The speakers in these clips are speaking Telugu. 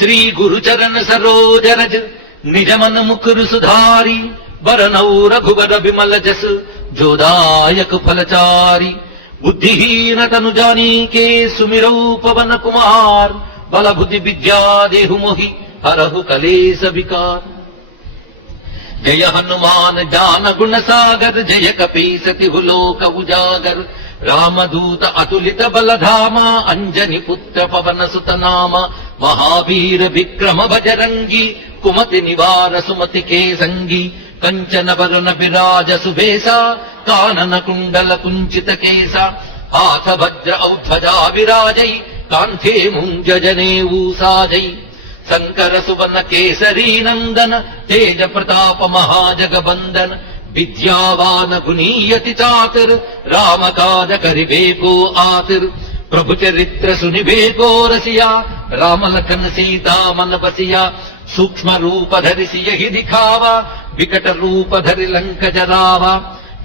శ్రీ గురుచరణ సరోజరజ నిజమన ముకురు సుధారి వరనౌ రఘువర విమల జస్ జోదాయక ఫలచారి బుద్ధిహీనతను జానీకే సుమిరౌ పవన కుమార్ బల బుద్ధి విద్యా దేహు మొహి హరహు కలేశ వికార్ జయ హనుమాన్ జాన గుణ సాగర్ జయ కపీసతి హులోక ఉజాగర్ రామదూత అతులిత బలధామ అంజని పుత్ర పవన సుతనామ మహావీర విక్రమ భజరంగి కుమతి నివార సుమతి కేసంగి కంచన వరుణ విరాజ సుభేస కానన కుండల కుంచిత కేస ఆథ భద్ర ఔధ్వజా విరాజై కాంథే ముంజనేవూ సాజై శంకర సువన కేసరీ నందన తేజ ప్రతాప మహాజగబందన విద్యావాన గునీయతి చాతుర్ రామ కాజ కరిబేకో ఆతుర్ ప్రభు చరిత్ర సునిబేకో రసియా రామ లఖన్ సీతా మన బసియా సూక్ష్మ రూప ధరి సియహి దిఖావా వికట రూప ధరి లంక జరావా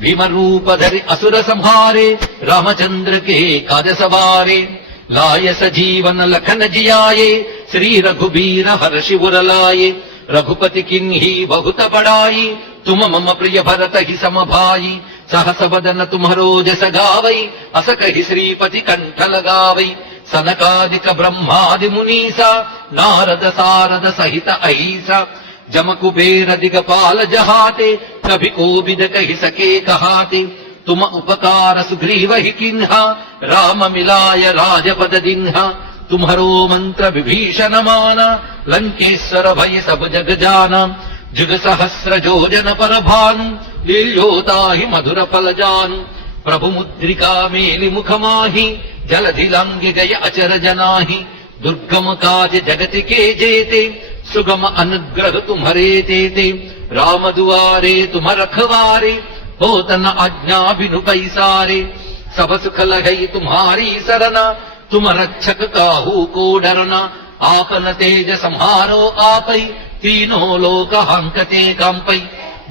భీమ రూప ధరి అసుర సంహారే రామచంద్ర కే కాజ సవారే लाय सजीवन लखन जियाये श्री रघुबीर हर्षि उरलाये रघुपति किन्ही बहुत बड़ाई तुम मम प्रिय भरत ही समभाई सहस बदन तुम्हरो जस गावई अस कहि श्रीपति कंठ लगावई सनकादिक ब्रह्मादि मुनीसा नारद सारद सहित अहिसा जम कुबेर दिगपाल जहाते कभी कोविद कहि सके कहाते तुम उपकार सुग्रीव ही किन्हा राम मिलाय राजपद दिन्हा तुम्हरो मंत्र विभीषण माना लंकेश्वर भय सब जग जाना जुग सहस्र जोजन पर भानु लील्योता ही मधुर फल जानु प्रभु मुद्रिका मेलि मुख माहि जलधि लांघि गय अचर जनाहि दुर्गम काज जगति के जेते सुगम अनुग्रह तुम्हरे तेते राम दुआरे तुम रखवारे होत न आज्ञा बिनु पैसारे सब सुख लगई तुम्हारी सरना तुम रक्षक काहू को डरना आपन तेज संहारो आपै तीनों लोक हंकते कंपै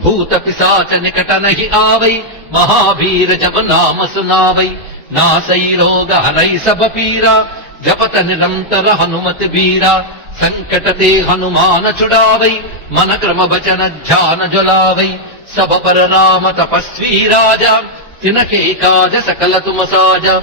भूत पिशाच निकट नहीं आवै महावीर जब नाम सुनावै नासै रोग हरै सब पीरा जपत निरंतर हनुमत बीरा संकट ते हनुमान छुड़ावै मन क्रम बचन ध्यान जुलावै सब पर राम तपस्वी राजा तिनके काज सकल तुम साजा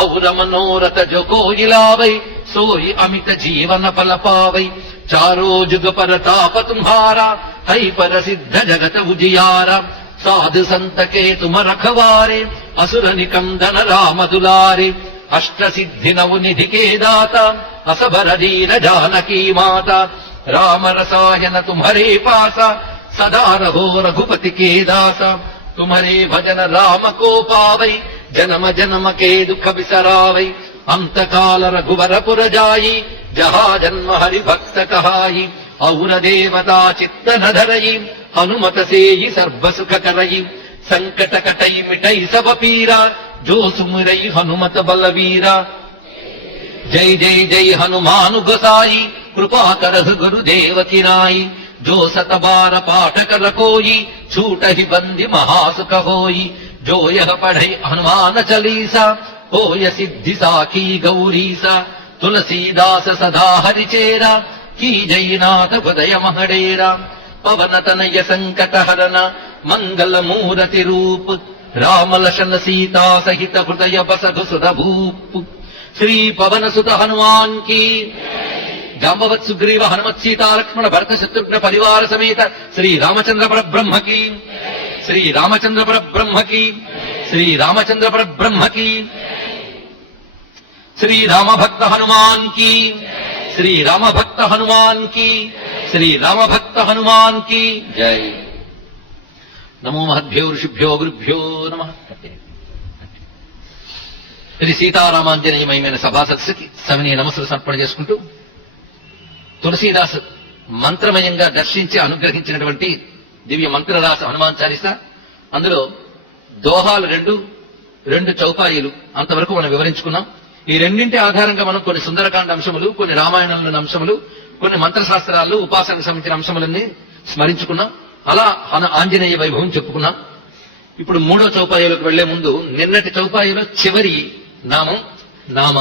और मनोरथ जो कोई लावै सोई अमित जीवन फल पावै चारों जुग पर ताप तुम्हारा है पर सिद्ध जगत उजियारा साधु संत के तुम रखवारे असुर निकंदन राम दुलारे अष्ट सिद्धि नव निधि के दाता असबर दीन जानकी माता राम रसायन तुम्हारे पासा सदा रहो रघुपति के दासा तुम्हारे भजन राम को पावै जन्म जन्म के दुख बिसरावै अंत काल रघुवर पुर जाई जहा जन्म हरि भक्त कहाई और देवता चित्त न धरई हनुमत से ही सर्व सुख करई संकट कटई मिटई सब पीरा जो सुमिरई हनुमत बलवीरा जय जय जय हनुमान गोसाई कृपा करहु गुरुदेव की नाई जो सत बार पाठ कर कोई छूट ही बंदी महासुख होई जो यह पढ़े हनुमान चालीसा होय सिद्धि साखी गौरीसा तुलसीदास सदा हरिचेरा की जयनाथ हृदय महडेरा पवन तनय संकट हरन मंगल मूर्ति रूप राम लक्ष्मण सीता सहित हृदय बसधु सुध भूप श्री पवन सुत हनुमान की जांबवत सुग्रीव हनुमत सीता लक्ष्मण भरत शत्रुघ्न परिवार समेत श्री रामचंद्र पर ब्रह्म की श्री रामचंद्र पर ब्रह्म की श्री रामचंद्र पर ब्रह्म की श्री राम भक्त हनुमान की श्री राम भक्त हनुमान की श्री राम भक्त हनुमान की जय। नमो महद्भ्यो ऋषिभ्यो गुरुभ्यो नमः। శ్రీ సీతారామాంజనేయమైన సభా సదస్సుకి సవినీయ నమస్సులు సమర్పణ చేసుకుంటూ తులసీదాస్ మంత్రమయంగా దర్శించి అనుగ్రహించినటువంటి దివ్య మంత్రరాస హనుమాన్ చాలీసా, అందులో దోహాలు రెండు చౌపాయిలు అంతవరకు మనం వివరించుకున్నాం. ఈ రెండింటి ఆధారంగా మనం కొన్ని సుందరకాండ అంశములు, కొన్ని రామాయణంలోని అంశములు, కొన్ని మంత్రశాస్త్రాల్లో ఉపాసనకు సంబంధించిన అంశములన్నీ స్మరించుకున్నాం. అలా ఆంజనేయ వైభవం చెప్పుకున్నాం. ఇప్పుడు మూడో చౌపాయిలోకి వెళ్లే ముందు నిన్నటి చౌపాయిలో చివరి నామం నామ.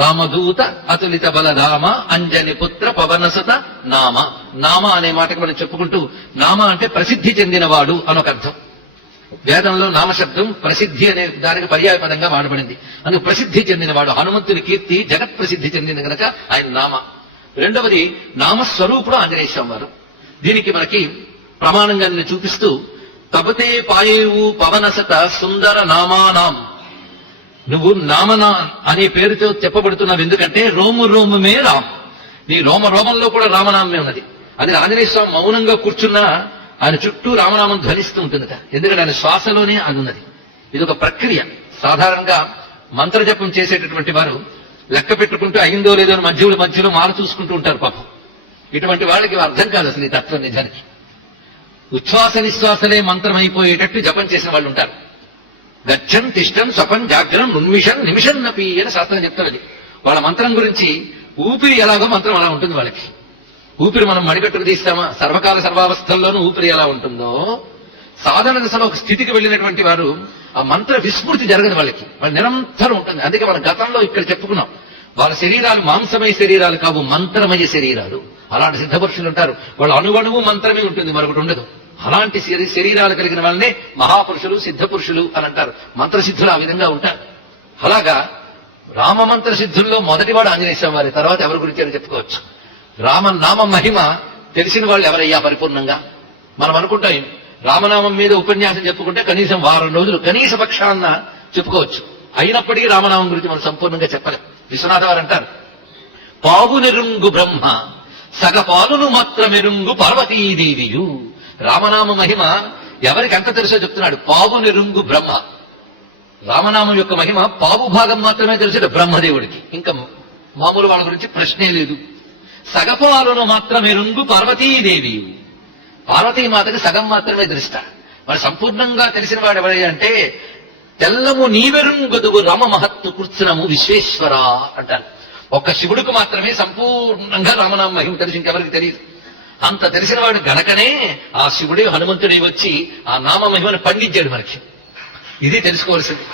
రామదూత అతులిత బలరామ అంజని పుత్ర పవనసుత నామ. నామ అనే మాటకి మనం చెప్పుకుంటూ, నామ అంటే ప్రసిద్ధి చెందినవాడు అనొక అర్థం. వేదంలో నామశబ్దం ప్రసిద్ధి అనే దానికి పర్యాయ పదంగా వాడబడింది. అందుకు ప్రసిద్ధి చెందినవాడు, హనుమంతుని కీర్తి జగత్ ప్రసిద్ధి చెందింది కనుక ఆయన నామ. రెండవది నామస్వరూపుడు ఆంజనేయ స్వామి వారు. దీనికి మనకి ప్రమాణంగా నేను చూపిస్తూ, తపతే పాయేవు పవనసత సుందర నామానాం. నువ్వు నామనా అనే పేరుతో చెప్పబడుతున్నావు, ఎందుకంటే రోము రోమమే రామ్. నీ రోమ రోమంలో కూడా రామనామే ఉన్నది. అది ఆంజనేయ స్వామి మౌనంగా కూర్చున్నా ఆయన చుట్టూ రామనామం ధ్వనిస్తూ ఉంటుందట, ఎందుకంటే ఆయన శ్వాసలోనే అది ఉన్నది. ఇది ఒక ప్రక్రియ. సాధారణంగా మంత్రజపం చేసేటటువంటి వారు లెక్క పెట్టుకుంటూ అయిందో లేదో అని మధ్యలో మారు చూసుకుంటూ ఉంటారు పాపం. ఇటువంటి వాళ్ళకి అర్థం కాదు అసలు ఈ తత్వం నిజానికి. ఉచ్ఛ్వాస నిశ్వాసలే మంత్రం అయిపోయేటట్టు జపం చేసిన వాళ్ళు ఉంటారు. గచ్చం తిష్టం స్వపం జాగ్రం ఉన్మిషన్ నిమిషన్ నపి అని శాస్త్రం చెప్తున్నది. వాళ్ళ మంత్రం గురించి ఊపిరి ఎలాగో మంత్రం అలా ఉంటుంది వాళ్ళకి. ఊపిరి మనం మడికట్టుకు తీస్తామా, సర్వకాల సర్వావస్థల్లోనూ ఊపిరి ఎలా ఉంటుందో, సాధన దశలో ఒక స్థితికి వెళ్ళినటువంటి వారు ఆ మంత్ర విస్మృతి జరగదు వాళ్ళకి, వాళ్ళు నిరంతరం ఉంటుంది. అందుకే మన గతంలో ఇక్కడ చెప్పుకున్నాం, వాళ్ళ శరీరాలు మాంసమయ శరీరాలు కావు, మంత్రమయ శరీరాలు. అలాంటి సిద్ధపురుషులు ఉంటారు, వాళ్ళ అణువణువు మంత్రమే ఉంటుంది, మరొకటి ఉండదు. అలాంటి శరీరాలు కలిగిన వాళ్ళనే మహాపురుషులు సిద్ధపురుషులు అని అంటారు. మంత్రసిద్ధులు ఆ విధంగా ఉంటారు. అలాగా రామమంత్ర సిద్ధుల్లో మొదటివాడు ఆంజనేయ స్వామి వారి, తర్వాత ఎవరి గురించి అని చెప్పుకోవచ్చు. రామనామ మహిమ తెలిసిన వాళ్ళు ఎవరయ్యా పరిపూర్ణంగా? మనం అనుకుంటాం రామనామం మీద ఉపన్యాసం చెప్పుకుంటే కనీసం వారం రోజులు కనీస పక్షాన్న చెప్పుకోవచ్చు. అయినప్పటికీ రామనామం గురించి మనం సంపూర్ణంగా చెప్పలేం. విశ్వనాథ వారు అంటారు, పావు నెరుంగు బ్రహ్మ సగపాలును మాత్రమెరుంగు పార్వతీదేవియు. రామనామ మహిమ ఎవరికి ఎంత తెలుసో చెప్తున్నాడు. పావు నెరుంగు బ్రహ్మ, రామనామం యొక్క మహిమ పావు భాగం మాత్రమే తెలిసాడు బ్రహ్మదేవుడికి, ఇంకా మామూలు వాళ్ళ గురించి ప్రశ్నే లేదు. సగపాలును మాత్రమెరుంగు పార్వతీదేవి, పార్వతీమాతకి సగం మాత్రమే తెలుస్తాడు. మరి సంపూర్ణంగా తెలిసిన వాడు ఎవరయ్యా అంటే, తెల్లము నీవెరుంగదువు రామ మహత్తు కూర్చునము విశ్వేశ్వర అంటారు. ఒక్క శివుడికి మాత్రమే సంపూర్ణంగా రామనామ మహిమ తెలిసి ఇంకెవరికి తెలియదు. అంత తెలిసిన వాడు గనకనే ఆ శివుడే హనుమంతుడే వచ్చి ఆ నామ మహిమను పండించాడు మనకి. ఇది తెలుసుకోవాల్సింది.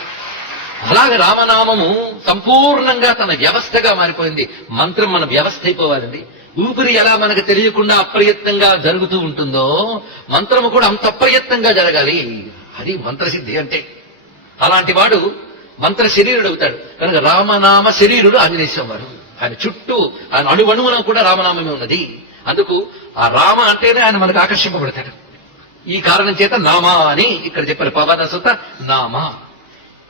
అలాగే రామనామము సంపూర్ణంగా తన వ్యవస్థగా మారిపోయింది. మంత్రం మన వ్యవస్థ అయిపోవాలండి. ఊపిరి ఎలా మనకు తెలియకుండా అప్రయత్నంగా జరుగుతూ ఉంటుందో, మంత్రము కూడా అంత అప్రయత్నంగా జరగాలి. అది మంత్రసిద్ధి అంటే. అలాంటి వాడు మంత్ర శరీరుడు అవుతాడు. కనుక రామనామ శరీరుడు ఆంజనేయ స్వామి వారు. ఆయన చుట్టూ ఆయన అణువణువున కూడా రామనామమే ఉన్నది. అందుకు ఆ రామ అంటేనే ఆయన మనకు ఆకర్షింపబడతాడు. ఈ కారణం చేత నామా అని ఇక్కడ చెప్పారు. పవనసుత నామ.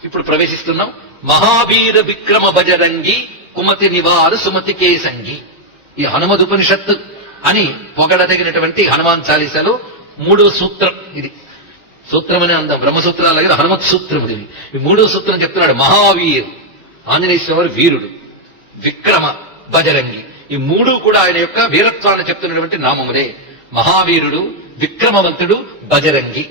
ఇప్పుడు ప్రవేశిస్తున్నాం. మహావీర విక్రమ బజరంగి కుమతి నివారు సుమతి కేసంగి. ఈ హనుమదుపనిషత్తు అని పొగడదగినటువంటి హనుమాన్ చాలీసాలో 3వ సూత్రం ఇది. సూత్రం అనే అందం బ్రహ్మసూత్రాలు దగ్గర హనుమత్ సూత్రం ఇది. ఈ 3వ సూత్రం చెప్తున్నాడు. మహావీర్ ఆంజనేయ స్వామి వీరుడు, విక్రమ బజరంగి, ఈ 3 కూడా ఆయన యొక్క వీరత్వాన్ని చెప్తున్నటువంటి నామములే. మహావీరుడు, విక్రమవంతుడు, బజరంగి.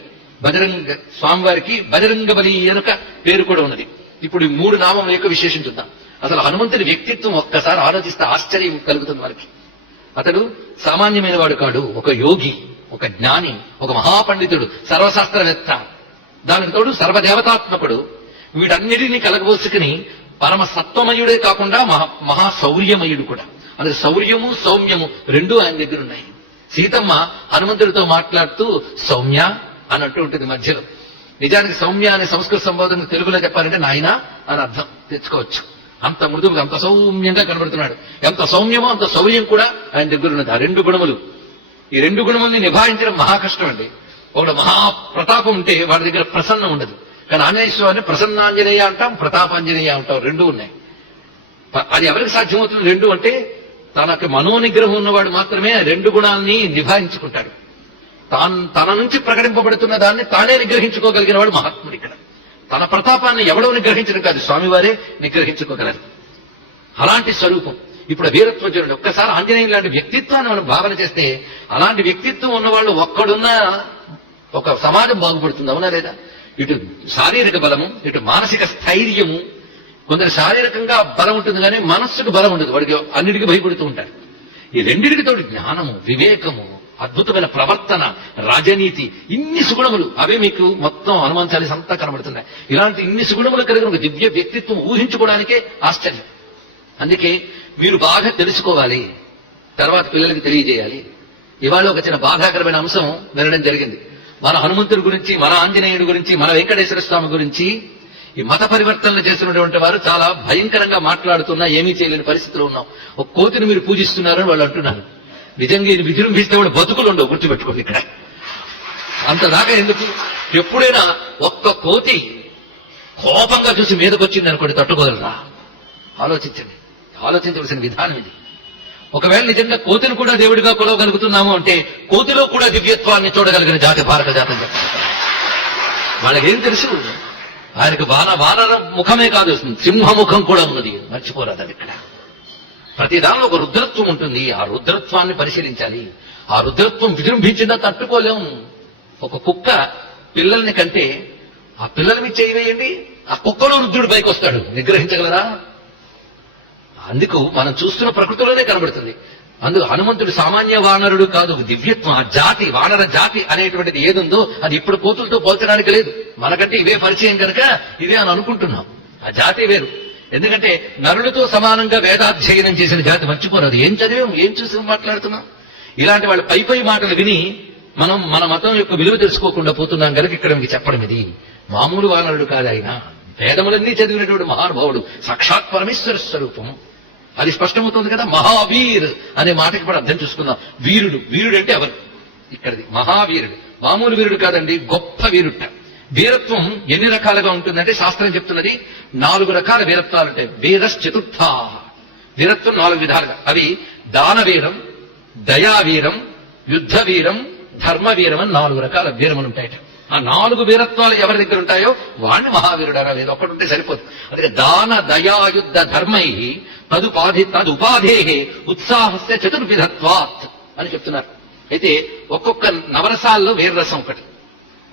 బజరంగ స్వామివారికి బజరంగ బలి అనొక పేరు కూడా ఉన్నది. ఇప్పుడు ఈ 3 నామం యొక్క విశేషం చూద్దాం. అసలు హనుమంతుడి వ్యక్తిత్వం ఒక్కసారి ఆలోచిస్తే ఆశ్చర్యం కలుగుతుంది వారికి. అతడు సామాన్యమైన వాడు కాడు. ఒక యోగి, ఒక జ్ఞాని, ఒక మహాపండితుడు, సర్వశాస్త్రవేత్త, దానికి తోడు సర్వదేవతాత్మకుడు. వీటన్నిటినీ కలగబోసుకుని పరమ సత్వమయుడే కాకుండా మహాశౌర్యమయుడు కూడా. అందుకే శౌర్యము సౌమ్యము 2 ఆయన దగ్గర ఉన్నాయి. సీతమ్మ హనుమంతుడితో మాట్లాడుతూ సౌమ్య అన్నట్టు ఉంటుంది మధ్యలో. నిజానికి సౌమ్య అనే సంస్కృత సంబోధన తెలుగులో చెప్పాలంటే నాయన అని అర్థం తెచ్చుకోవచ్చు. అంత మృదువుగా అంత సౌమ్యంగా కనబడుతున్నాడు. ఎంత సౌమ్యమో అంత శౌర్యం కూడా ఆయన దగ్గర ఉన్నది. ఆ 2 గుణములు, ఈ 2 గుణముల్ని నిభాయించడం మహా కష్టం అండి. ఒకడు మహాప్రతాపం ఉంటే వాడి దగ్గర ప్రసన్నం ఉండదు. కానీ ఆంజనేయ స్వామిని ప్రసన్నాంజనేయ అంటాం, ప్రతాపాంజనేయ అంటాం. 2 ఉన్నాయి. అది ఎవరికి సాధ్యమవుతుంది? 2 అంటే తనకు మనోనిగ్రహం ఉన్నవాడు మాత్రమే 2 గుణాలని నిభాయించుకుంటాడు. తన నుంచి ప్రకటింపబడుతున్న దాన్ని తానే నిగ్రహించుకోగలిగిన వాడు మహాత్ముడు. ఇక్కడ తన ప్రతాపాన్ని ఎవడో నిగ్రహించడం కాదు, స్వామివారే నిగ్రహించుకోగలరు. అలాంటి స్వరూపం. ఇప్పుడు వీరత్వం చూడండి. ఒక్కసారి ఆంజనేయులు లాంటి వ్యక్తిత్వాన్ని మనం భావన చేస్తే, అలాంటి వ్యక్తిత్వం ఉన్నవాళ్ళు ఒక్కడున్నా ఒక సమాజం బాగుపడుతుంది. అవునా లేదా? ఇటు శారీరక బలము, ఇటు మానసిక స్థైర్యము. కొందరు శారీరకంగా బలం ఉంటుంది కానీ మనస్సుకు బలం ఉండదు. వాడికి అన్నిటికీ భయపడుతూ ఉంటాడు. ఈ 2కి తోడు జ్ఞానము, వివేకము, అద్భుతమైన ప్రవర్తన, రాజనీతి, ఇన్ని సుగుణములు. అవే మీకు మొత్తం హనుమాన్ చాలీస అంతా కనబడుతున్నాయి. ఇలాంటి ఇన్ని సుగుణములు కలిగిన ఒక దివ్య వ్యక్తిత్వం ఊహించుకోవడానికే ఆశ్చర్యం. అందుకే మీరు బాగా తెలుసుకోవాలి, తర్వాత పిల్లలకి తెలియజేయాలి. ఇవాళ ఒక చిన్న బాధాకరమైన అంశం వినడం జరిగింది. మన హనుమంతుడి గురించి, మన ఆంజనేయుడి గురించి, మన వెంకటేశ్వర స్వామి గురించి ఈ మత పరివర్తనలు చేసినటువంటి వారు చాలా భయంకరంగా మాట్లాడుతున్నా ఏమీ చేయలేని పరిస్థితిలో ఉన్నాం. ఒక కోతిని మీరు పూజిస్తున్నారని వాళ్ళు అంటున్నారు. నిజంగా ఇది విజృంభిస్తే వాళ్ళు బతుకులు ఉండవు, గుర్తుపెట్టుకోండి. ఇక్కడ అంతదాకా ఎందుకు? ఎప్పుడైనా ఒక్క కోతి కోపంగా చూసి మీదకి వచ్చింది అనుకోండి, తట్టుకోగలరా? ఆలోచించండి. ఆలోచించవలసిన విధానం ఇది. ఒకవేళ నిజంగా కోతిని కూడా దేవుడిగా కొలవగలుగుతున్నాము అంటే కోతిలో కూడా దివ్యత్వాన్ని చూడగలిగిన జాతి భారత జాతి. వాళ్ళకేం తెలుసు? ఆయనకు వానర ముఖమే కాదు, సింహముఖం కూడా ఉన్నది. మర్చిపోరాదు అది. ఇక్కడ ప్రతి దానిలో ఒక రుద్రత్వం ఉంటుంది. ఆ రుద్రత్వాన్ని పరిశీలించాలి. ఆ రుద్రత్వం విజృంభించిందా తట్టుకోలేము. ఒక కుక్క పిల్లల్ని కంటే ఆ పిల్లల మీద చేయవేయండి, ఆ కుక్కలో రుద్రుడు పైకి వస్తాడు. నిగ్రహించగలరా? అందుకు మనం చూస్తున్న ప్రకృతిలోనే కనబడుతుంది. అందుకు హనుమంతుడు సామాన్య వానరుడు కాదు, దివ్యత్వం. ఆ జాతి, వానర జాతి అనేటువంటిది ఏదుందో అది ఇప్పుడు కోతులతో పోల్చడానికి లేదు. మనకంటే ఇవే పరిచయం కనుక ఇవే అని అనుకుంటున్నాం. ఆ జాతి వేరు. ఎందుకంటే నరులతో సమానంగా వేదాధ్యయనం చేసిన జాతి. మర్చిపోరాదు. ఏం చదివాం, ఏం చూసి మాట్లాడుతున్నాం? ఇలాంటి వాళ్ళ పై మాటలు విని మనం మన మతం యొక్క విలువ తెలుసుకోకుండా పోతున్నాం కనుక ఇక్కడ మీకు చెప్పడం ఇది. మామూలు వానరుడు కాదు ఆయన. వేదములన్నీ చదివినటువంటి మహానుభావుడు, సాక్షాత్ పరమేశ్వర స్వరూపం. అది స్పష్టమవుతుంది కదా. మహావీర్ అనే మాటకి కూడా అర్థం చూసుకుందాం. వీరుడు. వీరుడు అంటే ఎవరు? ఇక్కడది మహావీరుడు. మామూలు వీరుడు కాదండి, గొప్ప వీరుట. వీరత్వం ఎన్ని రకాలుగా ఉంటుందంటే శాస్త్రం చెప్తున్నది 4 రకాల వీరత్వాలు ఉంటాయి. వీరశ్చతుర్థ. వీరత్వం 4 విధాలుగా. అవి దానవీరం, దయావీరం, యుద్ధ వీరం, ధర్మవీరం అని 4 రకాల వీరములు ఉంటాయట. ఆ 4 వీరత్వాలు ఎవరి దగ్గర ఉంటాయో వాణ్ణి మహావీరుడు అనాలి. ఏదో ఒకటి ఉంటే సరిపోదు. అందుకే దాన దయాయుద్ధ ధర్మై తదుపాధే ఉత్సాహస్య చతుర్విధత్వాత్ అని చెప్తున్నారు. అయితే ఒక్కొక్క నవరసాల్లో వీరరసం ఒకటి.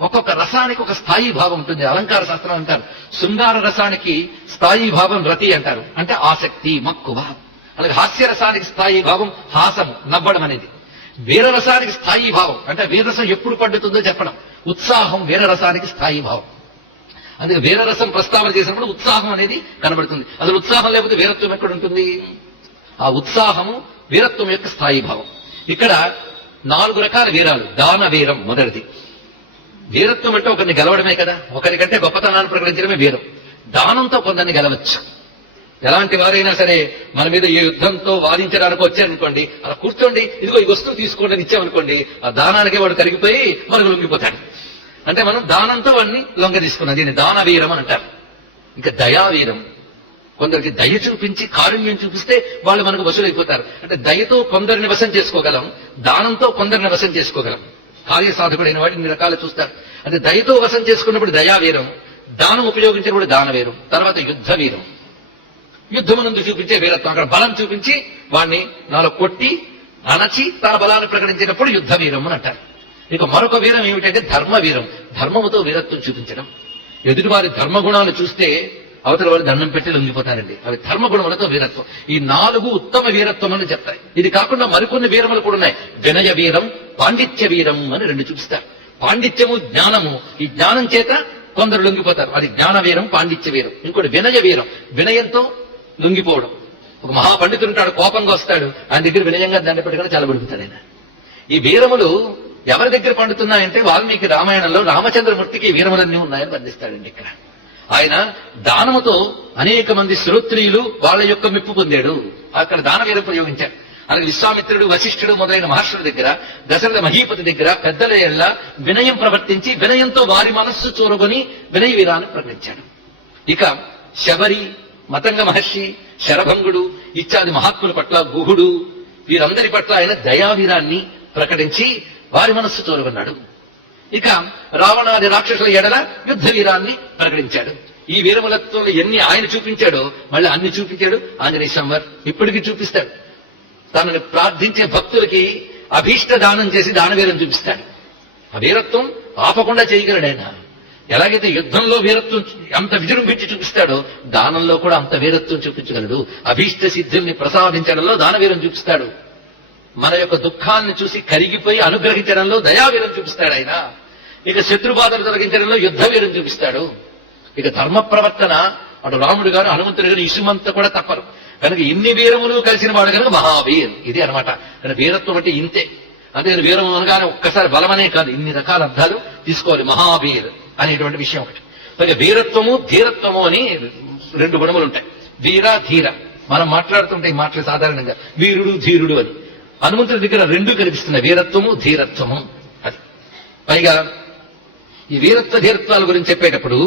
ఒక్కొక్క రసానికి ఒక స్థాయి భావం ఉంటుంది. అలంకార శాస్త్రం అంటారు. శృంగార రసానికి స్థాయి భావం రతి అంటారు, అంటే ఆసక్తి, మక్కువ. అలాగే హాస్య రసానికి స్థాయి భావం హాసము, నవ్వడం అనేది. వీరరసానికి స్థాయి భావం అంటే వీరరసం ఎప్పుడు పండుతుందో చెప్పడం. ఉత్సాహం వీరరసానికి స్థాయి భావం. అందుకే వీరరసం ప్రస్తావన చేసినప్పుడు ఉత్సాహం అనేది కనబడుతుంది. అసలు ఉత్సాహం లేకపోతే వీరత్వం ఎక్కడ ఉంటుంది? ఆ ఉత్సాహము వీరత్వం యొక్క స్థాయి భావం. ఇక్కడ 4 రకాల వీరాలు. దాన వీరం మొదటిది. వీరత్వం అంటే ఒకరిని గెలవడమే కదా. ఒకరికంటే గొప్పతనాన్ని ప్రకటించడమే వీరం. దానంతో కొందరిని గెలవచ్చు. ఎలాంటి వారైనా సరే మన మీద ఈ యుద్ధంతో వాదించడానికి వచ్చారనుకోండి, అలా కూర్చోండి, ఇదిగో ఈ వస్తువు తీసుకోండి అని ఇచ్చామనుకోండి, ఆ దానానికి వాడు కరిగిపోయి మనకు లొంగిపోతాడు. అంటే మనం దానంతో వాడిని లొంగ తీసుకున్నాం. దీన్ని దానవీరం అని అంటారు. ఇంకా దయావీరం. కొందరికి దయ చూపించి కారుణ్యం చూపిస్తే వాళ్ళు మనకు వసూలైపోతారు. అంటే దయతో కొందరిని వశం చేసుకోగలం, దానంతో కొందరిని వశం చేసుకోగలం. కార్యసాధకుడైన వాడిని ఇన్ని రకాలు చూస్తారు. అంటే దయతో వశం చేసుకున్నప్పుడు దయావీరం, దానం ఉపయోగించినప్పుడు దానవీరం. తర్వాత యుద్ధ వీరం. యుద్ధమునందు చూపించే వీరత్వం. అక్కడ బలం చూపించి వాడిని నాలో కొట్టి అణచి తన బలాన్ని ప్రకటించేటప్పుడు యుద్ధ వీరం అని అంటారు. ఇక మరొక వీరం ఏమిటంటే ధర్మవీరం. ధర్మముతో వీరత్వం చూపించడం. ఎదుటివారి ధర్మగుణాలు చూస్తే అవతల వారి దండం పెట్టి లొంగిపోతారండి. అవి ధర్మగుణములతో వీరత్వం. ఈ 4 ఉత్తమ వీరత్వం అని చెప్తాయి. ఇది కాకుండా మరికొన్ని వీరములు కూడా ఉన్నాయి. వినయ వీరం, పాండిత్య వీరం అని 2 చూపిస్తారు. పాండిత్యము, జ్ఞానము. ఈ జ్ఞానం చేత కొందరు లొంగిపోతారు. అది జ్ఞాన వీరం, పాండిత్య వీరం. ఇంకోటి వినయ వీరం. వినయంతో లొంగిపోవడం. ఒక మహాపండితుడు ఉంటాడు, కోపంగా వస్తాడు, ఆయన దగ్గర వినయంగా దండ పెట్టుకుని చల్లబడుతాడు ఆయన. ఈ వీరములు ఎవరి దగ్గర పండుతున్నాయంటే వాల్మీకి రామాయణంలో రామచంద్రమూర్తికి వీరములన్నీ ఉన్నాయని వర్ణిస్తాడండి. ఇక్కడ ఆయన దానముతో అనేక మంది శ్రోత్రియులు వాళ్ళ యొక్క మెప్పు పొందాడు. అక్కడ దానవీరం ప్రయోగించాడు. అలాగే విశ్వామిత్రుడు, వశిష్ఠుడు మొదలైన మహర్షుల దగ్గర, దశరథ మహీపతి దగ్గర పెద్దల ఎల్ల వినయం ప్రవర్తించి వినయంతో వారి మనస్సు చూరగొని వినయ వీరాన్ని ప్రకటించాడు. ఇక శబరి, మతంగ మహర్షి, శరభంగుడు ఇత్యాది మహాత్ముల పట్ల, గుహుడు, వీరందరి పట్ల ఆయన దయావీరాన్ని ప్రకటించి వారి మనస్సు చూరగొన్నాడు. ఇక రావణాది రాక్షసుల ఎడల యుద్ధ వీరాన్ని ప్రకటించాడు. ఈ వీరములత్వంలో ఎన్ని ఆయన చూపించాడో మళ్ళీ అన్ని చూపించాడు ఆంజనేయ స్వామి వారు. ఇప్పటికీ చూపిస్తాడు. తనను ప్రార్థించే భక్తులకి అభీష్ట దానం చేసి దానవీరం చూపిస్తాడు. ఆ వీరత్వం ఆపకుండా చేయగలడు ఆయన. ఎలాగైతే యుద్ధంలో వీరత్వం అంత విజృంభించి చూపిస్తాడో దానంలో కూడా అంత వీరత్వం చూపించగలడు. అభీష్ట సిద్ధుల్ని ప్రసాదించడంలో దానవీరం చూపిస్తాడు. మన యొక్క దుఃఖాన్ని చూసి కరిగిపోయి అనుగ్రహించడంలో దయావీరం చూపిస్తాడు ఆయన. ఇక శత్రుబాధలు తొలగించడంలో యుద్ధ వీరం చూపిస్తాడు. ఇక ధర్మ ప్రవర్తన అటు రాముడు గారు, హనుమంతుడు గారు ఇసుమంతా కూడా తప్పరు. కనుక ఇన్ని వీరములు కలిసిన వాడు కనుక మహావీర్. ఇది అనమాట. కనుక వీరత్వం అంటే ఇంతే. అంతేగాని వీరము అనగానే ఒక్కసారి బలమనే కాదు, ఇన్ని రకాల అర్థాలు తీసుకోవాలి. మహావీర్ అనేటువంటి విషయం ఒకటి. పైగా వీరత్వము ధీరత్వము అని రెండు గుణములు ఉంటాయి. వీర ధీర. మనం మాట్లాడుతుంటే ఈ మాటలు సాధారణంగా వీరుడు ధీరుడు అని. హనుమంతుడి దగ్గర రెండు కనిపిస్తున్నాయి, వీరత్వము ధీరత్వము. అది పైగా ఈ వీరత్వ ధీరత్వాల గురించి చెప్పేటప్పుడు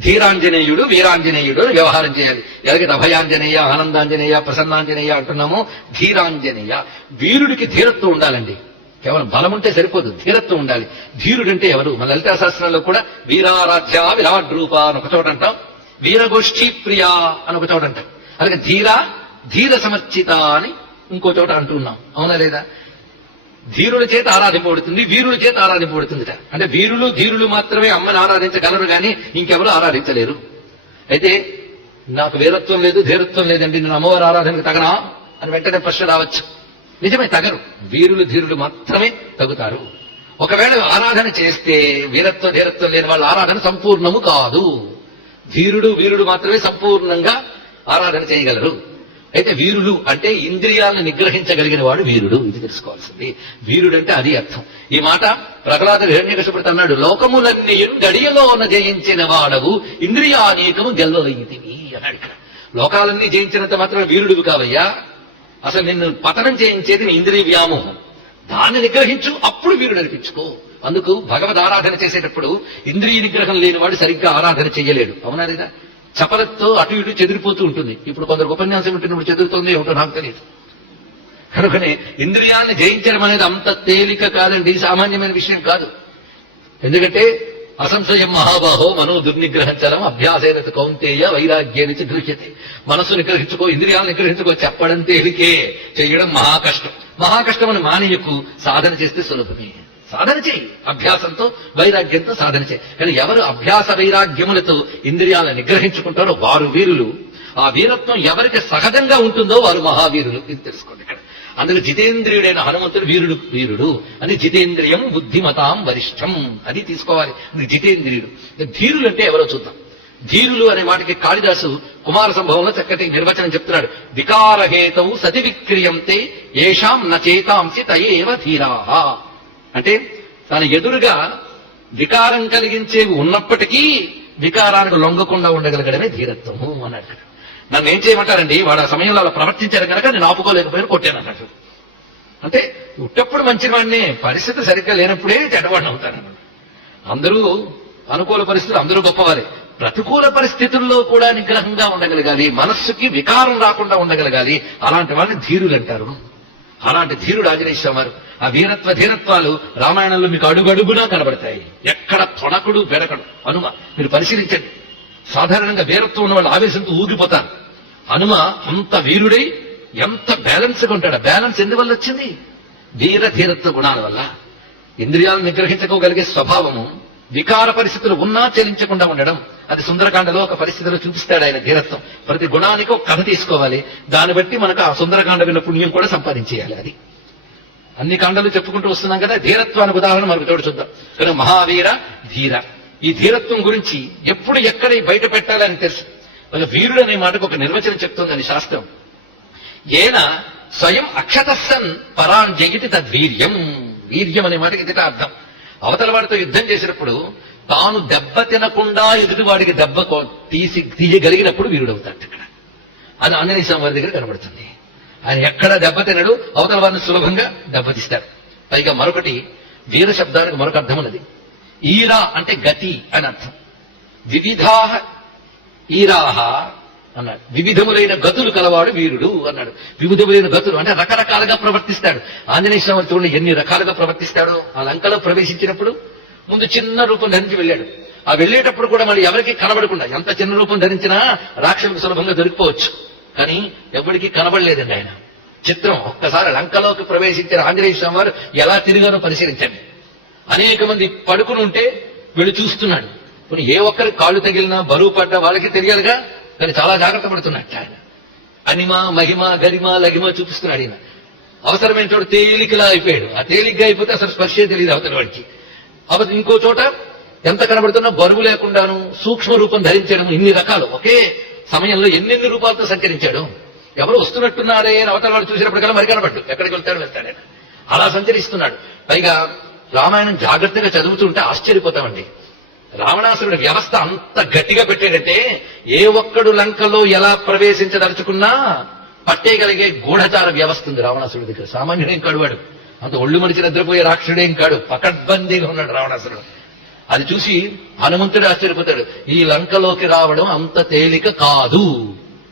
ధీరాంజనేయుడు వీరాంజనేయుడు అని వ్యవహారం చేయాలి. ఎలాగైతే అభయాంజనేయ, ఆనందాంజనేయ, ప్రసన్నాంజనేయ అంటున్నామో ధీరాంజనేయ. వీరుడికి ధీరత్వం ఉండాలండి. కేవలం బలం ఉంటే సరిపోదు, ధీరత్వం ఉండాలి. ధీరుడంటే ఎవరు? మన లలితా శాస్త్రంలో కూడా వీరారాధ్య విరాట్ రూప అని ఒక చోట అంటాం, వీరగోష్ఠీ ప్రియ అని ఒక చోట అంటాం. అలాగే ధీర సమర్చిత అని ఇంకో చోట అంటున్నాం. అవునా లేదా? ధీరుల చేత ఆరాధింపబడుతుంది, వీరుల చేత ఆరాధింపబడుతుందిట. అంటే వీరులు ధీరులు మాత్రమే అమ్మని ఆరాధించగలరు కానీ ఇంకెవరు ఆరాధించలేరు. అయితే నాకు వీరత్వం లేదు, ధీరత్వం లేదండి, నేను అమ్మవారి ఆరాధనకు తగనా అని వెంటనే ప్రశ్న రావచ్చు. నిజమే, తగరు. వీరులు ధీరులు మాత్రమే తగుతారు. ఒకవేళ ఆరాధన చేస్తే వీరత్వం ధీరత్వం లేని వాళ్ళ ఆరాధన సంపూర్ణము కాదు. వీరుడు మాత్రమే సంపూర్ణంగా ఆరాధన చేయగలరు. అయితే వీరులు అంటే ఇంద్రియాలను నిగ్రహించగలిగిన వాడు వీరుడు. ఇది తెలుసుకోవాల్సింది. వీరుడంటే అది అర్థం. ఈ మాట ప్రహ్లాద హిరణ్యకశిపుడు అన్నాడు, లోకములన్నీ గడియలోన జయించిన వాడవు ఇంద్రియానీకము గెలవలైతివి అన్నాడు. ఇక్కడ లోకాలన్నీ జయించినంత మాత్రం వీరుడు కావయ్యా. అసలు నిన్ను పతనం చేయించేది నీ ఇంద్రియ వ్యామోహం. దాన్ని నిగ్రహించు, అప్పుడు వీరుడు అనిపించుకో. అందుకు భగవద్ ఆరాధన చేసేటప్పుడు ఇంద్రియ నిగ్రహం లేనివాడు సరిగ్గా ఆరాధన చెయ్యలేడు. అవునా లేదా? చపలతో అటు ఇటు చెదిరిపోతూ ఉంటుంది. ఇప్పుడు కొందరు ఉపన్యాసం వింటున్నప్పుడు చెదురుతోంది ఏమిటో నాకు తెలియదు. కనుకనే ఇంద్రియాన్ని జయించడం అనేది అంత తేలిక కాదండి, సామాన్యమైన విషయం కాదు. ఎందుకంటే అసంశయం మహాబాహో మనో దుర్నిగ్రహంచలం అభ్యాసేన కౌంతేయ వైరాగ్యానికి గృహ్యతే. మనస్సు నిగ్రహించుకో, ఇంద్రియాలను నిగ్రహించుకో చెప్పడం తేలికే, చేయడం మహాకష్టం. మహాకష్టమని మానయ్యకు సాధన చేస్తే సులభమే. సాధన చేయి, అభ్యాసంతో వైరాగ్యంతో సాధన చేయి. కానీ ఎవరు అభ్యాస వైరాగ్యములతో ఇంద్రియాలను నిగ్రహించుకుంటారో వారు వీరులు. ఆ వీరత్వం ఎవరికి సహజంగా ఉంటుందో వారు మహావీరులు. ఇది తెలుసుకోండి ఇక్కడ. అందులో జితేంద్రియుడైన హనుమంతుడు వీరుడు అని జితేంద్రియం బుద్ధిమతాం వరిష్టం అది తీసుకోవాలి. జితేంద్రియుడు. ధీరులు అంటే ఎవరో చూద్దాం. ధీరులు అనే మాటకి కాళిదాసు కుమార సంభవంలో చక్కటి నిర్వచనం చెప్తున్నాడు. వికారహేతవు సతి విక్రియంతే ఏషాం నచేతాంసి తయేవ ధీరాహ. అంటే తన ఎదురుగా వికారం కలిగించేవి ఉన్నప్పటికీ వికారానికి లొంగకుండా ఉండగలగడమే ధీరత్వము అన్నాడు. నన్ను ఏం చేయమంటారండి, వాడు ఆ సమయంలో అలా ప్రవర్తించారు కనుక నేను ఆపుకోలేకపోయినా కొట్టాను అన్నట్టు. అంటే ఉట్టప్పుడు మంచివాడిని, పరిస్థితి సరిగ్గా లేనప్పుడే చెడ్డవాడిని అవుతాను. అందరూ అనుకూల పరిస్థితులు, అందరూ గొప్పవారే. ప్రతికూల పరిస్థితుల్లో కూడా నిగ్రహంగా ఉండగలగాలి, మనస్సుకి వికారం రాకుండా ఉండగలగాలి. అలాంటి వాళ్ళని ధీరులు అంటారు. అలాంటి ధీరుడు ఆంజనేయ స్వామి వారు. ఆ వీరత్వ ధీరత్వాలు రామాయణంలో మీకు అడుగడుగునా కనబడతాయి. ఎక్కడ తొణకుడు బెడకడు. హనుమ మీరు పరిశీలించండి. సాధారణంగా వీరత్వం ఉన్న వాళ్ళు ఆవేశంతో ఊగిపోతారు. హనుమ అంత వీరుడై ఎంత బ్యాలెన్స్ గా ఉంటాడు. బ్యాలెన్స్ ఎందువల్ల వచ్చింది? వీర ధీరత్వ గుణాల వల్ల. ఇంద్రియాలను నిగ్రహించుకోగలిగే స్వభావము, వికార పరిస్థితులు ఉన్నా చెలించకుండా ఉండడం. అది సుందరకాండలో ఒక పరిస్థితిలో చూపిస్తాడు ఆయన ధీరత్వం. ప్రతి గుణానికి ఒక కథ తీసుకోవాలి, దాన్ని బట్టి మనకు ఆ సుందరకాండ విన్న పుణ్యం కూడా సంపాదించేయాలి. అది అన్ని కాండలు చెప్పుకుంటూ వస్తున్నాం కదా. ధీరత్వానికి ఉదాహరణ మనకు తోడు చూద్దాం. కానీ మహావీర ధీర, ఈ ధీరత్వం గురించి ఎప్పుడు ఎక్కడ బయట పెట్టాలని తెలుసు. వీరుడు అనే మాటకు ఒక నిర్వచనం చెప్తుందని శాస్త్రం. ఏన స్వయం అక్షతస్సన్ పరాన్ జగితి తద్వీర్యం. వీర్యం అనే మాటకి ఇది అర్థం. అవతల వాడితో యుద్ధం చేసినప్పుడు తాను దెబ్బ తినకుండా ఎదుటివాడికి దెబ్బ తీయగలిగినప్పుడు వీరుడు అవుతాడు. ఇక్కడ అది ఆంజనేయ స్వామి వారి దగ్గర కనబడుతుంది. ఆయన ఎక్కడ దెబ్బ తినడు, అవతల వారిని సులభంగా దెబ్బతీస్తాడు. పైగా మరొకటి, వీర శబ్దానికి మరొక అర్థం ఉన్నది. ఈరా అంటే గతి అని అర్థం. వివిధాహ ఈరాహ అన్నాడు. వివిధములైన గతులు కలవాడు వీరుడు అన్నాడు. వివిధములైన గతులు అంటే రకరకాలుగా ప్రవర్తిస్తాడు. ఆంజనేయ స్వామి చూడండి ఎన్ని రకాలుగా ప్రవర్తిస్తాడో. ఆ లంకలో ప్రవేశించినప్పుడు ముందు చిన్న రూపం ధరించి వెళ్ళాడు. ఆ వెళ్ళేటప్పుడు కూడా మళ్ళీ ఎవరికి కనబడకుండా, ఎంత చిన్న రూపం ధరించినా రాక్షసులకు సులభంగా దొరికిపోవచ్చు, కానీ ఎవరికి కనబడలేదండి ఆయన. చిత్రం. ఒక్కసారి లంకలోకి ప్రవేశించిన ఆంజనేయ స్వామి వారు ఎలా తిరిగారో పరిశీలించండి. అనేక మంది పడుకుని ఉంటే వీళ్ళు చూస్తున్నాడు. కొన్ని ఏ ఒక్కరికి కాళ్ళు తగిలినా బరువు పడ్డా వాళ్ళకి తెలియాలిగా, కానీ చాలా జాగ్రత్త పడుతున్నట్టు ఆయన. అనిమ మహిమ గరిమ లగిమ చూపిస్తున్నాడు ఈయన. అవసరమైన చోట తేలికలా అయిపోయాడు. ఆ తేలిగ్గా అయిపోతే అసలు స్పర్శే తెలియదు అవతల వాడికి. అవతల ఇంకో చోట ఎంత కనబడుతున్నా బరువు లేకుండాను సూక్ష్మ రూపం ధరించడం. ఇన్ని రకాలు ఒకే సమయంలో ఎన్నెన్ని రూపాలతో సంచరించాడు. ఎవరు వస్తున్నట్టున్నారే అని అవతల వాడు చూసినప్పటికల్లా మరి కనబడ్డు, ఎక్కడికి వెళ్తాడు. అలా సంచరిస్తున్నాడు. పైగా రామాయణం జాగ్రత్తగా చదువుతుంటే ఆశ్చర్యపోతామండి. రావణాసురుడి వ్యవస్థ అంత గట్టిగా పెట్టాడంటే ఏ ఒక్కడు లంకలో ఎలా ప్రవేశించదలుచుకున్నా పట్టేయగలిగే గూఢచార వ్యవస్థ ఉంది రావణాసురుడి దగ్గర. సామాన్యుడేం కాడు వాడు, అంత ఒళ్ళు మనిషి నిద్రపోయే రాక్షసుడేం కాడు, పకడ్బందీగా ఉన్నాడు రావణాసురుడు. అది చూసి హనుమంతుడు ఆశ్చర్యపోతాడు. ఈ లంకలోకి రావడం అంత తేలిక కాదు,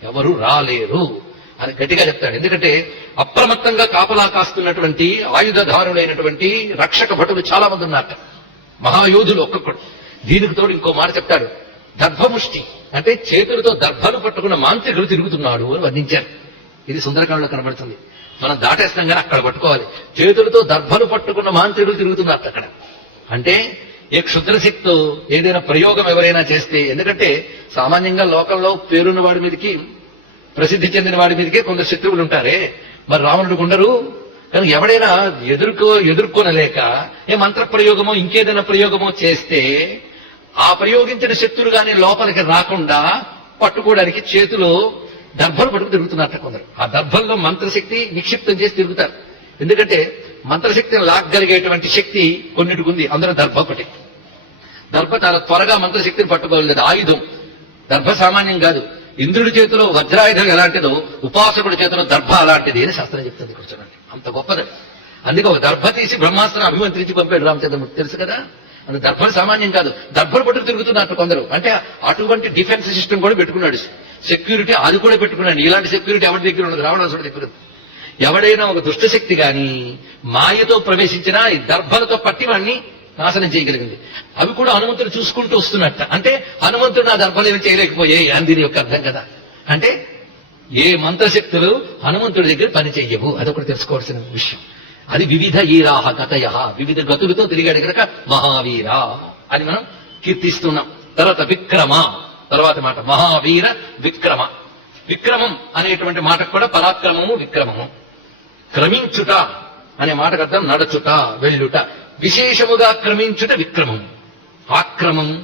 ఎవరు రాలేరు అని గట్టిగా చెప్తాడు. ఎందుకంటే అప్రమత్తంగా కాపలా కాస్తున్నటువంటి ఆయుధధారులైనటువంటి రక్షక భటులు చాలా మంది ఉన్నారట, మహాయోధులు ఒక్కొక్కడు. దీనికి తోడు ఇంకో మాట చెప్తాడు. దర్భముష్టి అంటే చేతులతో దర్భలు పట్టుకున్న మాంత్రికుడు తిరుగుతున్నాడు అని వర్ణించారు. ఇది సుందరకాండలో కనబడుతుంది. మనం దాటేస్తాం కానీ అక్కడ పట్టుకోవాలి. చేతులతో దర్భలు పట్టుకున్న మాంత్రికుడు తిరుగుతున్నారు అక్కడ. అంటే ఏ క్షుద్రశక్తి ఏదైనా ప్రయోగం ఎవరైనా చేస్తే, ఎందుకంటే సామాన్యంగా లోకంలో పేరున్న వాడి మీదకి, ప్రసిద్ధి చెందిన వాడి మీదకే కొందరు శత్రువులు ఉంటారే, మరి రావణుడికి ఉండరు. కానీ ఎవడైనా ఎదుర్కొనలేక ఏ మంత్ర ప్రయోగమో ఇంకేదైనా ప్రయోగమో చేస్తే ఆ ప్రయోగించిన శత్రువు గాని లోపలికి రాకుండా పట్టుకోవడానికి చేతిలో దర్భలు పట్టుకు తిరుగుతున్నట్ట కొందరు. ఆ దర్భల్లో మంత్రశక్తి నిక్షిప్తం చేసి తిరుగుతారు. ఎందుకంటే మంత్రశక్తిని లాగ్గలిగేటువంటి శక్తి కొన్నిటికి ఉంది, అందులో దర్భ ఒకటి. దర్భ చాలా త్వరగా మంత్రశక్తిని పట్టుకోలేదు, ఆయుధం. దర్భ సామాన్యం కాదు. ఇంద్రుడి చేతిలో వజ్రాయుధం ఎలాంటిదో ఉపాసకుడి చేతిలో దర్భ అలాంటిది అని శాస్త్రం చెప్తుంది. కూర్చోండి, అంత గొప్పది. అందుకే ఒక దర్భ తీసి బ్రహ్మాస్త్రం అభిమంత్రించి పంపాడు రామచంద్రమూర్తి, తెలుసు కదా. అది దర్భలు సామాన్యం కాదు, దర్భలు పట్టుకు తిరుగుతున్నట్టు కొందరు. అంటే అటువంటి డిఫెన్స్ సిస్టమ్ కూడా పెట్టుకున్నాడు, సెక్యూరిటీ అది కూడా పెట్టుకున్నాడు. ఇలాంటి సెక్యూరిటీ ఎవరి దగ్గర ఉండదు, రావణాసురుడి దగ్గర. ఎవడైనా ఒక దుష్టశక్తి గాని మాయతో ప్రవేశించినా ఈ దర్భలతో పట్టి వాడిని నాశనం చేయగలిగింది. అవి కూడా హనుమంతుడు చూసుకుంటూ వస్తున్నట్ట. అంటే హనుమంతుడు నా దర్భలు ఏమి చేయలేకపోయాయి అని దీని యొక్క అర్థం కదా. అంటే ఏ మంత్రశక్తులు హనుమంతుడి దగ్గర పని చెయ్యవు, అదొకటి తెలుసుకోవాల్సిన విషయం. అది వివిధ ఈరాహ గతయ, వివిధ గతులతో తిరిగాడు కనుక మహావీర అని మనం కీర్తిస్తున్నాం. తర్వాత విక్రమ, తర్వాత మాట మహావీర విక్రమ. విక్రమం అనేటువంటి మాటకు కూడా పరాక్రమము విక్రమము. క్రమించుట అనే మాటకు అర్థం నడచుట, వెళ్ళుట. విశేషముగా క్రమించుట విక్రమము. ఆక్రమము,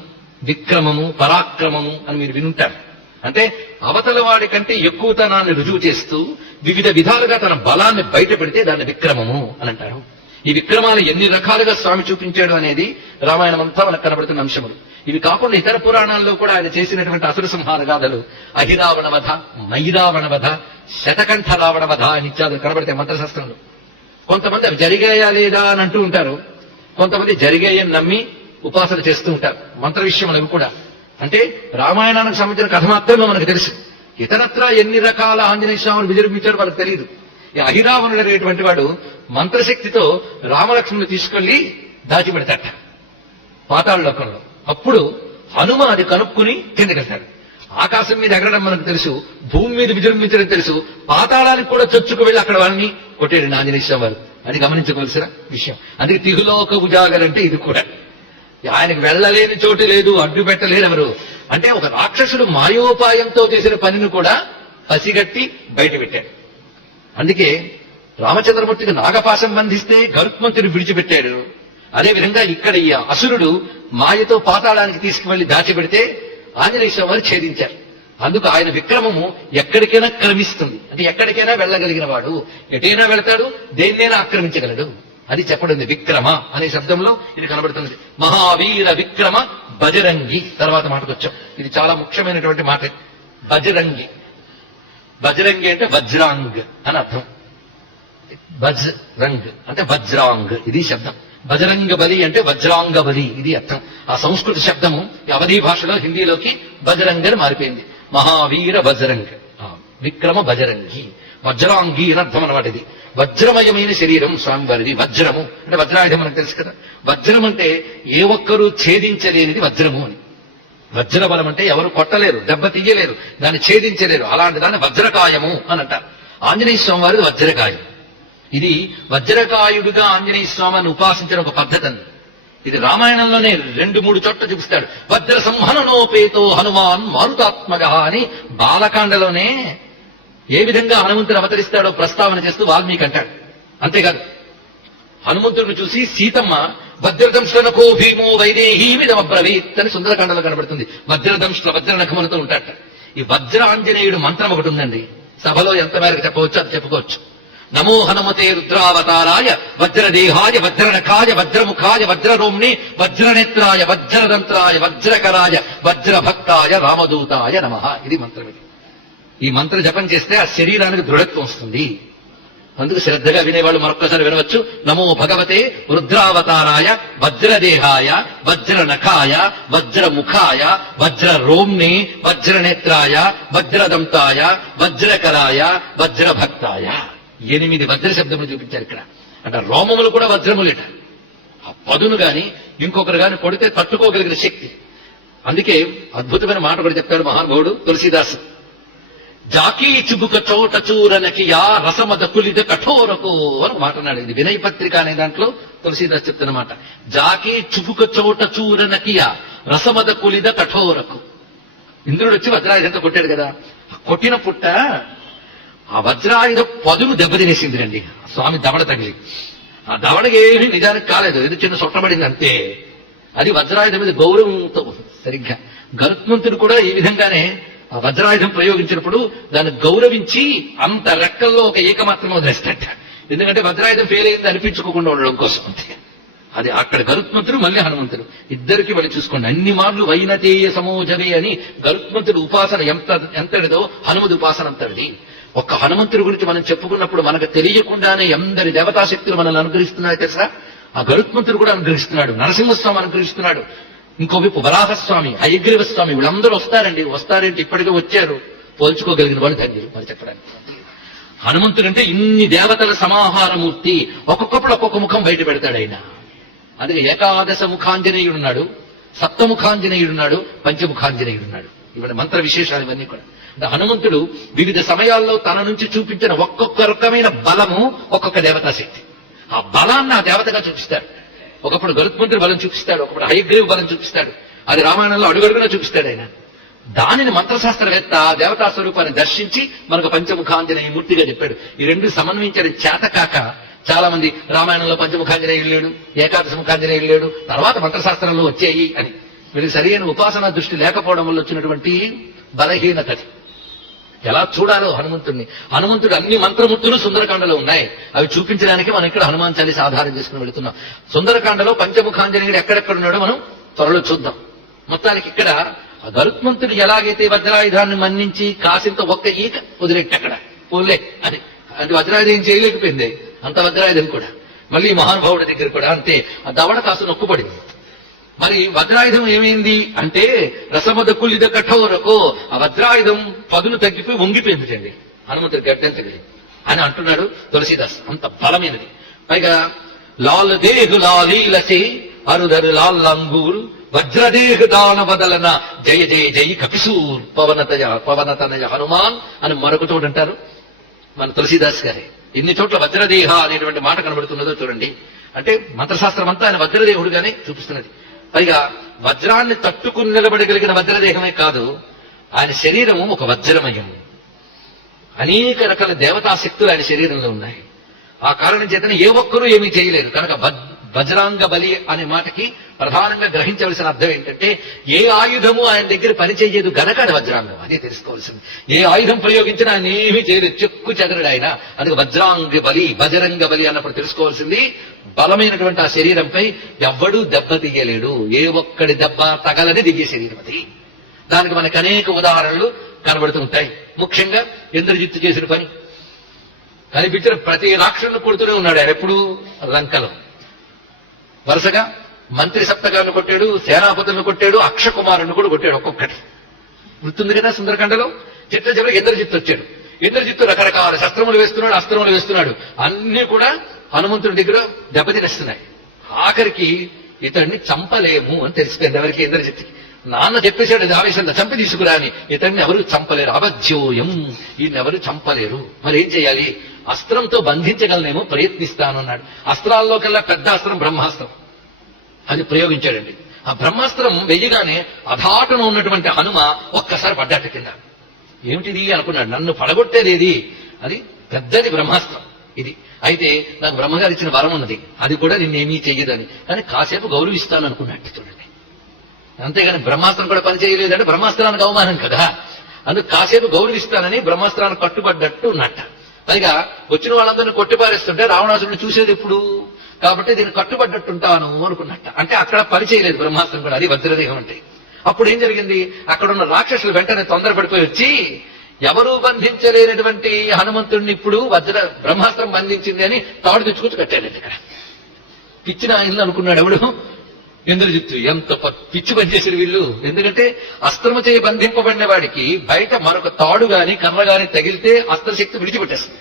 విక్రమము, పరాక్రమము అని మీరు వినుంటారు. అంటే అవతల వాడి కంటే ఎక్కువతనాన్ని రుజువు చేస్తూ వివిధ విధాలుగా తన బలాన్ని బయట పెడితే దాన్ని విక్రమము అని అంటారు. ఈ విక్రమాలు ఎన్ని రకాలుగా స్వామి చూపించాడు అనేది రామాయణం అంతా మనకు కనబడుతున్న అంశములు. ఇవి కాకుండా ఇతర పురాణాల్లో కూడా ఆయన చేసినటువంటి అసుర సంహార గాథలు, అహిరావణ వధ, మైరావణ వధ, శతకంఠ రావణ వధ అని ఇత్యాదులు కనబడతాయి మంత్రశాస్త్రంలో. కొంతమంది అవి జరిగాయా లేదా అని అంటూ ఉంటారు, కొంతమంది జరిగాయని నమ్మి ఉపాసన చేస్తూ ఉంటారు. మంత్ర విషయములు అవి కూడా. అంటే రామాయణానికి సంబంధించిన కథ మాత్రమే మనకు తెలుసు. ఇతరత్రా ఎన్ని రకాల ఆంజనేయ స్వామిని విజృంభించాడో వాళ్ళకి తెలియదు. ఈ అహిరావణుడు అనేటువంటి వాడు మంత్రశక్తితో రామలక్ష్మణుని తీసుకెళ్లి దాచిపెడతాట పాతాళ లోకంలో. అప్పుడు హనుమ అది కనుక్కుని కిందకెళ్తాడు. ఆకాశం మీద ఎగరడం మనకు తెలుసు, భూమి మీద విజృంభించడం తెలుసు, పాతాళానికి కూడా చొచ్చుకు వెళ్ళి అక్కడ వాళ్ళని కొట్టాడు ఆంజనేయ స్వామి వారు. అది గమనించవలసిన విషయం. అందుకే తిహులోక ఉజాగరంటే ఇది కూడా. ఆయనకు వెళ్ళలేని చోటు లేదు, అడ్డు పెట్టలేరు ఎవరు. అంటే ఒక రాక్షసుడు మాయోపాయంతో చేసిన పనిని కూడా పసిగట్టి బయట పెట్టాడు. అందుకే రామచంద్రమూర్తికి నాగపాశం బంధిస్తే గరుత్మంతుని విడిచిపెట్టాడు. అదేవిధంగా ఇక్కడ ఈ అసురుడు మాయతో పాతాళానికి తీసుకువెళ్లి దాచిపెడితే ఆంజనేయ స్వామి వారు ఛేదించారు. అందుకు ఆయన విక్రమము ఎక్కడికైనా క్రమిస్తుంది. అంటే ఎక్కడికైనా వెళ్ళగలిగిన వాడు, ఎటైనా వెళతాడు, దేన్నైనా ఆక్రమించగలడు. అది చెప్పడం విక్రమ అనే శబ్దంలో ఇది కనబడుతుంది. మహావీర విక్రమ బజరంగి. తర్వాత మాటకు వచ్చాం. ఇది చాలా ముఖ్యమైనటువంటి మాట. బజరంగి. బజరంగి అంటే వజ్రాంగ్ అని అర్థం. వజ్రంగ్ అంటే వజ్రాంగ్, ఇది శబ్దం. బజరంగ బలి అంటే వజ్రాంగ బలి, ఇది అర్థం. ఆ సంస్కృత శబ్దము అవధీ భాషలో హిందీలోకి బజరంగ్ అని మారిపోయింది. మహావీర బజరంగ్, విక్రమ బజరంగి, వజ్రాంగి అని అర్థం అన్నమాట. ఇది వజ్రమయమైన శరీరం స్వామివారిది. వజ్రము అంటే వజ్రాయుధం మనకు తెలుసు కదా. వజ్రం అంటే ఏ ఒక్కరూ ఛేదించలేనిది వజ్రము అని. వజ్రబలం అంటే ఎవరు కొట్టలేరు, దెబ్బ తీయలేరు, దాన్ని ఛేదించలేరు. అలాంటి దాన్ని వజ్రకాయము అని అంటారు. ఆంజనేయ స్వామి వారిది వజ్రకాయం. ఇది వజ్రకాయుడుగా ఆంజనేయ స్వామిని ఉపాసించిన ఒక పద్ధతి అంది. ఇది రామాయణంలోనే 2-3 చోట్ల చూపిస్తాడు. వజ్ర సంహననోపేతో హనుమాన్ మారుతాత్మగ అని బాలకాండలోనే ఏ విధంగా హనుమంతుడు అవతరిస్తాడో ప్రస్తావన చేస్తూ వాల్మీకి అంటాడు. అంతేకాదు హనుమంతుడిని చూసి సీతమ్మ వజ్రదంశ్లనకో భీమో వైదేహీమిదమబ్రవీత్ అని సుందరకాండలో కనబడుతుంది. వజ్రదంశ్ల వజ్రనఖములతో ఉంటాడట. ఈ వజ్ర ఆంజనేయుడు మంత్రం ఒకటి ఉందండి. సభలో ఎంత మేరకు చెప్పవచ్చు అది చెప్పుకోవచ్చు. నమో హనుమతే రుద్రావతారాయ వజ్రదేహాయ వజ్రనఖాయ వజ్రముఖాయ వజ్రరోమ్ని వజ్రనేత్రాయ వజ్రదంత్రాయ వజ్రకరాయ వజ్రభక్తాయ రామదూతాయ నమః. ఇది మంత్రం. ఈ మంత్ర జపం చేస్తే ఆ శరీరానికి దృఢత్వం వస్తుంది. అందుకు శ్రద్ధగా వినేవాళ్ళు మరొక్కసారి వినవచ్చు. నమో భగవతే రుద్రావతారాయ వజ్రదేహాయ వజ్రనఖాయ వజ్రముఖాయ వజ్రరోమ్ని వజ్రనేత్రాయ వజ్రదంతాయ వజ్రకరాయ వజ్రభక్తాయ. 8 వజ్ర శబ్దములు చూపించారు ఇక్కడ. అంటే రోమములు కూడా వజ్రములేట. ఆ పదును గాని ఇంకొకరు గాని కొడితే తట్టుకోగలిగిన శక్తి. అందుకే అద్భుతమైన మాట కూడా చెప్తాడు మహానుభావుడు తులసీదాస్. జాకీ చుబుక చోట చూరనకియా రసమద కులిద కఠోరకు అని మాట్లాడాడు. ఇది వినయ పత్రిక అనే దాంట్లో తులసీదాస్ చెప్తున్నమాట. జాకీ చుబుక చోట చూరనకియా రసమద కులిద కఠోరకు. ఇంద్రుడు వచ్చి వజ్రాయుధంతో కొట్టాడు కదా, కొట్టిన పుట్ట ఆ వజ్రాయుధ పదును దెబ్బతినేసింది రండి స్వామి దవడ తగిలి. ఆ దవడకి ఏమీ నిజానికి కాలేదు, ఏదో చిన్న సొట్టబడింది అంతే. అది వజ్రాయుధం మీద గౌరవంతో సరిగ్గా గరుత్మంతుడు కూడా ఈ విధంగానే ఆ వజ్రాయుధం ప్రయోగించినప్పుడు దాన్ని గౌరవించి అంత రెక్కల్లో ఒక ఏకమాత్రం వదిలేస్తాట. ఎందుకంటే వజ్రాయుధం ఫెయిల్ అయింది అనిపించుకోకుండా ఉండడం కోసం అంతే. అది అక్కడ గరుత్మంతుడు మళ్ళీ హనుమంతుడు ఇద్దరికి మళ్ళీ చూసుకోండి. అన్ని మార్లు వైనతేయ సమోజవే అని గరుత్మంతుడు ఉపాసన ఎంతటిదో హనుమతి ఉపాసన అంతటిది. ఒక్క హనుమంతుడి గురించి మనం చెప్పుకున్నప్పుడు మనకు తెలియకుండానే ఎందరి దేవతాశక్తులు మనల్ని అనుగ్రహిస్తున్నాయో తెలుసా? ఆ గరుత్మంతుడు కూడా అనుగ్రహిస్తున్నాడు, నరసింహస్వామి అనుగ్రహిస్తున్నాడు, ఇంకో వైపు వరాహస్వామి, హయగ్రీవ స్వామి, వీళ్ళందరూ వస్తారేంటి ఇప్పటికే వచ్చారు. పోల్చుకోగలిగిన వాళ్ళు ధన్యులు మరి చెప్పడానికి. హనుమంతుడు అంటే ఇన్ని దేవతల సమాహారమూర్తి. ఒక్కొక్కప్పుడు ఒక్కొక్క ముఖం బయట పెడతాడు ఆయన. అందుకే ఏకాదశ ముఖాంజనేయుడున్నాడు, సప్తముఖాంజనేయుడున్నాడు, పంచముఖాంజనేయుడున్నాడు. ఇవన్నీ మంత్ర విశేషాలు ఇవన్నీ కూడా. అంటే హనుమంతుడు వివిధ సమయాల్లో తన నుంచి చూపించిన ఒక్కొక్క రకమైన బలము ఒక్కొక్క దేవతాశక్తి. ఆ బలాన్ని ఆ దేవతగా చూపిస్తాడు. ఒకప్పుడు గరుత్మంతుడు బలం చూపిస్తాడు, ఒకప్పుడు హయగ్రీవ బలం చూపిస్తాడు. అది రామాయణంలో అడుగడుగునా చూపిస్తాడు ఆయన. దానిని మంత్రశాస్త్రవేత్త దేవతా స్వరూపాన్ని దర్శించి మనకు పంచముఖాంజనేయ మూర్తిగా చెప్పాడు. ఈ రెండు సమన్వయించడం చేతకాక చాలా మంది రామాయణంలో పంచముఖాంజనేయుడు లేడు, ఏకాదశ ముఖాంజనేయుడు లేడు, తర్వాత మంత్రశాస్త్రంలో వచ్చాయి అని. వీళ్ళకి సరైన ఉపాసనా దృష్టి లేకపోవడం వల్ల వచ్చినటువంటి బలహీనత. ఎలా చూడాలో హనుమంతుడు అన్ని మంత్రమూర్తులు సుందరకాండలో ఉన్నాయి. అవి చూపించడానికి మనం ఇక్కడ హనుమాన్ చాలీసా ఆధారం చేసుకుని వెళుతున్నాం. సుందరకాండలో పంచముఖాంజనేయుడు ఎక్కడెక్కడ ఉన్నాడో మనం త్వరలో చూద్దాం. మొత్తానికి ఇక్కడ గరుత్మంతుడు ఎలాగైతే వజ్రాయుధాన్ని మన్నించి కాసింత ఒక్క ఈక వదిలేట్టు అక్కడ పోలే అది అది వజ్రాయుధం ఏం చేయలేకపోయింది. అంత వజ్రాయుధం కూడా మళ్ళీ మహానుభావుడి దగ్గర కూడా అంతే. ఆ దవడ కాసు నొక్కుపడింది. మరి వజ్రాయుధం ఏమైంది అంటే రసమద కులిద కఠోరకు. ఆ వజ్రాయుధం పదును తగ్గిపోయి వంగిపోయింది హనుమంతుడి గడ్డం తగిలి అని అంటున్నాడు తులసీదాస్. అంత బలమైనది. పైగా లాల్ దేహు లాలీలసి అరుదరు లాల్ లంగూరు వజ్రదేహ దాన బదలన జయ జయ జయ కపిసూర్ పవనతనయ హనుమాన్ అని మరొక చోటు అంటారు మన తులసీదాస్ గారి. ఇన్ని చోట్ల వజ్రదేహ అనేటువంటి మాట కనబడుతున్నదో చూడండి. అంటే మంత్రశాస్త్రం అంతా ఆయన వజ్రదేహుడుగానే చూపిస్తున్నది. పైగా వజ్రాన్ని తట్టుకుని నిలబడగలిగిన వజ్రదేహమే కాదు, ఆయన శరీరము ఒక వజ్రమయం. అనేక రకాల దేవతాశక్తులు ఆయన శరీరంలో ఉన్నాయి. ఆ కారణం చేతనే ఏ ఒక్కరూ ఏమీ చేయలేరు. కనుక వజ్రాంగ బలి అనే మాటకి ప్రధానంగా గ్రహించవలసిన అర్థం ఏంటంటే ఏ ఆయుధము ఆయన దగ్గర పనిచేయదు గనక అది వజ్రాంగం. అదే తెలుసుకోవాల్సింది. ఏ ఆయుధం ప్రయోగించినా ఆయన ఏమీ చేయలేదు, చెక్కు చెదరడు ఆయన. అందుకే వజ్రాంగ బలి బజరంగ బలి అన్నప్పుడు తెలుసుకోవాల్సింది బలమైనటువంటి ఆ శరీరంపై ఎవ్వడూ దెబ్బ తీయలేడు. ఏ ఒక్కడి దెబ్బ తగలని దిగే శరీరం అది. దానికి మనకు అనేక ఉదాహరణలు కనబడుతూ ఉంటాయి. ముఖ్యంగా ఇంద్రజిత్తు చేసిన పని కనిపించిన ప్రతి రాక్షసులను కొడుతూనే ఉన్నాడు ఆయన. ఎప్పుడు లంకలో వరుసగా మంత్రి సప్తగాన్ని కొట్టాడు, సేనాపతులను కొట్టాడు, అక్షకుమారుని కూడా కొట్టాడు ఒక్కొక్కటి. గుర్తుంది కదా సుందరకాండలో. చిట్ట ఇంద్రజిత్తు వచ్చాడు. ఇంద్రజిత్తు రకరకాల శస్త్రములు వేస్తున్నాడు, అస్త్రములు వేస్తున్నాడు. అన్ని కూడా హనుమంతుడి దగ్గర దెబ్బతినేస్తున్నాయి. ఆఖరికి ఇతడిని చంపలేము అని తెలిసిపోయింది ఎవరికి? ఇంద్రజిత్తుకి. నాన్న చెప్పేశాడు ఇది ఆవేశంగా చంపి తీసుకురా అని. ఇతడిని ఎవరు చంపలేరు, అబధ్యోయం, ఈయన ఎవరు చంపలేరు. మరి ఏం చేయాలి? అస్త్రంతో బంధించగలనేమో ప్రయత్నిస్తాను అన్నాడు. అస్త్రాల్లో కల్లా పెద్ద అస్త్రం బ్రహ్మాస్త్రం. అది ప్రయోగించాడండి. ఆ బ్రహ్మాస్త్రం వెయ్యగానే అధాటున ఉన్నటువంటి హనుమ ఒక్కసారి పడ్డాట కింద. ఏమిటిది అనుకున్నాడు. నన్ను పడగొట్టేది అది పెద్దది బ్రహ్మాస్త్రం ఇది. అయితే నాకు బ్రహ్మగారు ఇచ్చిన వరం ఉన్నది, అది కూడా నిన్నేమీ చెయ్యదని. కానీ కాసేపు గౌరవిస్తాను అనుకున్నాడు. చూడండి, అంతేగాని బ్రహ్మాస్త్రం కూడా పనిచేయలేదంటే బ్రహ్మాస్త్రానికి అవమానం కదా. అందుకు కాసేపు గౌరవిస్తానని బ్రహ్మాస్త్రాన్ని కట్టుబడ్డట్టు ఉన్నట్ట. పైగా వచ్చిన వాళ్ళందరినీ కొట్టిపారేస్తుంటే రావణాసురుని చూసేది ఎప్పుడు, కాబట్టి దీన్ని కట్టుబడ్డట్టుంటాను అనుకున్నట్ట. అంటే అక్కడ పని చేయలేదు బ్రహ్మాస్త్రం కూడా, అది వజ్రదేహం అంటే. అప్పుడు ఏం జరిగింది, అక్కడ ఉన్న రాక్షసులు వెంటనే తొందరపడిపోయి వచ్చి ఎవరూ బంధించలేనటువంటి హనుమంతుడిని ఇప్పుడు బ్రహ్మాస్త్రం బంధించింది అని తాడు తెచ్చుకొచ్చి కట్టాడండి. ఇక్కడ పిచ్చిన ఇల్లు అనుకున్నాడు ఎవడు, ఇంద్రజిత్తు. ఎంత పిచ్చి పనిచేసారు వీళ్ళు. ఎందుకంటే అస్త్రము చేయి బంధింపబడిన వాడికి బయట మరొక తాడు గాని కర్ర గాని తగిలితే అస్త్రశక్తి విడిచిపెట్టేస్తుంది.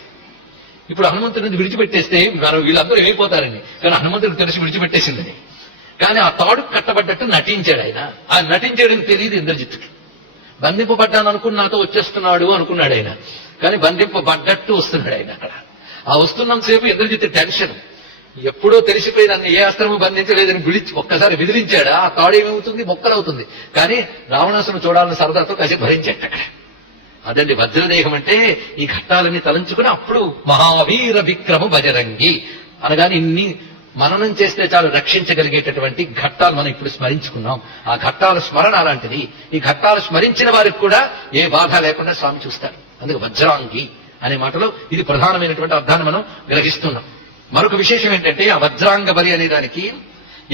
ఇప్పుడు హనుమంతుడిని విడిచిపెట్టేస్తే మనం వీళ్ళందరూ ఏమైపోతారని, కానీ హనుమంతుడికి తెలిసి విడిచిపెట్టేసిందని. కానీ ఆ తాడు కట్టబడ్డట్టు నటించాడు ఆయన. ఆ నటించాడని తెలియదు ఇంద్రజిత్తుకి. బంధింపబడ్డాను అనుకుని నాతో వచ్చేస్తున్నాడు అనుకున్నాడు ఆయన, కానీ బంధింపబడ్డట్టు వస్తున్నాడు ఆయన. అక్కడ ఆ వస్తున్నంతసేపు ఇంద్రజిత్తు టెన్షన్. ఎప్పుడో తెలిసిపోయి నన్ను ఏ అస్త్రము బంధించలేదని ఒక్కసారి విదిలించాడా, ఆ తాడు ఏమవుతుంది, మొక్కలవుతుంది. కానీ రావణాసును చూడాలని సరదాతో కాసేపు భరించాడు అక్కడ. అదండి వజ్రదేహం అంటే. ఈ ఘట్టాలన్నీ తలంచుకుని అప్పుడు మహావీర విక్రమ బజరంగి అనగానే ఇన్ని మననం చేస్తే చాలు రక్షించగలిగేటటువంటి ఘట్టాలు మనం ఇప్పుడు స్మరించుకున్నాం. ఆ ఘట్టాల స్మరణ అలాంటిది. ఈ ఘట్టాలు స్మరించిన వారికి కూడా ఏ బాధ లేకుండా స్వామి చూస్తారు. అందుకే వజ్రాంగి అనే మాటలో ఇది ప్రధానమైనటువంటి అర్థాన్ని మనం గ్రహిస్తున్నాం. మరొక విశేషం ఏంటంటే, ఆ వజ్రాంగ బలి అనే దానికి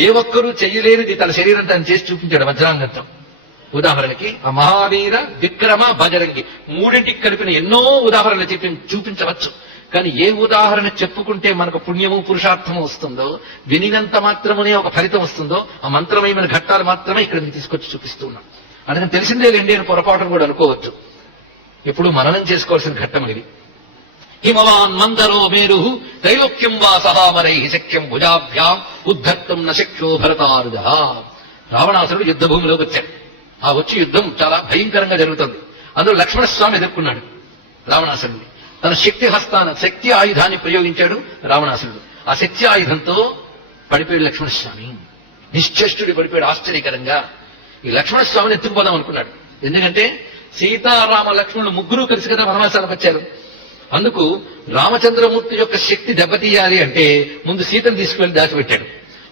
ఏ ఒక్కరూ చెయ్యలేనిది తన శరీరం తను చేసి చూపించాడు వజ్రాంగంతో. ఉదాహరణకి ఆ మహావీర విక్రమ బజరంగి మూడింటికి కలిపిన ఎన్నో ఉదాహరణలు చూపించవచ్చు. కానీ ఏ ఉదాహరణ చెప్పుకుంటే మనకు పుణ్యము పురుషార్థము వస్తుందో, వినినంత మాత్రమునే ఒక ఫలితం వస్తుందో, ఆ మంత్రమైన ఘట్టాలు మాత్రమే ఇక్కడ నేను తీసుకొచ్చి చూపిస్తున్నాం. అందుకని తెలిసిందే లేండి అని పొరపాటును కూడా అనుకోవచ్చు. ఎప్పుడు మననం చేసుకోవాల్సిన ఘట్టం ఇది. హిమవాన్ మందరో మేరు త్రైలోక్యం వా సహామరై శక్యం భుజాభ్యాం ఉద్ధర్తం నశక్యో భరతారుజ. రావణాసురుడు యుద్ధ భూమిలోకి వచ్చాడు. ఆ వచ్చి యుద్ధం చాలా భయంకరంగా జరుగుతుంది. అందులో లక్ష్మణస్వామి ఎదుర్కొన్నాడు రావణాసురుడిని. తన శక్తి ఆయుధాన్ని ప్రయోగించాడు రావణాసురుడు. ఆ శక్తి ఆయుధంతో పడిపోయాడు లక్ష్మణస్వామి. నిశ్చేష్టుడి పడిపోయాడు ఆశ్చర్యకరంగా. ఈ లక్ష్మణస్వామిని ఎత్తుకుపోదాం అనుకున్నాడు. ఎందుకంటే సీతారామ లక్ష్మణులు ముగ్గురు కలిసి కదా వనవాసాలకు వచ్చారు. అందుకు రామచంద్రమూర్తి యొక్క శక్తి దెబ్బతీయాలి అంటే ముందు సీతను తీసుకువెళ్లి దాచిపెట్టాడు.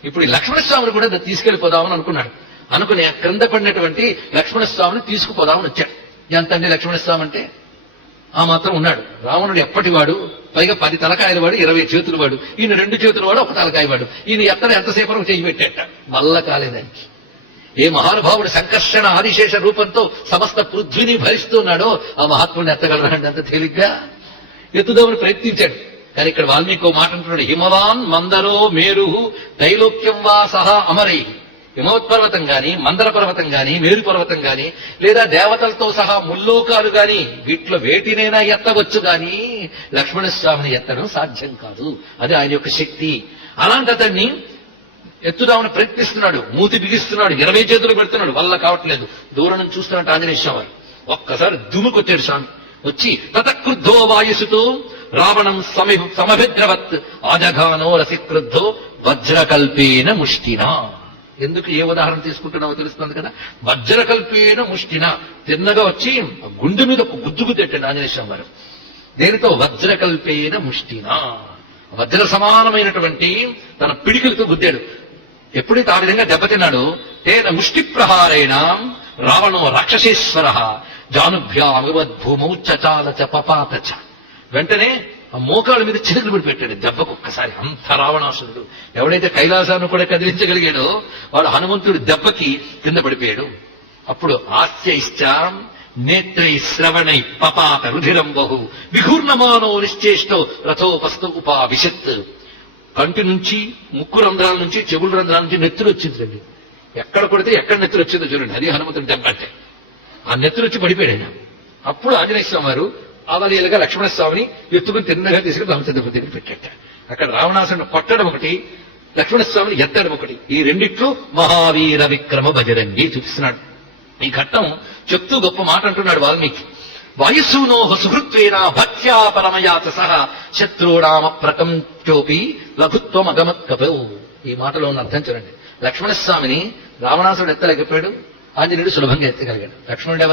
ఇప్పుడు ఈ లక్ష్మణస్వామిని కూడా తీసుకెళ్లిపోదామని అనుకున్నాడు. అనుకుని క్రింద పడినటువంటి లక్ష్మణస్వామిని తీసుకుపోదామని వచ్చాడు. ఎంత అండి లక్ష్మణస్వామి అంటే? ఆ మాత్రం ఉన్నాడు. రావణుడు ఎప్పటివాడు, పైగా 10 తలకాయల వాడు, 20 చేతుల వాడు. ఈయన 2 చేతుల వాడు, 1 తలకాయ వాడు. ఈయన ఎంతసేపు చెయ్యి పెట్టేట వల్ల కాలేదానికి. ఏ మహానుభావుడు సంకర్షణ ఆదిశేష రూపంతో సమస్త పృథ్వీని భరిస్తున్నాడో ఆ మహాత్ముడిని ఎత్తగలరండి అంత తేలిగ్గా. ఎత్తుదామని ప్రయత్నించాడు. కానీ ఇక్కడ వాల్మీకి మాట అంటున్నాడు, హిమవాన్ మందరో మేరు తైలోక్యం వా సహా అమరై. హిమవత్పర్వతం గాని, మందర పర్వతం గాని, మేరు పర్వతం గాని, లేదా దేవతలతో సహా ముల్లోకాలు గాని, వీటిలో వేటినైనా ఎత్తవచ్చు గాని లక్ష్మణస్వామిని ఎత్తడం సాధ్యం కాదు. అది ఆయన యొక్క శక్తి. అలాంటి అతన్ని ఎత్తుదామని ప్రయత్నిస్తున్నాడు. మూతి బిగిస్తున్నాడు, 20 చేతులు పెడుతున్నాడు, వల్ల కావట్లేదు. దూరం నుంచి చూస్తున్నట్టు ఆంజనేయ స్వామి ఒక్కసారి దుముకొచ్చాడు స్వామి. వచ్చి తతక్రుద్ధో వాయుసుతో రావణం సమభిద్రవత్ ఆజఘానో రసిక్రుద్ధో వజ్రకల్పేన ముష్టినా. ఎందుకు ఏ ఉదాహరణ తీసుకుంటున్నావో తెలుస్తుంది కదా. వజ్రకల్పేన ముష్టినా, తిన్నగా వచ్చి గుండె మీద ఒక గుద్దుగుద్దెట్టండి ఆంజనేయ స్వామి వారు. దేనితో? వజ్రకల్పేన ముష్టినా, వజ్ర సమానమైనటువంటి తన పిడికిలతో గుద్దాడు. ఎప్పుడైతే ఆ విధంగా దెబ్బతిన్నాడు, తేన ముష్టి ప్రహారేణ రావణో రాక్షసేశ్వర జానుభ్యామివద్భూమౌ చచాలచ పపాతచ. వెంటనే ఆ మోకాళ్ళ మీద చిలుకలు పడిపెట్టాడు దెబ్బకు ఒక్కసారి. అంత రావణాసురుడు. ఎవడైతే కైలాసాన్ని కూడా కదిలించగలిగాడో వాడు హనుమంతుడి దెబ్బకి కింద పడిపోయాడు. అప్పుడు ఆస్యైశ్చాం నేత్రై శ్రవణై పపాత రుధిరం బహు విఘూర్ణమానో నిశ్చేష్టో రథోపస్థ ఉపావిశత్. కంటి నుంచి, ముక్కు రంధ్రాల నుంచి, చెవుల రంధ్రాల నుంచి నెత్తురు వచ్చిందండి. ఎక్కడ కొడితే ఎక్కడ నెత్తురు వచ్చిందో చూడండి. అది హనుమంతుడి దెబ్బ అంటే. ఆ నెత్తురు వచ్చి పడిపోయాడు ఆయన. అప్పుడు ఆంజనేయ స్వామి వారు అవలీలగా లక్ష్మణస్వామిని ఎత్తుకుని తిన్నగా తీసుకుని రామచంద్రమూర్తి దగ్గర పెట్టాట. అక్కడ రావణాసురుని కొట్టడం ఒకటి, లక్ష్మణస్వామిని ఎత్తడం ఒకటి. ఈ రెండిట్లో మహావీర విక్రమ బజరంగి చూపిస్తున్నాడు. ఈ ఘట్టం చెప్తూ గొప్ప మాట అంటున్నాడు వాల్మీకి. వాయుసూనో సుహృత్వేన భక్త్యా పరమయాత సహ శత్రుణామ ప్రకంచోపి లఘుత్వం అగమత్ కపౌ. ఈ మాటలో ఉన్న అర్థం చూడండి. లక్ష్మణస్వామిని రావణాసుడు ఎత్తలేకపోయాడు, ఆంజనేయుడు సులభంగా ఎత్తగలిగాడు. లక్ష్మణుడు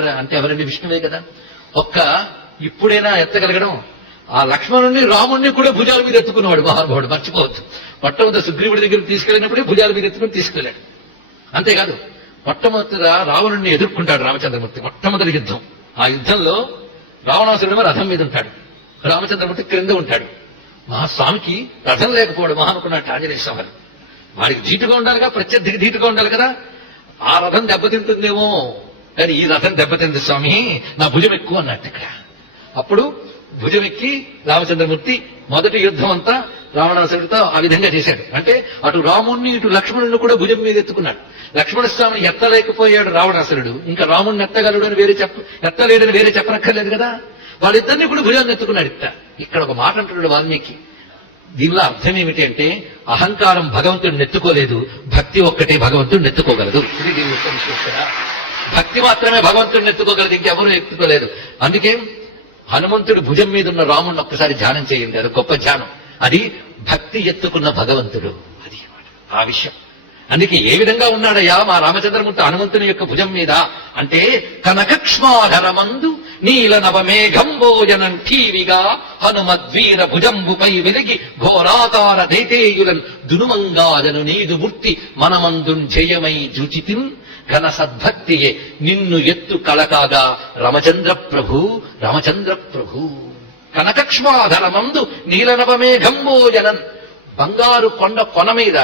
ఎవరండి? విష్ణువే కదా. ఇప్పుడైనా ఎత్తగలగడం. ఆ లక్ష్మణుడిని రాముడిని కూడా భుజాల మీద ఎత్తుకున్నవాడు మహానుభావుడు, మర్చిపోవచ్చు. మొట్టమొదటి సుగ్రీవుడి దగ్గరికి తీసుకెళ్ళినప్పుడే భుజాల మీద ఎత్తుకుని తీసుకెళ్ళాడు. అంతేకాదు మొట్టమొదటిగా రావణుడిని ఎదుర్కొంటాడు రామచంద్రమూర్తి. మొట్టమొదటి యుద్ధం ఆ యుద్ధంలో రావణాసురుడు రథం మీద ఉంటాడు, రామచంద్రమూర్తి క్రింద ఉంటాడు. మహాస్వామికి రథం లేకపోవడం అనుకున్నట్టు ఆంజనేయ స్వామి వాడికి ధీటుగా ఉండాలిగా, ప్రత్యర్థికి ధీటుగా ఉండాలి కదా. ఆ రథం దెబ్బతింటుందేమో కానీ ఈ రథం దెబ్బతింది స్వామి, నా భుజం ఎక్కువ అన్నట్టు ఇక్కడ. అప్పుడు భుజం ఎక్కి రామచంద్రమూర్తి మొదటి యుద్ధం అంతా రావణాసురుడితో ఆ విధంగా చేశాడు. అంటే అటు రాముణ్ణి ఇటు లక్ష్మణుడిని కూడా భుజం మీద ఎత్తుకున్నాడు. లక్ష్మణస్వామిని ఎత్తలేకపోయాడు రావణాసురుడు, ఇంకా రాముణ్ణి ఎత్తగలడు అని ఎత్తలేడని వేరే చెప్పనక్కర్లేదు కదా. వాళ్ళిద్దరిని కూడా భుజాన్ని ఎత్తుకున్నాడు. ఇక్కడ ఒక మాట అంటున్నాడు వాల్మీకి. దీనిలో అర్థం ఏమిటి అంటే అహంకారం భగవంతుడిని ఎత్తుకోలేదు, భక్తి ఒక్కటే భగవంతుడిని ఎత్తుకోగలదు. ఇది దీని యొక్క విశేషత. భక్తి మాత్రమే భగవంతుడిని ఎత్తుకోగలదు, ఇంకెవరూ ఎత్తుకోలేదు. అందుకే హనుమంతుడు భుజం మీద ఉన్న రాముడిని ఒక్కసారి ధ్యానం చేయండి, అది గొప్ప ధ్యానం. అది భక్తి ఎత్తుకున్న భగవంతుడు, అది ఆ విషయం. అందుకే ఏ విధంగా ఉన్నాడయ్యా మా రామచంద్రమూర్తి హనుమంతుని యొక్క భుజం మీద అంటే కనకక్ష్మాధరమందు నీల నవమేఘంబోజనం ఠీవిగా హనుమద్వీర భుజంబుపై వెలిగి ఘోరాకార దైతేయులన్ దునుమంగాదను నీదు మూర్తి మనమందున్ జయమై జుచితిన్ ఘన సద్భక్తియే నిన్ను ఎత్తు కలకాగా రామచంద్ర ప్రభు కనకక్ష్మాధరమందు నీలనవమేఘంబోజనం. బంగారు కొండ కొన మీద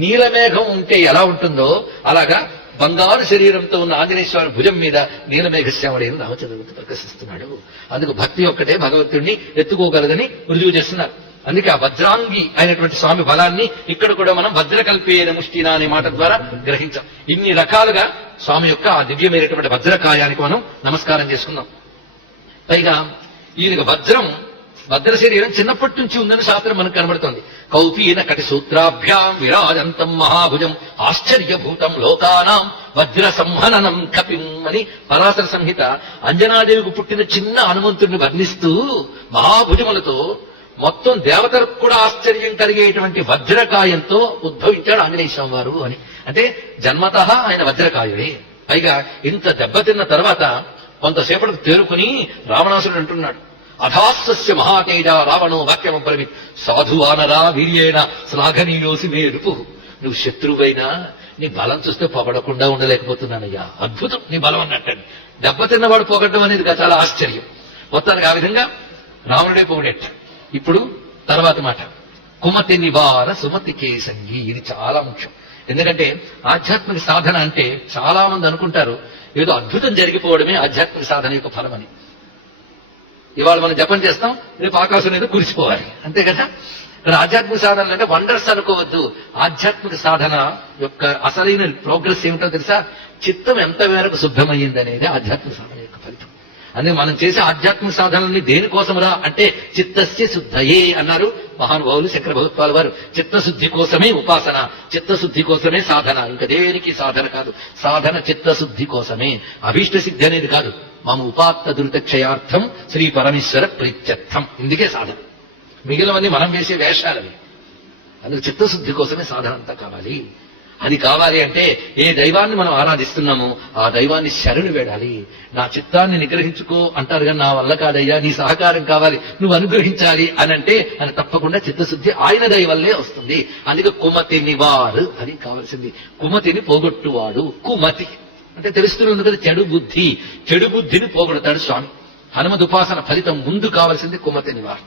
నీలమేఘం ఉంటే ఎలా ఉంటుందో అలాగా బంగారు శరీరంతో ఉన్న ఆంజనేయ స్వామి భుజం మీద నీలమేఘశ్యాముడైన రామచంద్రమూర్తి ప్రకాశిస్తున్నాడు. అందుకు భక్తి ఒక్కటే భగవంతుడిని ఎత్తుకోగలదని రుజువు చేస్తున్నారు. అందుకే ఆ వజ్రాంగి అయినటువంటి స్వామి బలాన్ని ఇక్కడ కూడా మనం వజ్రకల్పేన ముష్టినా అనే మాట ద్వారా గ్రహించాం. ఇన్ని రకాలుగా స్వామి యొక్క ఆ దివ్యమైనటువంటి వజ్రకాయానికి మనం నమస్కారం చేసుకుందాం. పైగా ఈయనకి వజ్ర శరీరం చిన్నప్పటి నుంచి ఉందని శాస్త్రం మనకు కనబడుతోంది. కౌపీన కటి సూత్రాభ్యాం విరాజంతం మహాభుజం ఆశ్చర్యభూతం లోకానాం వజ్ర సంహననం కపిం అని పరాశర సంహిత అంజనాదేవికి పుట్టిన చిన్న హనుమంతుడిని వర్ణిస్తూ మహాభుజములతో మొత్తం దేవతలకు కూడా ఆశ్చర్యం కలిగేటువంటి వజ్రకాయంతో ఉద్భవించాడు ఆంజనేయ స్వామి వారు అని. అంటే జన్మతః ఆయన వజ్రకాయుడే. పైగా ఇంత దెబ్బతిన్న తర్వాత కొంతసేపటికి తేరుకుని రావణాసురుడు అంటున్నాడు, అధాస్య మహాతేజ రావణో వాక్యమబ్రవీత్ సాధువానరా వీర్యేణ శ్లాఘనీయోసి మే రుపు. నువ్వు శత్రువైనా నీ బలం చూస్తే పొగడకుండా ఉండలేకపోతున్నానయ్యా, అద్భుతం నీ బలం అన్నట్టండి. దెబ్బతిన్నవాడు పొగడ్డం అనేది చాలా ఆశ్చర్యం. మొత్తానికి ఆ విధంగా రావణుడే పొగడేట. ఇప్పుడు తర్వాత మాట కుమతి నివార సుమతి కేసంగి. ఇది చాలా ముఖ్యం. ఎందుకంటే ఆధ్యాత్మిక సాధన అంటే చాలా మంది అనుకుంటారు ఏదో అద్భుతం జరిగిపోవడమే ఆధ్యాత్మిక సాధన యొక్క ఫలమని. ఇవాళ మనం జపం చేస్తాం, రేపు ఆకాశం మీద కురిసిపోవాలి, అంతే కదా. ఆధ్యాత్మిక సాధన అంటే వండర్స్ అనుకోవద్దు. ఆధ్యాత్మిక సాధన యొక్క అసలైన ప్రోగ్రెస్ ఏమిటో తెలుసా? చిత్తం ఎంత మేరకు శుద్ధమయ్యింది అనేది ఆధ్యాత్మిక సాధన యొక్క ఫలితం. అందుకే మనం చేసే ఆధ్యాత్మిక సాధనల్ని దేనికోసమురా అంటే చిత్తస్య శుద్ధయే అన్నారు మహానుభావులు శంకర భగవత్పాల్ వారు. చిత్తశుద్ధి కోసమే ఉపాసన, చిత్తశుద్ధి కోసమే సాధన, ఇంకా దేనికి సాధన కాదు. సాధన చిత్తశుద్ధి కోసమే, అభీష్ట సిద్ధి అనేది కాదు. మమ ఉపాత్త దురితక్షయార్థం శ్రీ పరమేశ్వర ప్రీత్యర్థం, ఇందుకే సాధన. మిగిలినవన్నీ మనం వేసే వేషాలవి. అందుకు చిత్తశుద్ధి కోసమే సాధన అంతా కావాలి. అది కావాలి అంటే ఏ దైవాన్ని మనం ఆరాధిస్తున్నామో ఆ దైవాన్ని శరణు వేడాలి. నా చిత్తాన్ని నిగ్రహించుకో అంటారు కానీ నా వల్ల కాదయ్యా, నీ సహకారం కావాలి, నువ్వు అనుగ్రహించాలి అని అంటే అది తప్పకుండా చిత్తశుద్ధి ఆయన దయ వల్లే వస్తుంది. అందుకే కుమతి నివారు అది కావాల్సింది. కుమతిని పోగొట్టువాడు కుమతి అంటే తెలుస్తుంది కదా, చెడు బుద్ధిని పోగొడతాడు స్వామి. హనుమద్ ఉపాసన ఫలితం ముందు కావాల్సింది కుమతి నివారణ.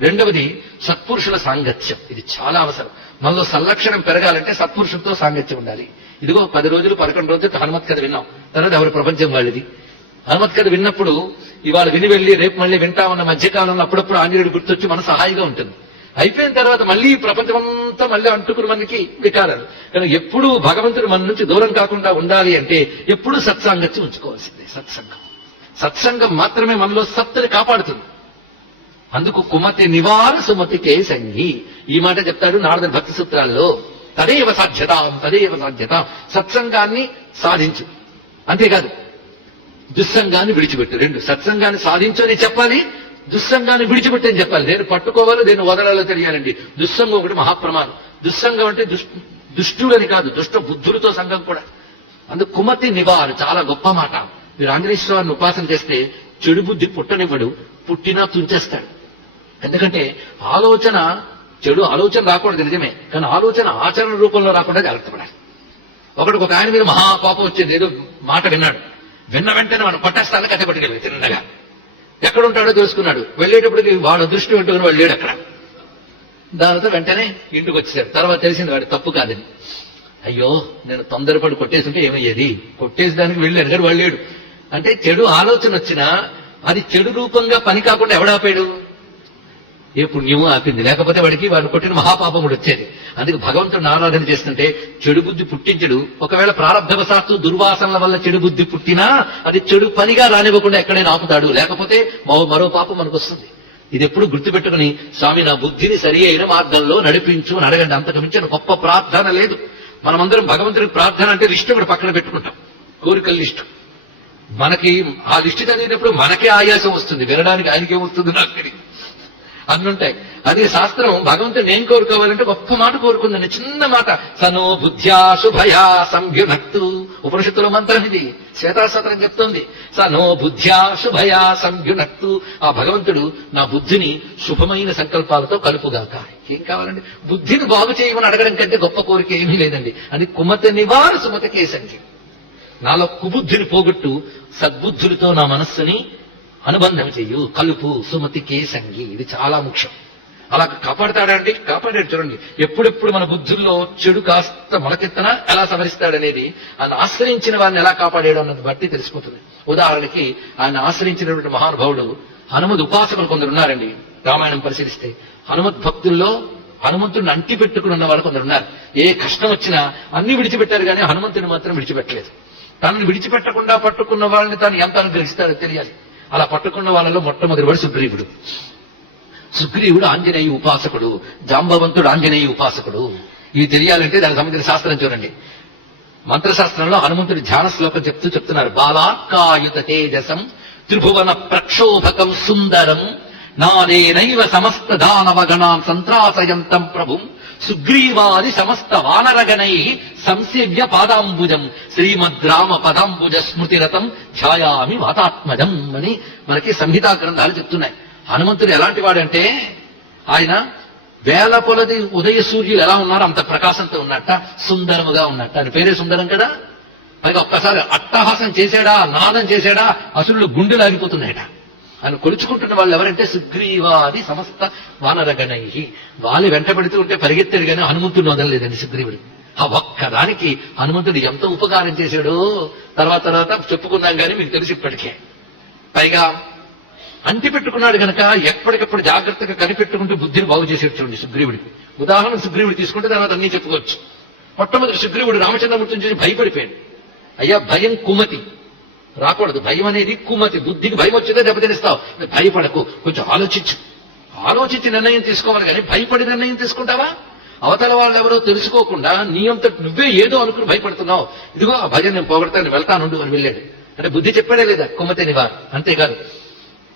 రెండవది సత్పురుషుల సాంగత్యం. ఇది చాలా అవసరం. మనలో సంలక్షణం పెరగాలంటే సత్పురుషులతో సాంగత్యం ఉండాలి. ఇదిగో 10 రోజులు 11 రోజులు హనుమత్ కథ విన్నాం, తర్వాత ఎవరి ప్రపంచం వాళ్ళది. హనుమత్ కథ విన్నప్పుడు ఇవాళ విని వెళ్ళి రేపు మళ్ళీ వింటామన్న మధ్యకాలంలో అప్పుడప్పుడు ఆంజనేయుడు గుర్తొచ్చి మన సహాయిగా ఉంటుంది. అయిపోయిన తర్వాత మళ్ళీ ప్రపంచం అంతా మళ్ళీ అంటుకుని మనకి వికారాలు. కానీ ఎప్పుడు భగవంతుడు మన నుంచి దూరం కాకుండా ఉండాలి అంటే ఎప్పుడు సత్సాంగత్యం ఉంచుకోవాల్సిందే. సత్సంగం మాత్రమే మనలో సత్తుని కాపాడుతుంది. అందుకు కుమతి నివార సుమతి కేసంగి ఈ మాట చెప్తాడు నారద భక్తి సూత్రాల్లో. తదేవ సాధ్యత. సత్సంగాన్ని సాధించు, అంతేకాదు దుస్సంగాన్ని విడిచిపెట్టు. రెండు, సత్సంగాన్ని సాధించు అని చెప్పాలి, దుస్సంగాన్ని విడిచిపెట్టని చెప్పాలి. నేను పట్టుకోవాలో నేను వదలాలో తెలియాలండి. దుస్సంగం ఒకటి మహాప్రమాదం. దుస్సంగం అంటే దుష్టులని కాదు, దుష్ట బుద్ధులతో సంఘం కూడా. అందుకు కుమతి నివారు చాలా గొప్ప మాట. మీరు ఆంజనేశ్వరాన్ని ఉపాసన చేస్తే చెడు బుద్ధి పుట్టనివ్వడు, పుట్టినా తుంచేస్తాడు. ఎందుకంటే చెడు ఆలోచన రాకూడదు నిజమే, కానీ ఆలోచన ఆచరణ రూపంలో రాకుండా జాగ్రత్త పడాలి. ఒక ఆయన మీద మహాపాపం వచ్చింది, ఏదో మాట విన్నాడు. విన్న వెంటనే మనం కొట్టేస్తాను కథ పట్టుకెళ్ళి చిన్నగా ఎక్కడ ఉంటాడో తెలుసుకున్నాడు. వెళ్ళేటప్పటికి వాడు దృష్టి పెట్టుకుని వాడు లేడు అక్కడ. దానితో వెంటనే ఇంటికి వచ్చేసాడు. తర్వాత తెలిసింది వాడి తప్పు కాదని. అయ్యో నేను తొందరపడి కొట్టేస్తుంటే ఏమయ్యేది, కొట్టేసి దానికి వెళ్ళాడు కానీ వాడు లేడు. అంటే చెడు ఆలోచన వచ్చినా అది చెడు రూపంగా పని కాకుండా ఎవడాపాడు? ఏ పుణ్యమో ఆపింది. లేకపోతే వాడికి వాడు కొట్టిన మహాపాపముడు వచ్చేది. అందుకే భగవంతుడిని ఆరాధన చేస్తుంటే చెడు బుద్ధి పుట్టించడు. ఒకవేళ ప్రారంభవశాత్తు దుర్వాసనల వల్ల చెడు బుద్ధి పుట్టినా అది చెడు పనిగా రానివ్వకుండా ఎక్కడైనా ఆపుతాడు. లేకపోతే మరో పాపం మనకు వస్తుంది. ఇది ఎప్పుడు గుర్తుపెట్టుకుని స్వామి నా బుద్ధిని సరి అయిన మార్గంలో నడిపించు అని అడగండి. అంతకు మించిన గొప్ప ప్రార్థన లేదు. మనమందరం భగవంతుడికి ప్రార్థన అంటే లిస్టు కూడా పక్కన పెట్టుకుంటాం, కోరికల లిస్టు. మనకి ఆ లిస్టు చదివినప్పుడు మనకే ఆయాసం వస్తుంది, వినడానికి ఆయనకేం వస్తుంది నాకు తెలియదు, అన్నుంటాయి. అదే శాస్త్రం భగవంతుడు ఏం కోరుకోవాలంటే గొప్ప మాట కోరుకుందండి, చిన్న మాట. సనో బుద్ధ్యా శుభయా సంభ్యునక్తు. ఉపనిషత్తుల మంత్రం ఇది, శ్వేతాసత్రం చెప్తుంది. సనో బుద్ధ్యా శుభయా సంభ్యునక్తు. ఆ భగవంతుడు నా బుద్ధిని శుభమైన సంకల్పాలతో కలుపుగాక. ఏం కావాలండి? బుద్ధిని బాగు చేయమని అడగడం కంటే గొప్ప కోరిక ఏమీ లేదండి. అది కుమత నివార సుమత కేసంగి. నాలో కుబుద్ధిని పోగొట్టు సద్బుద్ధులతో నా మనస్సుని అనుబంధం చెయ్యు, కలుపు సుమతి కేసంగి. ఇది చాలా ముఖ్యం. అలా కాపాడతాడండి, కాపాడాడు. చూడండి ఎప్పుడెప్పుడు మన బుద్ధుల్లో చెడు కాస్త మొలకెత్తనా ఎలా సవరిస్తాడనేది ఆయన ఆశ్రయించిన వారిని ఎలా కాపాడాడు అన్నది బట్టి తెలిసిపోతుంది. ఉదాహరణకి ఆయన ఆశ్రయించినటువంటి మహానుభావుడు హనుమద్ ఉపాసకులు కొందరు ఉన్నారండి. రామాయణం పరిశీలిస్తే హనుమద్ భక్తుల్లో హనుమంతుడిని అంటి పెట్టుకుని వాళ్ళు కొందరు ఉన్నారు. ఏ కష్టం వచ్చినా అన్ని విడిచిపెట్టారు కానీ హనుమంతుడిని మాత్రం విడిచిపెట్టలేదు. తనని విడిచిపెట్టకుండా పట్టుకున్న వాళ్ళని తాను ఎంత అనుగ్రహిస్తాడో తెలియాలి. అలా పట్టుకున్న వాళ్ళలో మొట్టమొదటి వాడు సుగ్రీవుడు. సుగ్రీవుడు ఆంజనేయ ఉపాసకుడు, జాంబవంతుడు ఆంజనేయ ఉపాసకుడు. ఇవి తెలియాలంటే దానికి సంబంధించిన శాస్త్రం చూడండి. మంత్రశాస్త్రంలో హనుమంతుడి ధ్యాన శ్లోకం చెప్తున్నారు. బాలార్కాయుత తేజసం త్రిభువన ప్రక్షోభకం సుందరం నాదేనైవ సమస్త దానవగణాం సంత్రాసయంతం ప్రభుం సుగ్రీవాది సమస్త వానరగణై సంసేవ్య పాదాంబుజం శ్రీమద్రామ పదాంబుజ స్మృతిరతం ఛాయామి వాతాత్మజం అని మనకి సంహితా గ్రంథాలు చెప్తున్నాయి. హనుమంతుడు ఎలాంటి వాడంటే ఆయన వేల కొలది ఉదయ సూర్యులు ఎలా ఉన్నారో అంత ప్రకాశంతో ఉన్నట్ట, సుందరముగా ఉన్నట్ట. ఆయన పేరే సుందరం కదా. పైగా ఒక్కసారి అట్టహాసం చేశాడా, నాదం చేశాడా, అసురులు గుండెలు ఆగిపోతున్నాయట. ఆయన కొలుచుకుంటున్న వాళ్ళు ఎవరంటే సుగ్రీవాది సమస్త వానరగణై. వాళ్ళు వెంటబడుతూ ఉంటే పరిగెత్తాడు కానీ హనుమంతుడు వదలలేదండి సుగ్రీవుడు. ఆ ఒక్కదానికి హనుమంతుడు ఎంత ఉపకారం చేశాడో తర్వాత చెప్పుకున్నాం కానీ మీకు తెలిసి ఇప్పటికే. పైగా అంటి పెట్టుకున్నాడు కనుక ఎప్పటికప్పుడు జాగ్రత్తగా కనిపెట్టుకుంటూ బుద్ధిని బాగు చేసేది చూడండి సుగ్రీవుడికి. ఉదాహరణ సుగ్రీవుడు తీసుకుంటే తర్వాత అన్ని చెప్పుకోవచ్చు. మొట్టమొదటి సుగ్రీవుడు రామచంద్రమూర్తిని చూసి భయపడిపోయాడు. అయ్యా భయం కుమతి రాకూడదు. భయం అనేది కుమతి. బుద్ధికి భయం వచ్చిందే దెబ్బతినిస్తావు. భయపడకు, కొంచెం ఆలోచించి నిర్ణయం తీసుకోవాలి కానీ భయపడి నిర్ణయం తీసుకుంటావా? అవతల వాళ్ళు ఎవరో తెలుసుకోకుండా నీ అంత నువ్వే ఏదో అనుకుని భయపడుతున్నావు. ఇదిగో ఆ భయం నేను పోగొడతాను, వెళ్తానుండు అని వెళ్ళాడు. అంటే బుద్ధి చెప్పాడే లేదా కుమతి నివారు. అంతేకాదు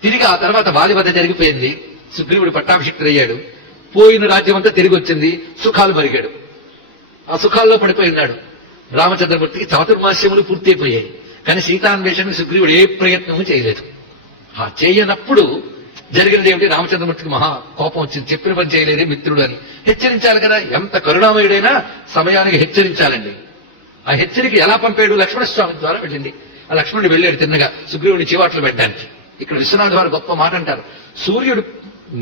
తిరిగి ఆ తర్వాత బాలివధ జరిగిపోయింది. సుగ్రీవుడు పట్టాభిషిక్తుడయ్యాడు. పోయిన రాజ్యం అంతా తిరిగి వచ్చింది. సుఖాలు మరిగాడు. ఆ సుఖాల్లో పడిపోయి ఉన్నాడు. రామచంద్రమూర్తికి చాతుర్మాస్యములు పూర్తయిపోయాయి కానీ సీతాన్వేషణకు సుగ్రీవుడు ఏ ప్రయత్నము చేయలేదు. ఆ చేయనప్పుడు జరిగినది ఏమిటి? రామచంద్రమూర్తికి మహా కోపం వచ్చింది. చెప్పిన పని చేయలేదే మిత్రుడు అని హెచ్చరించాలి కదా. ఎంత కరుణామయుడైనా సమయానికి హెచ్చరించాలండి. ఆ హెచ్చరిక ఎలా పంపాడు? లక్ష్మణస్వామి ద్వారా వెళ్ళింది. ఆ లక్ష్మణుడు వెళ్ళాడు తిన్నగా సుగ్రీవుడిని చివాట్లు పెట్టడానికి. ఇక్కడ విశ్వనాథ్ వారు గొప్ప మాట అంటారు. సూర్యుడు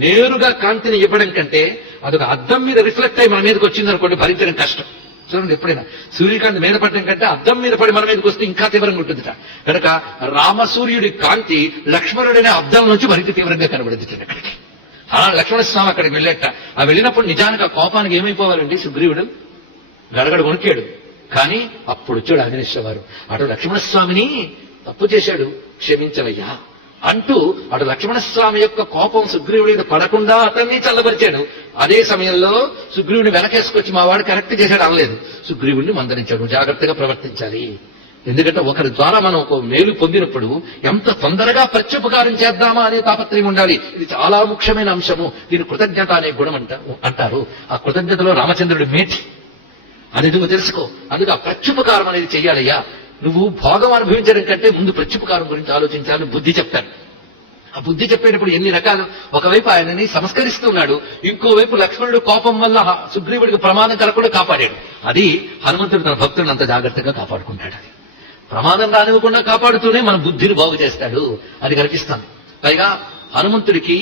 నేరుగా కాంతిని ఇవ్వడం కంటే అదొక అద్దం మీద రిఫ్లెక్ట్ అయ్యి మన మీదకి వచ్చింది అనుకోండి, భరించడం కష్టం. చూడండి ఎప్పుడైనా సూర్యకాంతి మీద పడడం కంటే అద్దం మీద పడి మన మీదకి వస్తే ఇంకా తీవ్రంగా ఉంటుందిట. కనుక రామసూర్యుడి కాంతి లక్ష్మణుడనే అద్దం నుంచి మరింత తీవ్రంగా కనబడుతుంది అక్కడికి. అలా లక్ష్మణస్వామి అక్కడికి వెళ్ళాట. ఆ వెళ్ళినప్పుడు నిజానికి ఆ కోపానికి ఏమైపోవాలండి సుగ్రీవుడు? గడగడ వణికాడు. కానీ అప్పుడు వచ్చాడు ఆంజనేయ వారు. అటు లక్ష్మణస్వామిని తప్పు చేశాడు, క్షమించవయ్యా అంటూ అటు లక్ష్మణస్వామి యొక్క కోపం సుగ్రీవుడి మీద పడకుండా అతన్ని చల్లబరిచాడు. అదే సమయంలో సుగ్రీవుని వెనకేసుకొచ్చి మా వాడు కరెక్ట్ చేశాడు అనలేదు. సుగ్రీవుడిని మందలించాడు, జాగ్రత్తగా ప్రవర్తించాలి. ఎందుకంటే ఒకరి ద్వారా మనం ఒక మేలు పొందినప్పుడు ఎంత తొందరగా ప్రత్యుపకారం చేద్దామా అనే తాపత్రయం ఉండాలి. ఇది చాలా ముఖ్యమైన అంశము. దీని కృతజ్ఞత అనే గుణం అంటారు. ఆ కృతజ్ఞతలో రామచంద్రుడి మేటి అనేది నువ్వు తెలుసుకో. అందుకు ఆ ప్రత్యుపకారం అనేది చెయ్యాలయ్యా. నువ్వు భోగం అనుభవించడం కంటే ముందు ప్రత్యుపకారం గురించి ఆలోచించాలని బుద్ధి చెప్తాను. ఆ బుద్ధి చెప్పేటప్పుడు ఎన్ని రకాలు. ఒకవైపు ఆయనని సంస్కరిస్తున్నాడు, ఇంకోవైపు లక్ష్మణుడు కోపం వల్ల సుగ్రీవుడికి ప్రమాదం కలగకుండా కాపాడాడు. అది హనుమంతుడు తన భక్తులను అంత జాగ్రత్తగా కాపాడుకుంటాడు. అది ప్రమాదం రానివ్వకుండా కాపాడుతూనే మన బుద్ధిని బాగు చేస్తాడు. అది కనిపిస్తుంది. పైగా హనుమంతుడికి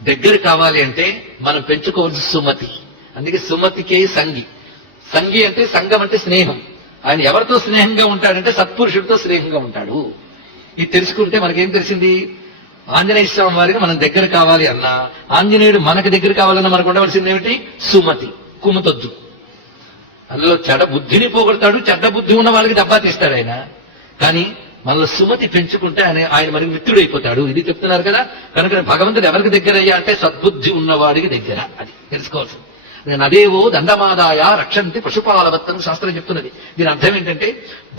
దగ్గర కావాలి అంటే మనం పెంచుకోవాల్సిన సుమతి. అందుకే సుమతికే సంగి. సంగి అంటే సంఘం అంటే స్నేహం. ఆయన ఎవరితో స్నేహంగా ఉంటాడంటే సత్పురుషుడితో స్నేహంగా ఉంటాడు. ఇది తెలుసుకుంటే మనకేం తెలిసింది? ఆంజనేయ స్వామి వారికి మనం దగ్గర కావాలి అన్నా, ఆంజనేయుడు మనకి దగ్గర కావాలన్నా మనకు ఉండవలసింది ఏమిటి? సుమతి. కుమతొద్దు. అందులో చెడ్డ బుద్ధిని పోగొడతాడు. చెడ్డ బుద్ధి ఉన్న వాళ్ళకి దెబ్బ తీస్తాడు ఆయన. కానీ మనలో సుమతి పెంచుకుంటే ఆయన మనకి మిత్రుడైపోతాడు. ఇది చెప్తున్నారు కదా. కనుక భగవంతుడు ఎవరికి దగ్గర అయ్యా అంటే సద్బుద్ధి ఉన్నవాడికి దగ్గర. అది తెలుసుకోవాల్సింది. నదేవో దండమాదాయ రక్షంతి పశుపాలవత్తు శాస్త్రం చెప్తున్నది. దీని అర్థం ఏంటంటే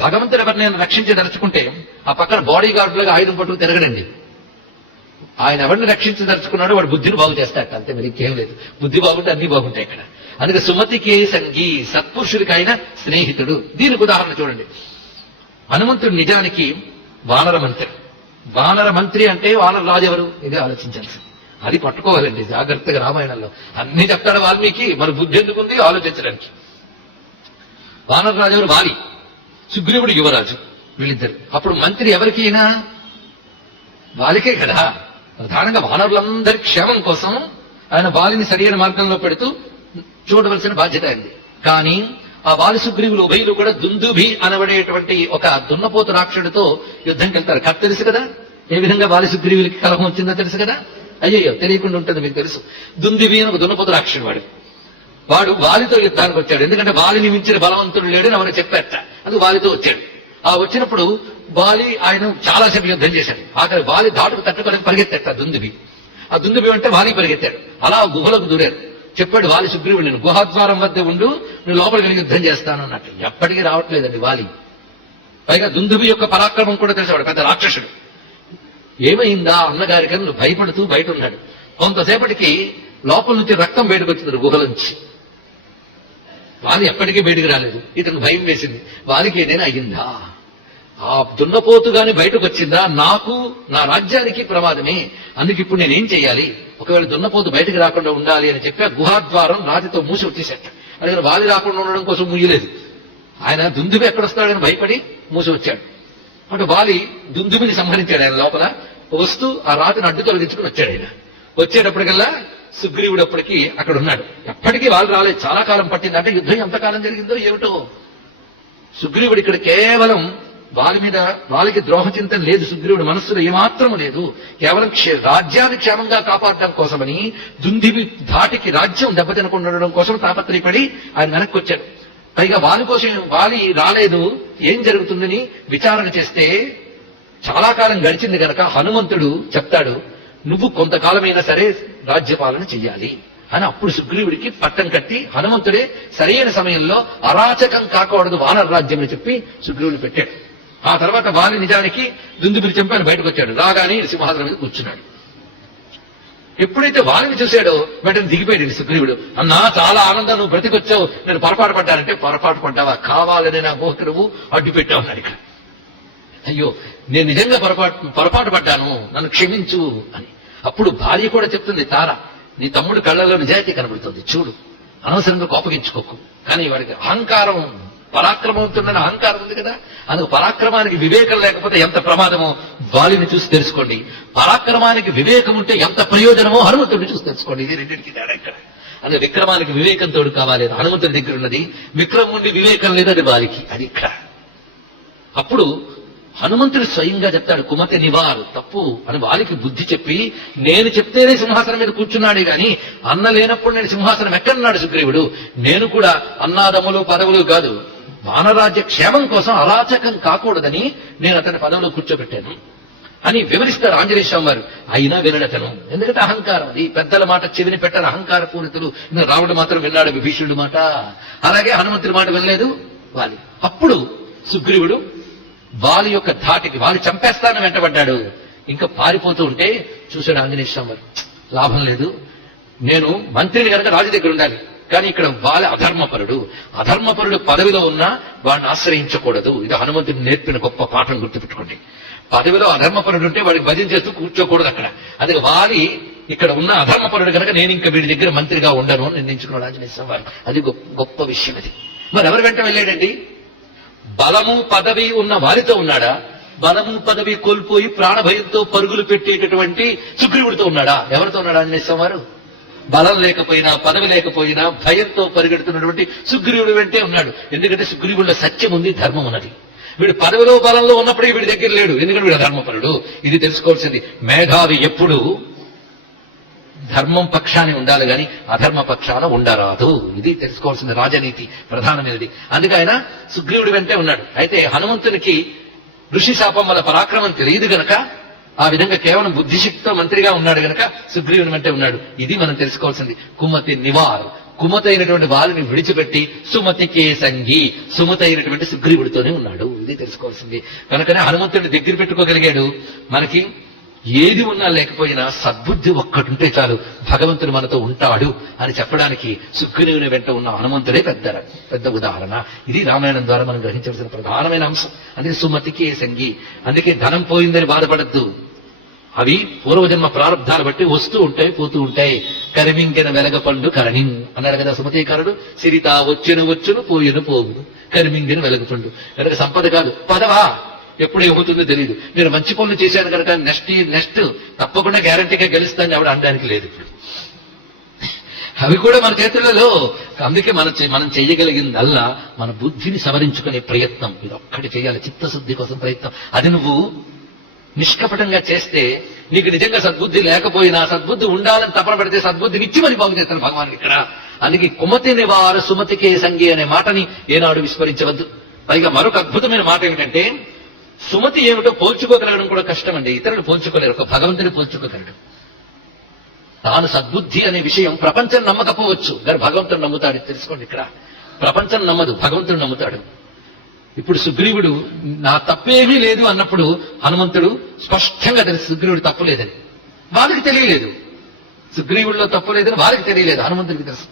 భగవంతుడు ఎవరిని రక్షించదలుచుకుంటే ఆ పక్కన బాడీ గార్డులుగా ఆయుధం పట్టుకు తిరగడండి. ఆయన ఎవరిని రక్షించదలుచుకున్నాడో వాడు బుద్ధిని బాగు చేస్తాడు. అంతే, మరి ఇంకేం లేదు. బుద్ధి బాగుంటే అన్ని బాగుంటాయి ఇక్కడ. అందుకే సుమతికే సంగి, సత్పురుషుడికి ఆయన స్నేహితుడు. దీనికి ఉదాహరణ చూడండి. హనుమంతుడు నిజానికి వానర మంత్రి. వానర మంత్రి అంటే వానర రాజు ఎవరు? ఇది ఆలోచించాల్సింది. అది పట్టుకోవాలండి జాగ్రత్తగా. రామాయణంలో అన్ని చెప్తాడు వాల్మీకి. మన బుద్ధి ఎందుకుంది ఆలోచించడానికి. వానర రాజు ఎవరు? వాలి. సుగ్రీవుడు యువరాజు. వీళ్ళిద్దరు. అప్పుడు మంత్రి ఎవరికి? అయినా వాలికే కదా. ప్రధానంగా వానరులందరి క్షేమం కోసం ఆయన వాలిని సరైన మార్గంలో పెడుతూ చూడవలసిన బాధ్యత అయింది. కానీ ఆ వాలి సుగ్రీవులు ఉభయులు కూడా దుందుభి అనబడేటువంటి ఒక దున్నపోతు రాక్షసుడితో యుద్ధంకి వెళ్తారు. కథ తెలుసు కదా. ఏ విధంగా వాలి సుగ్రీవులకి కలహం వచ్చిందో తెలుసు కదా. అయ్యో, తెలియకుండా ఉంటుంది మీకు తెలుసు. దుందుభి అని ఒక దున్నపోతు రాక్షసుడు వాడు వాలితో యుద్ధానికి వచ్చాడు. ఎందుకంటే వాలిని మించిన బలవంతుడు లేడని ఎవరు చెప్పారట. అది వాలితో వచ్చాడు. ఆ వచ్చినప్పుడు వాలి ఆయన చాలాసేపు యుద్ధం చేశాడు. ఆఖరి వాలి దాటుకు తట్టుకోవడానికి పరిగెత్తాట దుందుభి. ఆ దుందుభి అంటే వాలి పరిగెత్తాడు. అలా గుహలకు దూరారు. చెప్పాడు వాలి సుగ్రీవుడు, నేను గుహాద్వారం వద్ద ఉండు, నేను లోపలికి వెళ్ళి యుద్ధం చేస్తాను అన్నట్టు. ఎప్పటికీ రావట్లేదండి వాలి. పైగా దుందుభి యొక్క పరాక్రమం కూడా తెలిసేవాడు, పెద్ద రాక్షసుడు. ఏమైందా అన్నగారికి నువ్వు భయపడుతూ బయట ఉన్నాడు. కొంతసేపటికి లోపల నుంచి రక్తం బయటకు వచ్చింది గుహల నుంచి. వాలి ఎప్పటికీ బయటికి రాలేదు. ఇతను భయం వేసింది, వాలికి ఏదైనా అయ్యిందా, ఆ దున్నపోతుగాని బయటకు వచ్చిందా, నాకు నా రాజ్యానికి ప్రమాదమే. అందుకు ఇప్పుడు నేనేం చేయాలి? ఒకవేళ దున్నపోతు బయటకు రాకుండా ఉండాలి అని చెప్పి ఆ గుహాద్వారం రాతితో మూసి వచ్చేసేట. అందుకని వాలి రాకుండా ఉండడం కోసం ముయ్యలేదు. ఆయన దుందుబి ఎక్కడొస్తాడని భయపడి మూసి వచ్చాడు. అంటే వాలి దుందుబిని సంహరించాడు. ఆయన లోపల వస్తూ ఆ రాతిని అడ్డు తొలగించుకుని వచ్చాడు. ఆయన వచ్చేటప్పటికల్లా సుగ్రీవుడు అప్పటికి అక్కడ ఉన్నాడు. ఎప్పటికీ వాళ్ళు రాలేదు, చాలా కాలం పట్టింది. అంటే యుద్ధం ఎంతకాలం జరిగిందో ఏమిటో. సుగ్రీవుడు ఇక్కడ కేవలం వాళ్ళకి ద్రోహ చింతన లేదు. సుగ్రీవుడు మనస్సులో ఏమాత్రము లేదు. కేవలం రాజ్యాన్ని క్షేమంగా కాపాడడం కోసమని దుందివి ధాటికి రాజ్యం దెబ్బతినకుండా ఉండడం కోసం తాపత్రయపడి ఆయన వెనక్కి వచ్చాడు. పైగా వాలి కోసం వాలి రాలేదు, ఏం జరుగుతుందని విచారణ చేస్తే చాలా కాలం గడిచింది గనక హనుమంతుడు చెప్తాడు, నువ్వు కొంతకాలమైనా సరే రాజ్యపాలన చెయ్యాలి అని. అప్పుడు సుగ్రీవుడికి పట్టం కట్టి హనుమంతుడే సరైన సమయంలో అరాచకం కాకూడదు వానర రాజ్యం అని చెప్పి సుగ్రీవుడు పెట్టాడు. ఆ తర్వాత వాలి నిజానికి దుందుబిని చంపాను బయటకు వచ్చాడు. రాగానే సింహాసనం మీద కూర్చున్నాడు. ఎప్పుడైతే వాలిని చూశాడో వెంటనే దిగిపోయాడు సుగ్రీవుడు. అన్నా, చాలా ఆనందం, నువ్వు బ్రతికొచ్చావు, నేను పొరపాటు పడ్డానంటే. పొరపాటు పడ్డావా? కావాలని నా గోహకు నువ్వు అడ్డు పెట్టావు అన్నాడు. ఇక్కడ అయ్యో, నేను నిజంగా పొరపాటు పడ్డాను, నన్ను క్షమించు అని. అప్పుడు భార్య కూడా చెప్తుంది, తార, నీ తమ్ముడు కళ్ళలో నిజాయితీ కనబడుతుంది, చూడు, అనవసరంగా కోపగించుకోకు. కానీ వాడికి అహంకారం, పరాక్రమవంతుడని అహంకారం ఉంది కదా. అందుకు పరాక్రమానికి వివేకం లేకపోతే ఎంత ప్రమాదమో వాలిని చూసి తెలుసుకోండి. పరాక్రమానికి వివేకం ఉంటే ఎంత ప్రయోజనమో హనుమంతుడిని చూసి తెలుసుకోండి. ఇది రెండింటికి తేడా ఇక్కడ. అందుకే విక్రమానికి వివేకంతో కావాలి, హనుమంతుడి దగ్గర ఉన్నది. విక్రమం ఉండి వివేకం లేదు, అది వాలికి. అది ఇక్కడ. అప్పుడు హనుమంతుడు స్వయంగా చెప్తాడు, కుమతి నివారు తప్పు అని వాలికి బుద్ధి చెప్పి, నేను చెప్తేనే సింహాసనం మీద కూర్చున్నాడే గాని అన్న లేనప్పుడు నేను సింహాసనం ఎక్కడున్నాడు సుగ్రీవుడు. నేను కూడా అన్నాదమ్ములు పదవులు కాదు, వానరాజ్య క్షేమం కోసం అరాచకం కాకూడదని నేను అతని పదవిలో కూర్చోబెట్టాను అని వివరిస్తారు ఆంజనేయ స్వామి వారు. అయినా వినడతను, ఎందుకంటే అహంకారం. ఈ పెద్దల మాట చెవిని పెట్టారు, అహంకార పూరితులు. రాముడు మాత్రం విన్నాడు విభీషణుడి మాట, అలాగే హనుమంతుడి మాట వినలేదు వాలి. అప్పుడు సుగ్రీవుడు వాలి యొక్క ధాటికి, వాలి చంపేస్తానని వెంటబడ్డాడు. ఇంకా పారిపోతూ ఉంటే చూశాడు ఆంజనేయ స్వామి వారు, లాభం లేదు, నేను మంత్రిని కనుక రాజు దగ్గర ఉండాలి. కానీ ఇక్కడ వాలి అధర్మపరుడు. అధర్మపరుడు పదవిలో ఉన్నా వాడిని ఆశ్రయించకూడదు. ఇది హనుమంతుడిని నేర్పిన గొప్ప పాఠం, గుర్తుపెట్టుకోండి. పదవిలో అధర్మపరుడు ఉంటే వాడికి భజన చేస్తూ కూర్చోకూడదు అక్కడ. అది వాలి ఇక్కడ ఉన్న అధర్మపరుడు కనుక నేను ఇంకా వీడి దగ్గర మంత్రిగా ఉండను అని నిర్ణయించుకున్నాడు ఆంజనేయ స్వామి వారు. అది గొప్ప విషయం. అది మరి ఎవరి వెంట వెళ్ళాడండి? బలము పదవి ఉన్న వారితో ఉన్నాడా? బలము పదవి కోల్పోయి ప్రాణభయంతో పరుగులు పెట్టేటటువంటి సుగ్రీవుడితో ఉన్నాడా? ఎవరితో ఉన్నాడా ఆంజనేయ స్వామి వారు? బలం లేకపోయినా పదవి లేకపోయినా భయంతో పరిగెడుతున్నటువంటి సుగ్రీవుడి వెంటే ఉన్నాడు. ఎందుకంటే సుగ్రీవుడిలో సత్యం ఉంది, ధర్మం ఉన్నది. వీడు పదవిలో బలంలో ఉన్నప్పుడే వీడి దగ్గర లేడు, ఎందుకంటే వీడు ధర్మపరుడు. ఇది తెలుసుకోవాల్సింది. మేధావి ఎప్పుడు ధర్మం పక్షాన్ని ఉండాలి గాని అధర్మ పక్షాన ఉండరాదు. ఇది తెలుసుకోవాల్సింది, రాజనీతి ప్రధానమైనది. అందుకే ఆయన సుగ్రీవుడి వెంటే ఉన్నాడు. అయితే హనుమంతునికి ఋషి శాపం వల్ల పరాక్రమం తెలియదు గనక ఆ విధంగా కేవలం బుద్ధిశక్తితో మంత్రిగా ఉన్నాడు గనక సుగ్రీవుని వెంటే ఉన్నాడు. ఇది మనం తెలుసుకోవాల్సింది. కుమతి నివార్, కుమతైనటువంటి వారిని విడిచిపెట్టి సుమతికే సంగి, సుమతైనటువంటి సుగ్రీవుడితోనే ఉన్నాడు. ఇది తెలుసుకోవాల్సింది. కనుకనే హనుమంతుడిని దగ్గర పెట్టుకోగలిగాడు. మనకి ఏది ఉన్నా లేకపోయినా సద్బుద్ధి ఒక్కటుంటే చాలు, భగవంతుడు మనతో ఉంటాడు అని చెప్పడానికి సుగ్రీవుని వెంట ఉన్న హనుమంతుడే పెద్ద ఉదాహరణ. ఇది రామాయణం ద్వారా మనం గ్రహించవలసిన ప్రధానమైన అంశం. అందుకే సుమతికి సంగి. అందుకే ధనం పోయిందని బాధపడద్దు. అవి పూర్వజన్మ ప్రారంధాలు బట్టి వస్తూ ఉంటాయి, పోతూ ఉంటాయి. కరిమింగిన వెలగపండు కరణింగ్ అన్నాడు కదా సుమతీకారుడు. సిరిత వచ్చును పోయును పోగును, కరిమింగిన వెలగపండు. కనుక సంపద కాదు, పదవా ఎప్పుడు ఏమవుతుందో తెలియదు. మీరు మంచి పనులు చేశారు కనుక నెక్స్ట్ తప్పకుండా గ్యారంటీగా గెలుస్తానని ఎవడు అనడానికి లేదు. ఇప్పుడు అవి కూడా మన చేతులలో. అందుకే మనం చేయగలిగిందల్లా మన బుద్ధిని సవరించుకునే ప్రయత్నం. ఇది ఒక్కటి చేయాలి, చిత్తశుద్ధి కోసం ప్రయత్నం. అది నువ్వు నిష్కపటంగా చేస్తే నీకు నిజంగా సద్బుద్ధి లేకపోయినా సద్బుద్ధి ఉండాలని తపన పడితే సద్బుద్ధిని ఇచ్చి మరి బాగు చేస్తాను భగవాన్ ఇక్కడ. అందుకే కుమతి నివార సుమతికే సంగి అనే మాటని ఏనాడు విస్మరించవద్దు. పైగా మరొక అద్భుతమైన మాట ఏమిటంటే, సుమతి ఏమిటో పోల్చుకోగలగడం కూడా కష్టం అండి. ఇతరులు పోల్చుకోలేరు, ఒక భగవంతుని పోల్చుకోగలడు. తాను సద్బుద్ధి అనే విషయం ప్రపంచం నమ్మకపోవచ్చు, కానీ భగవంతుడు నమ్ముతాడు. తెలుసుకోండి, ఇక్కడ ప్రపంచం నమ్మదు, భగవంతుడు నమ్ముతాడు. ఇప్పుడు సుగ్రీవుడు నా తప్పేమీ లేదు అన్నప్పుడు హనుమంతుడు స్పష్టంగా తెలుసు సుగ్రీవుడు తప్పు లేదని. వాళ్ళకి తెలియలేదు, సుగ్రీవుడిలో తప్పు లేదని వాళ్ళకి తెలియలేదు, హనుమంతుడికి తెలుసు.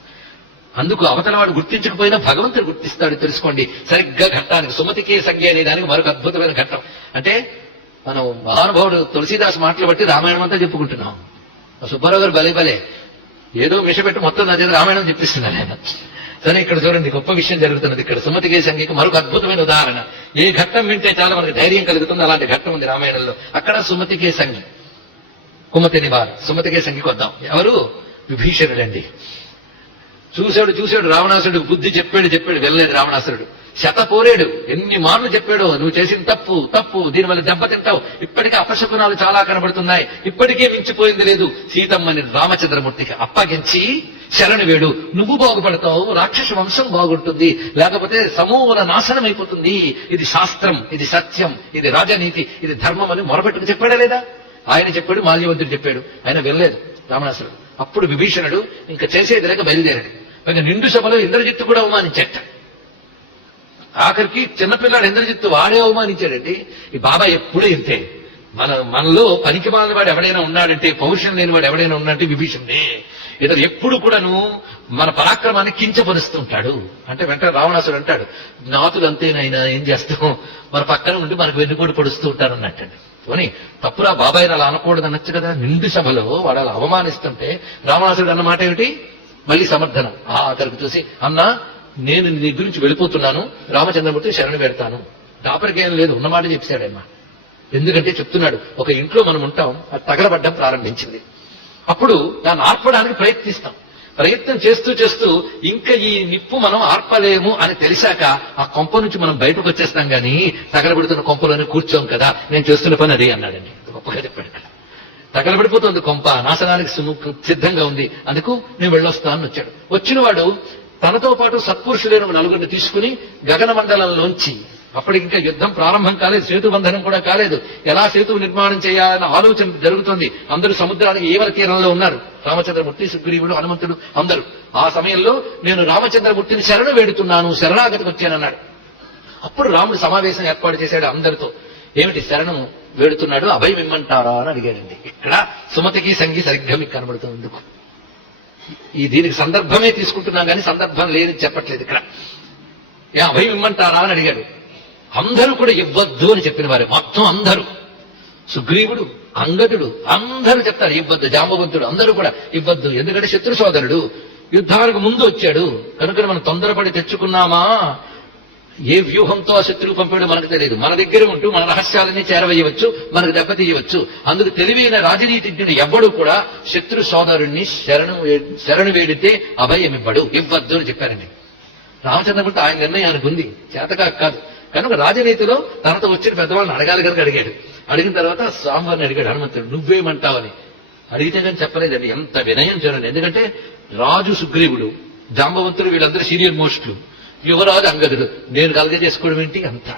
అందుకు అవతల వాడు గుర్తించకపోయినా భగవంతుడు గుర్తిస్తాడు. తెలుసుకోండి, సరిగ్గా ఘట్టానికి సుమతికే సంగి అనే దానికి మరొక అద్భుతమైన ఘట్టం. అంటే మనం మహానుభావుడు తులసీదాస్ మాటలు బట్టి రామాయణం అంతా చెప్పుకుంటున్నాం. సుబ్బారావు గారు భలే ఏదో మిషపెట్టి మొత్తం నా చేత రామాయణం చెప్పిస్తున్నారు ఆయన. సరే, ఇక్కడ చూడండి, గొప్ప విషయం జరుగుతున్నది. ఇక్కడ సుమతికే సంగికి మరొక అద్భుతమైన ఉదాహరణ. ఏ ఘట్టం వింటే చాలా మనకు ధైర్యం కలుగుతుంది, అలాంటి ఘట్టం ఉంది రామాయణంలో. అక్కడ సుమతికే సంగి, కుమతి నివార్. సుమతికే సంగికి వద్దాం. ఎవరు? విభీషణుడండి. చూశాడు రావణాసురుడు బుద్ధి చెప్పాడు, వెళ్ళలేదు రావణాసురుడు. శతపోరేడు, ఎన్ని మార్లు చెప్పాడో, నువ్వు చేసిన తప్పు, దీనివల్ల దెబ్బతింటావు, ఇప్పటికే అపశకునాలు చాలా కనబడుతున్నాయి, ఇప్పటికే మించిపోయింది లేదు. సీతమ్మని రామచంద్రమూర్తికి అప్పగించి శరణు వేడు, నువ్వు బాగుపడతావు, రాక్షస వంశం బాగుంటుంది, లేకపోతే సమూల నాశనం అయిపోతుంది. ఇది శాస్త్రం, ఇది సత్యం, ఇది రాజనీతి, ఇది ధర్మం అని మొరపెట్టుకు చెప్పాడా లేదా? ఆయన చెప్పాడు, మాల్యవంతుడు చెప్పాడు. ఆయన వెళ్ళలేదు రావణాసురుడు. అప్పుడు విభీషణుడు ఇంకా చేసేది లేక బయలుదేరాడు. పైగా నిండు సభలో ఇంద్రజిత్తు కూడా అవమానించాట. ఆఖరికి చిన్నపిల్లాడు ఇంద్రజిత్తు వాడే అవమానించాడండి. ఈ బాబా ఎప్పుడూ ఇంతే. మనలో పనికి మాలిన వాడు ఎవడైనా ఉన్నాడంటే, పౌరుషం లేని వాడు ఎవడైనా ఉన్నాడంటే విభీషణుడే. ఇతను ఎప్పుడు కూడాను మన పరాక్రమాన్ని కించపరుస్తుంటాడు. అంటే వెంటనే రావణాసుడు అంటాడు, జ్ఞాతులు అంతేనైనా ఏం చేస్తాం, మన పక్కన ఉండి మనకు వెన్నుకోడు పొడుస్తూ ఉంటారు అన్నట్టండి. పోనీ తప్పురా బాబాయ్ అలా అనకూడదు అనొచ్చు కదా. నిండు సభలో వాడు అలా అవమానిస్తుంటే రావణాసుడు అన్న మాట ఏమిటి? మళ్ళీ సమర్థనం. అక్కడికి చూసి, అన్నా నేను నీ గురించి వెళ్ళిపోతున్నాను, రామచంద్రమూర్తి శరణు పెడతాను. దాపరికేం లేదు, ఉన్నమాట చెప్పాడమ్మా. ఎందుకంటే చెప్తున్నాడు, ఒక ఇంట్లో మనం ఉంటాం, అది తగలబడ్డం ప్రారంభించింది. అప్పుడు దాన్ని ఆర్పడానికి ప్రయత్నం చేస్తూ ఇంకా ఈ నిప్పు మనం ఆర్పలేము అని తెలిసాక ఆ కొంప నుంచి మనం బయటకు వచ్చేస్తాం గానీ తగలబడుతున్న కొంపలోనే కూర్చోం కదా. నేను చేస్తున్న పని అదే అన్నాడండి. గొప్పగా చెప్పాడు. కదా, తగలబడిపోతుంది కొంప, నాశనానికి సిద్ధంగా ఉంది, అందుకు నేను వెళ్ళొస్తానని వచ్చాడు. వచ్చినవాడు తనతో పాటు సత్పురుషులైన నలుగురిని తీసుకుని గగన మండలంలోంచి, అప్పటికి ఇంకా యుద్ధం ప్రారంభం కాలేదు, సేతుబంధనం కూడా కాలేదు, ఎలా సేతువు నిర్మాణం చేయాలన్న ఆలోచన జరుగుతుంది. అందరూ సముద్రానికి ఏవల తీరంలో ఉన్నారు, రామచంద్రమూర్తి, సుగ్రీవుడు, హనుమంతుడు అందరూ. ఆ సమయంలో నేను రామచంద్రమూర్తిని శరణు వేడుతున్నాను, శరణాగతికి వచ్చానన్నాడు. అప్పుడు రాముడు సమావేశం ఏర్పాటు చేశాడు అందరితో. ఏమిటి శరణం వేడుతున్నాడు, అభయం ఇమ్మంటారా అని అడిగాడండి. ఇక్కడ సుమతికి సంగి సరిగ్గా మీకు కనబడుతుంది. ఎందుకు దీనికి సందర్భమే తీసుకుంటున్నాం కానీ సందర్భం లేదని చెప్పట్లేదు. ఇక్కడ అభయం ఇమ్మంటారా అని అడిగాడు. అందరూ కూడా ఇవ్వద్దు అని చెప్పిన వారే, మొత్తం అందరూ, సుగ్రీవుడు, అంగదుడు అందరూ చెప్తారు ఇవ్వద్దు, జాంబవంతుడు అందరూ కూడా ఇవ్వద్దు. ఎందుకంటే శత్రు సోదరుడు యుద్ధానికి ముందు వచ్చాడు కనుక మనం తొందరపడి తెచ్చుకున్నామా, ఏ వ్యూహంతో ఆ శత్రువు పంపాడో మనకు తెలియదు. మన దగ్గర ఉంటూ మన రహస్యాలని చేరవేయవచ్చు, మనకు దెబ్బతీయవచ్చు. అందుకు తెలివైన రాజనీతిజ్ఞుడు ఎవ్వడూ కూడా శత్రు సోదరుణ్ణి శరణు వేడితే అభయమివ్వడు, ఇవ్వద్దు అని చెప్పారండి. రామచంద్రమూర్తి ఆయన నిర్ణయానికి ఉంది, చేతగా కాదు. కనుక రాజనీతిలో తనతో వచ్చిన పెద్దవాళ్ళని అడగాలి కనుక అడిగాడు. అడిగిన తర్వాత స్వామివారిని అడిగాడు హనుమంతుడు, నువ్వేమంటావని. అడిగితే కానీ చెప్పలేదండి. ఎంత వినయం చూడండి. ఎందుకంటే రాజు సుగ్రీవుడు, జాంబవంతుడు వీళ్ళందరూ సీనియర్ మోస్టులు, యువరాజు అంగదుడు, నేను కలగజేసుకోవడం ఏంటి? అంత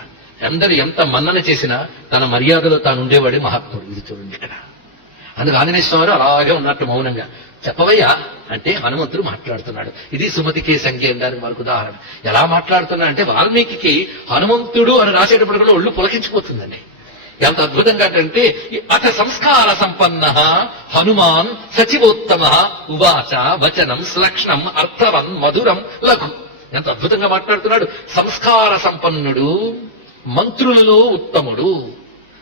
అందరు ఎంత మన్నన చేసినా తన మర్యాదలో తాను ఉండేవాడే మహాత్ముడు. ఇది చూడండి ఇక్కడ. అందుకు ఆంజనేయ స్వామి అలాగే ఉన్నట్టు మౌనంగా చెప్పవయ్యా అంటే హనుమంతుడు మాట్లాడుతున్నాడు. ఇది సుమతికే సంఖ్య దానికి మనకు ఉదాహరణ. ఎలా మాట్లాడుతున్నాడంటే వాల్మీకి హనుమంతుడు అని రాసేటప్పుడు కూడా ఒళ్ళు పులకించిపోతుందండి. ఎంత అద్భుతంగా అంటే అత సంస్కార సంపన్న హనుమాన్ సచివోత్తమ ఉవాచ వచనం శ్లక్ష్ణం అర్థవన్ మధురం లఘు. ఎంత అద్భుతంగా మాట్లాడుతున్నాడు. సంస్కార సంపన్నుడు, మంత్రులలో ఉత్తముడు,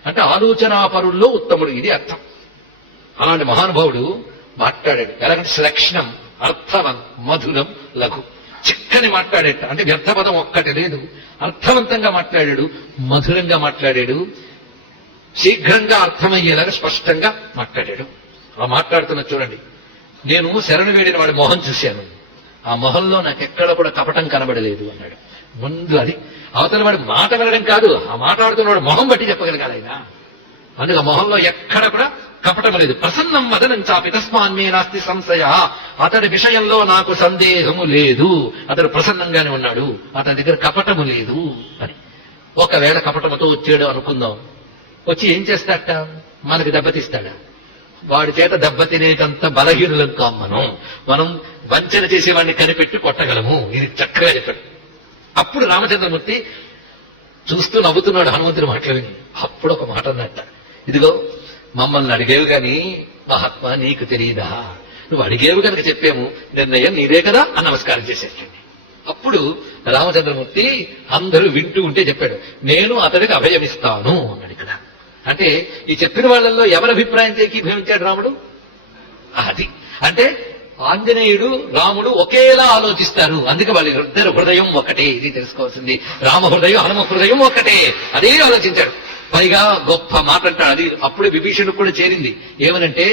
అంటే ఆలోచనాపరుల్లో ఉత్తముడు, ఇది అర్థం. అలాంటి మహానుభావుడు మాట్లాడాడు. ఎలాగంటే శ్లక్ష్ణం అర్థవన్ మధురం లఘు. చిక్కని మాట్లాడేట, అంటే వ్యర్థపదం ఒక్కటి లేదు. అర్థవంతంగా మాట్లాడాడు, మధురంగా మాట్లాడాడు, శీఘ్రంగా అర్థమయ్యేలాగా స్పష్టంగా మాట్లాడాడు. అలా మాట్లాడుతున్నా చూడండి. నేను శరణు వేడిన వాడి మొహం చూశాను, ఆ మొహంలో నాకు ఎక్కడ కూడా కపటం కనబడలేదు అన్నాడు. ముందు అది అవతల వాడి మాట వినడం కాదు, ఆ మాట్లాడుతున్నవాడు మొహం బట్టి చెప్పగలగాలి ఆయన. అందుకే మొహంలో ఎక్కడ కూడా కపటం లేదు. ప్రసన్నం వదనం చాపి తస్మాన్మే నాస్తి సంశయ. అతడి విషయంలో నాకు సందేహము లేదు. అతడు ప్రసన్నంగానే ఉన్నాడు, అతని దగ్గర కపటము లేదు అని. ఒకవేళ కపటముతో వచ్చాడు అనుకుందాం, వచ్చి ఏం చేస్తాడట? మనకి దెబ్బతీస్తాడా? వాడి చేత దెబ్బతినేటంత బలహీనులం కాం మనం వంచన చేసేవాడిని కనిపెట్టి కొట్టగలము. ఇది చక్కగా చెప్పాడు. అప్పుడు రామచంద్రమూర్తి చూస్తూ నవ్వుతున్నాడు హనుమంతుడి మాటలు విని. అప్పుడు ఒక మాట అన్నట్ట, ఇదిగో మమ్మల్ని అడిగేవి గాని మహాత్మా నీకు తెలియదా? నువ్వు అడిగేవి కనుక చెప్పాము, నిర్ణయం నీదే కదా అని నమస్కారం చేసేటండి. అప్పుడు రామచంద్రమూర్తి అందరూ వింటూ ఉంటే చెప్పాడు, నేను అతడికి అభయమిస్తాను అన్నాడు ఇక్కడ. అంటే ఈ చెప్పిన వాళ్ళల్లో ఎవరి అభిప్రాయంతో ఏకీభవించాడు రాముడు? అది అంటే ఆంజనేయుడు రాముడు ఒకేలా ఆలోచిస్తారు. అందుకే వాళ్ళిద్దరు హృదయం ఒకటే. ఇది తెలుసుకోవాల్సింది. రామ హృదయం హనుమ హృదయం ఒకటే, అదే ఆలోచించాడు. పైగా గొప్ప మాట అంటాడు. అది అప్పుడే విభీషణుడు కూడా చేరింది. ఏమనంటే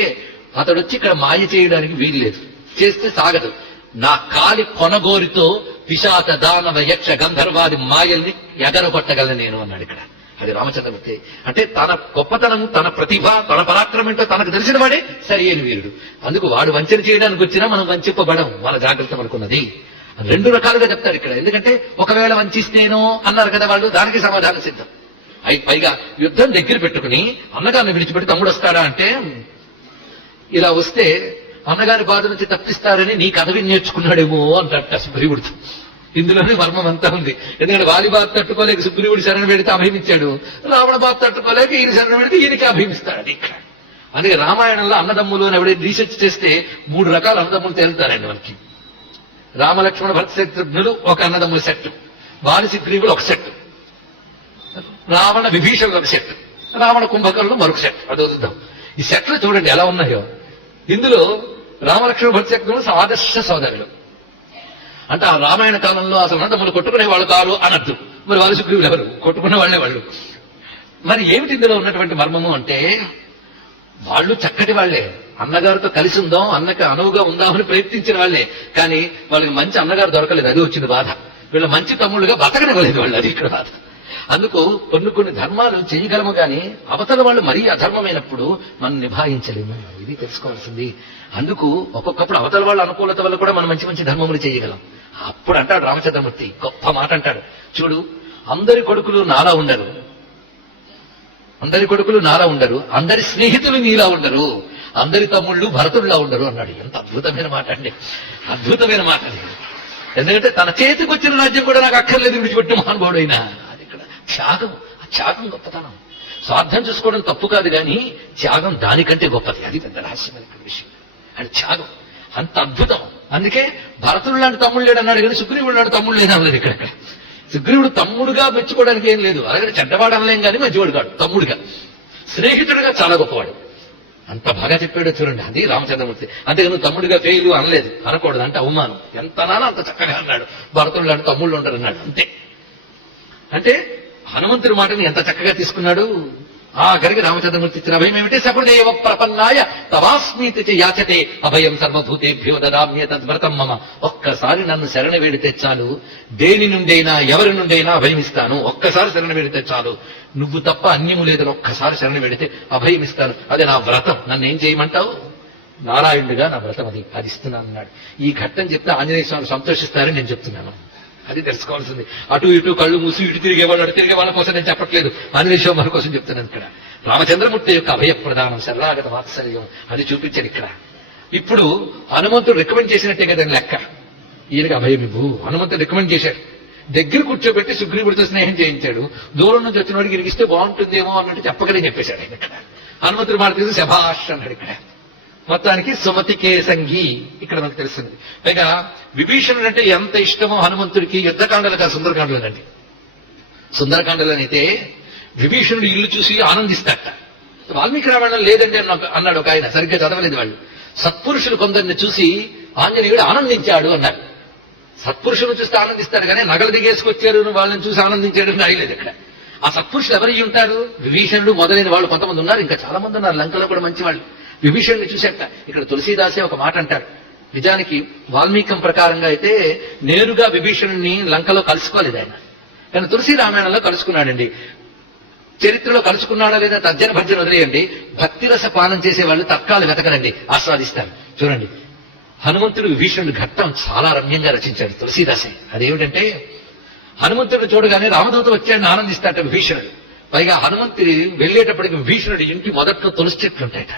అతడు వచ్చి ఇక్కడ మాయ చేయడానికి వీలు లేదు, చేస్తే సాగదు. నా కాలి కొనగోరితో పిశాచ దానవ యక్ష గంధర్వాది మాయల్ని ఎగరగొట్టగలను నేను అన్నాడు ఇక్కడ. అది రామచంద్రమూర్తి అంటే తన గొప్పతనం, తన ప్రతిభ, తన పరాక్రమం ఏంటో తనకు తెలిసిన వాడే సరి అయిన వీరుడు. అందుకు వాడు వంచన చేయడానికి వచ్చినా మనం వంచిప్పబడం, మన జాగ్రత్త మనకున్నది. రెండు రకాలుగా చెప్తారు ఇక్కడ. ఎందుకంటే ఒకవేళ వంచిస్తేనో అన్నారు కదా వాళ్ళు, దానికి సమాధానం సిద్ధం. పైగా యుద్ధం దగ్గర పెట్టుకుని అన్నగారిని విడిచిపెట్టి తమ్ముడు వస్తాడా అంటే, ఇలా వస్తే అన్నగారి బాధ నుంచి తప్పిస్తారని నీ కథ నేర్చుకున్నాడేమో అంటాడు సుగ్రీవుడితో. ఇందులోనే మర్మం అంతా ఉంది. ఎందుకంటే వాలి బాధ తట్టుకోలేక సుగ్రీవుడు శరణ పెడితే అభయమిచ్చాడు, రావణ బాధ తట్టుకోలేక ఈయన శరణ పెడితే ఈయనకి అభయమిస్తాడు. అది ఇక్కడ. అందుకే రామాయణంలో అన్నదమ్ములు అని ఎవరైనా రీసెర్చ్ చేస్తే 3 రకాల అన్నదమ్ములు తేలుతారండి మనకి. రామలక్ష్మణ భరత శత్రుఘ్నులు ఒక అన్నదమ్ముల సెట్, వాలి సుగ్రీవులు ఒక సెట్, రావణ విభీషణుడు ఒక సెట్, రావణ కుంభకర్ణులు మరొక సెట్. అది వదుద్దాం. ఈ సెట్లు చూడండి ఎలా ఉన్నాయో. ఇందులో రామలక్ష్మణ భరత శత్రుఘ్నులు ఆదర్శ సోదరులు. అంటే ఆ రామాయణ కాలంలో అసలు అన్నదమ్ములు కొట్టుకునే వాళ్ళు కారు అనద్దు. మరి వాళ్ళు సుగ్రీవులు ఎవరు? కొట్టుకునే వాళ్లే వాళ్ళు. మరి ఏమిటి ఇందులో ఉన్నటువంటి మర్మము అంటే, వాళ్ళు చక్కటి వాళ్లే, అన్నగారితో కలిసి ఉందాం, అన్నకి అనువుగా ఉందామని ప్రయత్నించిన వాళ్లే. కానీ వాళ్ళకి మంచి అన్నగారు దొరకలేదు, అది వచ్చింది బాధ. వీళ్ళ మంచి తమ్ముళ్ళుగా బతకనివ్వలేదు వాళ్ళు, అది ఇక్కడ బాధ. అందుకు కొన్ని ధర్మాలు చేయగలము కానీ అవతల వాళ్ళు మరీ అధర్మమైనప్పుడు మనం నిభాయించలేము. ఇది తెలుసుకోవాల్సింది. అందుకు ఒక్కొక్కప్పుడు అవతల వాళ్ళ అనుకూలత వల్ల కూడా మనం మంచి మంచి ధర్మములు చేయగలం. అప్పుడు అంటాడు రామచంద్రమూర్తి గొప్ప మాట అంటాడు, చూడు అందరి కొడుకులు నాలా ఉండరు, అందరి కొడుకులు నాలా ఉండరు, అందరి స్నేహితులు నీలా ఉండరు, అందరి తమ్ముళ్ళు భరతుల్లా ఉండరు అన్నాడు. ఎంత అద్భుతమైన మాట అండి, అద్భుతమైన మాట అది. ఎందుకంటే తన చేతికి వచ్చిన రాజ్యం కూడా నాకు అక్కర్లేదు విడిచిపెట్టిన మహానుభావుడు అయినా. అది ఇక్కడ త్యాగం, ఆ త్యాగం గొప్పతనం. స్వార్థం చూసుకోవడం తప్పు కాదు, కానీ త్యాగం దానికంటే గొప్పది. అది పెద్ద రహస్యమైన విషయం. అది త్యాగం అంత అద్భుతం. అందుకే భరతుడు లాంటి తమ్ముడు లేడు అన్నాడు, కానీ సుగ్రీవుడు లాంటి తమ్ముడు లేదు అన్నది ఇక్కడ. సుగ్రీవుడు తమ్ముడుగా మెచ్చుకోవడానికి ఏం లేదు, అలాగే చెడ్డవాడు అనలేం కానీ మంచివాడు కాడు, తమ్ముడుగా స్నేహితుడిగా చాలా గొప్పవాడు. అంత బాగా చెప్పాడో చూడండి. అది రామచంద్రమూర్తి. అంతే నువ్వు తమ్ముడిగా ఫెయిల్ అనలేదు, అనకూడదు, అంటే అవమానం. ఎంత నానా అంత చక్కగా అన్నాడు. భరతుడు లాంటి తమ్ముళ్ళు ఉండరు అన్నాడు. అంతే అంటే హనుమంతుడి మాటని ఎంత చక్కగా తీసుకున్నాడు. ఆఖరికి రామచంద్రమూర్తి ఇచ్చిన అభయం ఏమిటి? సకుదేవ ప్రపన్నాయ తవాస్మీతి యాచతే అభయం సర్వభూతేభ్యో దదామ్య తద్వ్రతం మమ. ఒక్కసారి నన్ను శరణ వేడితే చాలు, దేని నుండైనా ఎవరి నుండైనా అభయమిస్తాను. ఒక్కసారి శరణ వేడితే చాలు, నువ్వు తప్ప అన్యము లేదని ఒక్కసారి శరణ వేడితే అభయమిస్తాను. అది నా వ్రతం. నన్ను ఏం చేయమంటావు? నారాయణుడిగా నా వ్రతం అది ఇస్తున్నాను అన్నాడు. ఈ ఘట్టం చెప్తే ఆంజనేయ స్వామి సంతోషిస్తారని నేను చెప్తున్నాను. అది తెలుసుకోవాల్సింది. అటు ఇటు కళ్ళు మూసి ఇటు తిరిగేవాళ్ళు అటు తిరిగే వాళ్ళ కోసం నేను చెప్పట్లేదు, ఆంజనేయ స్వామి మన కోసం చెప్తున్నాను. ఇక్కడ రామచంద్రమూర్తి యొక్క అభయ ప్రదానం, శరణాగత వాత్సల్యం అది చూపించాడు ఇక్కడ. ఇప్పుడు హనుమంతుడు రికమెండ్ చేసినట్టే కదండి లెక్క. ఈయనకి అభయం ఇవ్వు హనుమంతుడు రికమెండ్ చేశాడు. దగ్గర కూర్చోబెట్టి సుగ్రీవుడితో స్నేహం చేయించాడు. దూరం నుంచి వచ్చిన వాడికి ఇరిగిస్తే బాగుంటుందేమో అన్నట్టు చెప్పకనే చెప్పేశాడు ఆయన ఇక్కడ. హనుమంతుడు మాట తీసి శభాష్ అన్నాడు ఇక్కడ. మొత్తానికి సుమతికే సంఘి ఇక్కడ మనకు తెలుస్తుంది. పైగా విభీషణుడు అంటే ఎంత ఇష్టమో హనుమంతుడికి యుద్ధకాండలు కాదు, సుందరకాండలోనండి. సుందరకాండలోనైతే విభీషణుడు ఇల్లు చూసి ఆనందిస్తాట. వాల్మీకి రామాయణం లేదండి అన్నాడు ఒక ఆయన, సరిగ్గా చదవలేదు వాళ్ళు. సత్పురుషులు కొందరిని చూసి ఆంజనేయుడు ఆనందించాడు అన్నారు. సత్పురుషులను చూస్తే ఆనందిస్తాడు కానీ నగలు దిగేసుకొచ్చారు వాళ్ళని చూసి ఆనందించాడు రాయలేదు ఇక్కడ. ఆ సత్పురుషులు ఎవరై ఉంటారు? విభీషణుడు మొదలైన వాళ్ళు కొంతమంది ఉన్నారు, ఇంకా చాలా మంది ఉన్నారు లంకలో కూడా మంచి వాళ్ళు. విభీషణుని చూసేట ఇక్కడ తులసీదాసే ఒక మాట అంటారు. నిజానికి వాల్మీకం ప్రకారంగా అయితే నేరుగా విభీషణుని లంకలో కలుసుకోలేదు ఆయన, కానీ తులసి రామాయణంలో కలుసుకున్నాడండి. చరిత్రలో కలుసుకున్నాడా లేదా తర్జన భర్జన వదిలేయండి. భక్తిరస పానం చేసే వాళ్ళు తర్కాలు వెతకరండి, ఆస్వాదిస్తారు. చూడండి, హనుమంతుడు విభీషణుడు ఘట్టం చాలా రమ్యంగా రచించాడు తులసీదాసే. అదేమిటంటే, హనుమంతుడు చూడగానే రామదూత వచ్చాడని ఆనందిస్తాట విభీషణుడు. పైగా హనుమంతుడు వెళ్లేటప్పటికి విభీషణుడి ఇంటి మొదట్లో తులసి చెట్లు ఉంటాయట.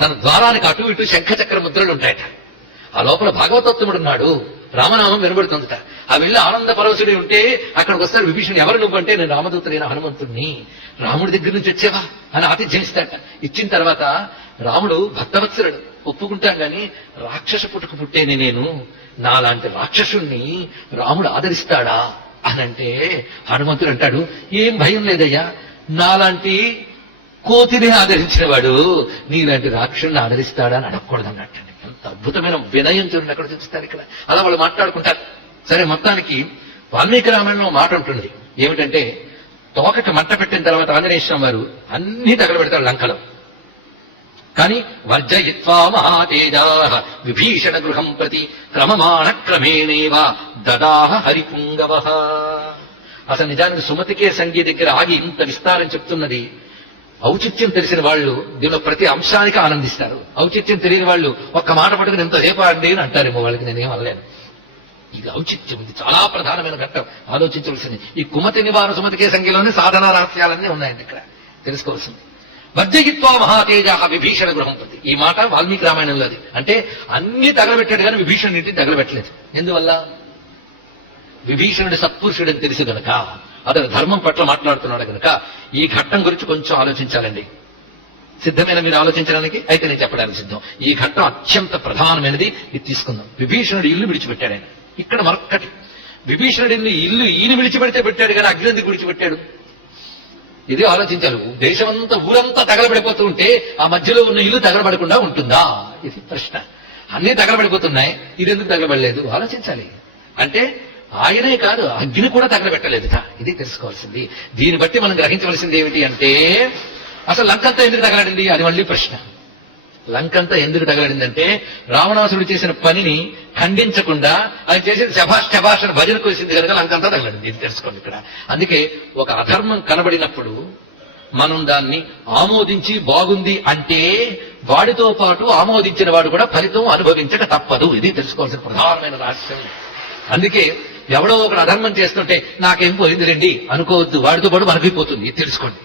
తన ద్వారానికి అటు ఇటు శంఖచక్ర ముద్రలు ఉంటాయట. ఆ లోపల భాగవతోత్తముడు ఉన్నాడు, రామనామం వినబడుతుందట. ఆ వెళ్ళి ఆనంద పరవశుడి ఉంటే అక్కడికి వస్తాడు విభీషణుడు. ఎవరు నువ్వు అంటే, నేను రామదూతనైన హనుమంతుడిని, రాముడి దగ్గర నుంచి వచ్చావా అని ఆతిథ్యం ఇస్తాట. ఇచ్చిన తర్వాత రాముడు భక్తవత్సరుడు, ఒప్పుకుంటాం గాని రాక్షస పుట్టుకు పుట్టేని నేను, నాలాంటి రాక్షసుణ్ణి రాముడు ఆదరిస్తాడా అనంటే హనుమంతుడు అంటాడు, ఏం భయం లేదయ్యా, నాలాంటి కోతిని ఆదరించిన వాడు నీలాంటి రాక్షసుని ఆదరిస్తాడా అని అడగకూడదు అన్నట్టండి. ఎంత అద్భుతమైన వినయం చూడండి అక్కడ చూపిస్తారు ఇక్కడ. అలా వాళ్ళు మాట్లాడుకుంటారు. సరే, మొత్తానికి వాల్మీకి రామాయణంలో మాట ఉంటుంది ఏమిటంటే, తోకకి మంట పెట్టిన తర్వాత ఆంజనేయ స్వామి వారు అన్ని తగలబెడతారు లంకలో. కానీ వర్జయిత్వా మహాతేజా విభీషణ గృహం ప్రతి క్రమమాణ క్రమేణేవ దదాహ హరిపుంగవ. అసలు నిజానికి సుమతికే సంగీ దగ్గర ఆగి ఇంత విస్తారం చెప్తున్నది. ఔచిత్యం తెలిసిన వాళ్ళు దీనిలో ప్రతి అంశానికి ఆనందిస్తారు. ఔచిత్యం తెలియని వాళ్ళు ఒక్క మాట పట్టుకుని ఎంతసేపు అండి అని అంటారేమో, వాళ్ళకి నేనేం అనలేను. ఇది ఔచిత్యం, ఇది చాలా ప్రధానమైన ఘట్టం, ఆలోచించవలసింది. ఈ కుమతి నివార సుమతికే సంఖ్యలోనే సాధనా రహస్యాలన్నీ ఉన్నాయండి ఇక్కడ తెలుసుకోవాల్సింది. వర్జయిత్వా మహాతేజ విభీషణ గృహం ప్రతి, ఈ మాట వాల్మీకి రామాయణంలోది. అంటే అన్ని తగలబెట్టాడు కానీ విభీషణుడి ఇంటిని తగలబెట్టలేదు. ఎందువల్ల? విభీషణుడి సత్పురుషుడని తెలుసు గనక, అతను ధర్మం పట్ల మాట్లాడుతున్నాడు గనక. ఈ ఘట్టం గురించి కొంచెం ఆలోచించాలండి. సిద్ధమైన మీరు ఆలోచించడానికి? అయితే నేను చెప్పడానికి సిద్ధం. ఈ ఘట్టం అత్యంత ప్రధానమైనది, ఇది తీసుకుందాం. విభీషణుడు ఇల్లు విడిచిపెట్టాడు ఆయన. ఇక్కడ మరొక్కటి, విభీషణుడి ఇల్లు ఈయన విడిచిపెడితే పెట్టాడు కానీ అగ్ని ఎందుకు విడిచిపెట్టాడు? ఇది ఆలోచించాలి. దేశమంతా ఊరంతా తగలబడిపోతూ ఉంటే ఆ మధ్యలో ఉన్న ఇల్లు తగలబడకుండా ఉంటుందా? ఇది ప్రశ్న. అన్ని తగలబడిపోతున్నాయి, ఇది ఎందుకు తగలబడలేదు? ఆలోచించాలి. అంటే ఆయనే కాదు, అగ్ని కూడా తగలబెట్టలేదుట. ఇది తెలుసుకోవాల్సింది. దీన్ని బట్టి మనం గ్రహించవలసింది ఏమిటి అంటే, అసలు లంకంతా ఎందుకు తగలడింది? అది మళ్ళీ ప్రశ్న. లంకంతా ఎందుకు తగలడిందంటే, రావణాసుడు చేసిన పనిని ఖండించకుండా ఆయన చేసిన శభాష్ అని భజన కోసింది కనుక లంకంతా తగలడింది. ఇది తెలుసుకోండి ఇక్కడ. అందుకే ఒక అధర్మం కనబడినప్పుడు మనం దాన్ని ఆమోదించి బాగుంది అంటే, వాడితో పాటు ఆమోదించిన వాడు కూడా ఫలితం అనుభవించక తప్పదు. ఇది తెలుసుకోవాల్సిన ప్రధానమైన రహస్యం. అందుకే ఎవడో ఒకడు అధర్మం చేస్తుంటే నాకేం పోయింది రండి అనుకోవద్దు, వాడితో పాటు మనకిపోతుంది. ఇది తెలుసుకోండి.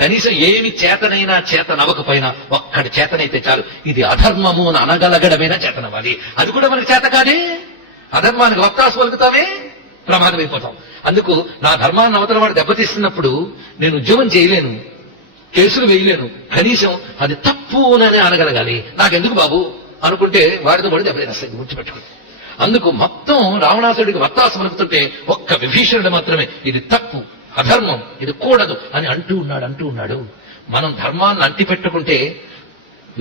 కనీసం ఏమి చేతనైనా చేతనవ్వకపోయినా ఒక్కడి చేతనైతే చాలు. ఇది అధర్మము అని అనగలగడమైనా చేతనవ్వాలి. అది కూడా మనకి చేత కాదే, అధర్మానికి వక్తాసు పలుకుతామే, ప్రమాదమైపోతాం. అందుకు నా ధర్మాన్ని అవతల వాడు దెబ్బతీస్తున్నప్పుడు నేను ఉద్యమం చేయలేను, కేసులు వేయలేను. కనీసం అది తప్పు అని అనగలగాలి. నాకెందుకు బాబు అనుకుంటే వాడితో పాటు దెబ్బతీస్తుంది. గుర్తుపెట్టుకోండి. అందుకు మొత్తం రావణాసుడికి వత్తాసు పలుకుతుంటే ఒక్క విభీషణుడు మాత్రమే ఇది తప్పు, అధర్మం, ఇది కూడదు అని అంటూ ఉన్నాడు. మనం ధర్మాన్ని అంటిపెట్టుకుంటే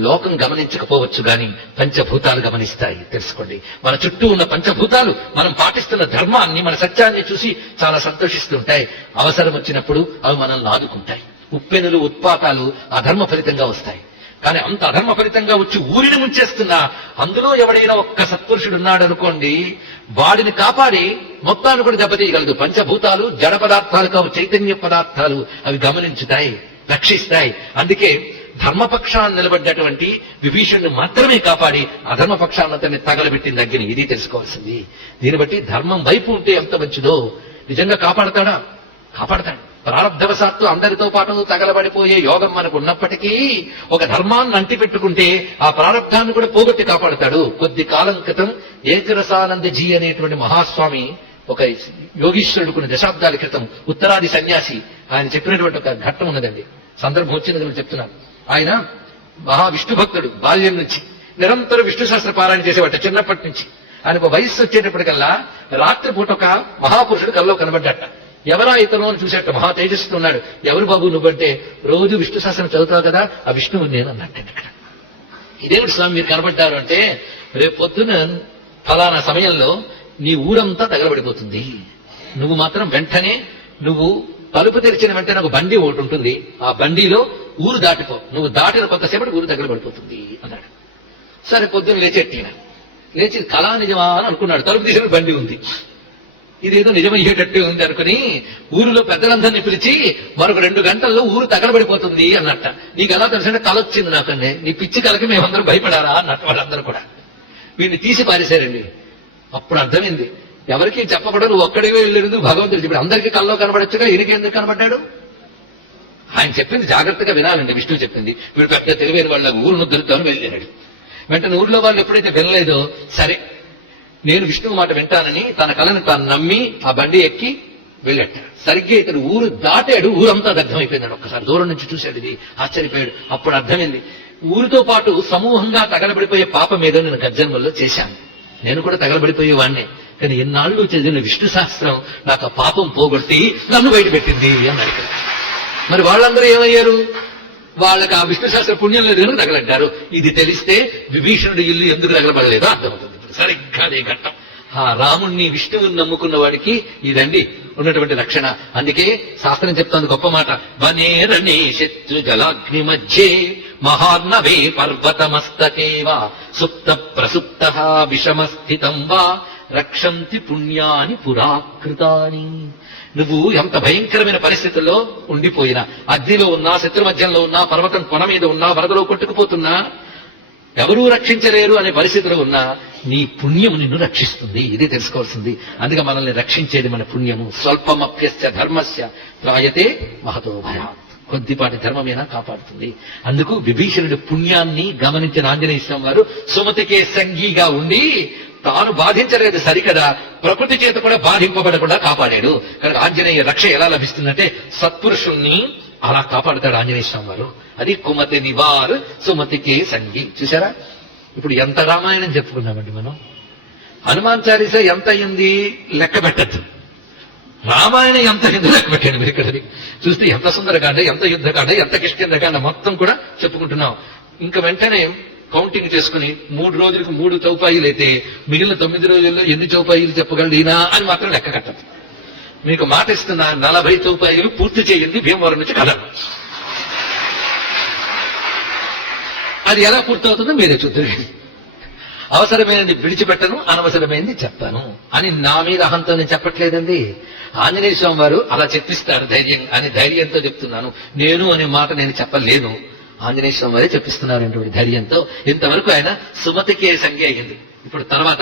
లోకం గమనించకపోవచ్చు గాని పంచభూతాలు గమనిస్తాయి. తెలుసుకోండి, మన చుట్టూ ఉన్న పంచభూతాలు మనం పాటిస్తున్న ధర్మాన్ని, మన సత్యాన్ని చూసి చాలా సంతోషిస్తుంటాయి. అవసరం వచ్చినప్పుడు అవి మనల్ని ఆదుకుంటాయి. ఉప్పెనులు, ఉత్పాతాలు అధర్మ ఫలితంగా వస్తాయి. కానీ అంత అధర్మ ఫలితంగా వచ్చి ఊరిని ముంచేస్తున్నా అందులో ఎవడైనా ఒక్క సత్పురుషుడు ఉన్నాడు అనుకోండి, వాడిని కాపాడి మొత్తాన్ని కూడా దెబ్బతీయగలదు. పంచభూతాలు జడ పదార్థాలు కావు, చైతన్య పదార్థాలు. అవి గమనించుతాయి, రక్షిస్తాయి. అందుకే ధర్మపక్షాన్ని నిలబడ్డటువంటి విభీషణుని మాత్రమే కాపాడి అధర్మపక్షాన్నంతని తగలబెట్టింది అగ్ని. ఇది తెలుసుకోవాల్సింది. దీన్ని బట్టి ధర్మం వైపు ఉంటే ఎంత మంచిదో. నిజంగా కాపాడతాడా? కాపాడతాడు. ప్రారంధవశాత్తు అందరితో పాటు తగలబడిపోయే యోగం మనకు ఉన్నప్పటికీ ఒక ధర్మాన్ని అంటిపెట్టుకుంటే ఆ ప్రారంధాన్ని కూడా పోగొట్టి కాపాడతాడు. కొద్ది కాలం క్రితం ఏకరసానందజీ అనేటువంటి మహాస్వామి, ఒక యోగీశ్వరుడు, కొన్ని దశాబ్దాల క్రితం ఉత్తరాది సన్యాసి, ఆయన చెప్పినటువంటి ఒక ఘట్టం ఉన్నదండి. సందర్భం వచ్చిందని చెప్తున్నాను. ఆయన మహావిష్ణు భక్తుడు. బాల్యం నుంచి నిరంతరం విష్ణు సహస్ర పారాయణ చేసేవాట చిన్నప్పటి నుంచి. ఆయనకు వయస్సు వచ్చేటప్పటికల్లా రాత్రిపూట ఒక మహాపురుషుడు కల్లో కనబడ్డట. ఎవరా ఇతను అని చూసేట. మహా తేజస్సుతో ఉన్నాడు. ఎవరు బాబు నువ్వంటే, రోజు విష్ణు సహస్రం చదువుతావు కదా, ఆ విష్ణువు నేను అన్నట్టండి. ఇక్కడ ఇదేమిటి స్వామి మీరు కనబడ్డారు అంటే, రేపు పొద్దున ఫలానా సమయంలో నీ ఊరంతా తగలబడిపోతుంది. నువ్వు మాత్రం వెంటనే, నువ్వు తలుపు తెరిచిన వెంటనే ఒక బండి ఒకటి ఉంటుంది, ఆ బండిలో ఊరు దాటిపో. నువ్వు దాటిన కొంతసేపటి ఊరు తగలబడిపోతుంది అన్నాడు. సరే పొద్దున్న లేచెట్టిన లేచి కళా నిజమా అని అనుకున్నాడు. తలుపు తీసిన బండి ఉంది, ఇదేదో నిజమయ్యేటట్టు ఉంది అనుకుని ఊరిలో పెద్దలందరినీ పిలిచి మరొక 2 గంటల్లో ఊరు తగలబడిపోతుంది అన్నట్ట. నీకు ఎలా తెలుసంటే కళ వచ్చింది నాకండి, నీ పిచ్చి కళకి మేమందరం భయపడారా అన్నట్టు. వాళ్ళందరూ కూడా వీడిని తీసి పారేశారండి. అప్పుడు అర్థమైంది, ఎవరికి చెప్పకుండా నువ్వు ఒక్కడివే వెళ్ళేందుకు భగవంతుడు చెప్పాడు. అందరికీ కల్లో కనబడచ్చుగా, ఈయనకి ఎందుకు కనబడ్డాడు? ఆయన చెప్పింది జాగ్రత్తగా వినాలండి. విష్ణువు చెప్పింది. వీడు పెద్ద తెలివైన వాళ్ళ ఊరును దొరుకుతాను వెళ్ళాడు. వెంటనే ఊర్లో వాళ్ళు ఎప్పుడైతే వినలేదో, సరే నేను విష్ణువు మాట వింటానని తన కళను తాను నమ్మి ఆ బండి ఎక్కి వెళ్ళాడు. సరిగ్గా ఇతడు ఊరు దాటాడు, ఊరంతా దగ్ధమైపోయిందండి. ఒక్కసారి దూరం నుంచి చూశాడు, ఇది ఆశ్చర్యపోయాడు. అప్పుడు అర్థమైంది, ఊరితో పాటు సమూహంగా తగలబడిపోయే పాపం ఏదో నేను గజ్జన్మల్లో చేశాను. నేను కూడా తగలబడిపోయేవాడినే. కానీ ఎన్నాళ్ళు చదివిన విష్ణు శాస్త్రం నాకు ఆ పాపం పోగొట్టి నన్ను బయటపెట్టింది అన్నాడు. మరి వాళ్ళందరూ ఏమయ్యారు? వాళ్ళకి ఆ విష్ణు శాస్త్ర పుణ్యం లేదు కనుక తగలంటారు. ఇది తెలిస్తే విభీషణుడి ఇల్లు ఎందుకు తగలబడలేదో అర్థమవుతుంది. సరిగ్గా అదే ఘట్టం. ఆ రాముణ్ణి, విష్ణువుని నమ్ముకున్న వాడికి ఇదండి ఉన్నటువంటి రక్షణ. అందుకే శాస్త్రం చెప్తాను గొప్ప మాట, వనేరణే శత్రు జలాగ్ని మధ్యే మహార్ణవే పర్వతమస్తకేవా సుప్త ప్రసుప్త విషమస్థితం వా రక్షంతి పుణ్యాని పురాకృతాని. నువ్వు ఎంత భయంకరమైన పరిస్థితుల్లో ఉండిపోయినా, అగ్నిలో ఉన్నా, శత్రుమధ్యంలో ఉన్నా, పర్వతం కొన మీద ఉన్నా, వరదలో కొట్టుకుపోతున్నా, ఎవరూ రక్షించలేరు అనే పరిస్థితిలో ఉన్నా నీ పుణ్యము నిన్ను రక్షిస్తుంది. ఇది తెలుసుకోవాల్సింది. అందుకే మనల్ని రక్షించేది మన పుణ్యము. స్వల్పమప్యస్య ధర్మస్య త్రాయతే మహతో భయాత్. కొద్దిపాటి ధర్మమేనా కాపాడుతుంది. అందుకు విభీషణుడి పుణ్యాన్ని గమనించిన ఆంజనేయ స్వామి వారు సుమతికే సంగీగా ఉండి తాను బాధించలేదు సరికదా, ప్రకృతి చేత కూడా బాధింపబడకుండా కాపాడాడు. కనుక ఆంజనేయ రక్ష ఎలా లభిస్తుందంటే సత్పురుషుల్ని అలా కాపాడుతాడు ఆంజనేయ స్వామి వారు. అది కుమతి నివార్ సుమతికే సంగి. చూసారా, ఇప్పుడు ఎంత రామాయణం చెప్పుకున్నామండి మనం. హనుమాన్ చాలీసా ఎంత అయింది లెక్క పెట్టద్దు, రామాయణం ఎంత అయిందో లెక్క పెట్టండి. మీరు ఇక్కడ చూస్తే ఎంత సుందరకాండ, ఎంత యుద్ధకాండ, ఎంత కిష్కింధకాండ మొత్తం కూడా చెప్పుకుంటున్నాం. ఇంకా వెంటనే కౌంటింగ్ చేసుకుని 3 రోజులకు 3 చౌపాయిలు అయితే మిగిలిన 9 రోజుల్లో ఎన్ని చౌపాయిలు చెప్పగలడు ఈయన అని మాత్రం లెక్క కట్టదు. మీకు మాట ఇస్తున్న 40 చౌపాయిలు పూర్తి చేయండి భీమవరం నుంచి కథ. అది ఎలా పూర్తవుతుందో మీరే చూద్దరు. అవసరమైనది విడిచిపెట్టను, అనవసరమైనది చెప్తాను అని నా మీద అహంతో నేను చెప్పట్లేదండి. ఆంజనేయ స్వామి వారు అలా చెప్పిస్తారు ధైర్యం అని ధైర్యంతో చెప్తున్నాను. నేను అనే మాట నేను చెప్పలేను, ఆంజనేయ స్వామి వారే చెప్పిస్తున్నారు ధైర్యంతో. ఇంతవరకు ఆయన సుమతికే సంఖ్య అయ్యింది. ఇప్పుడు తర్వాత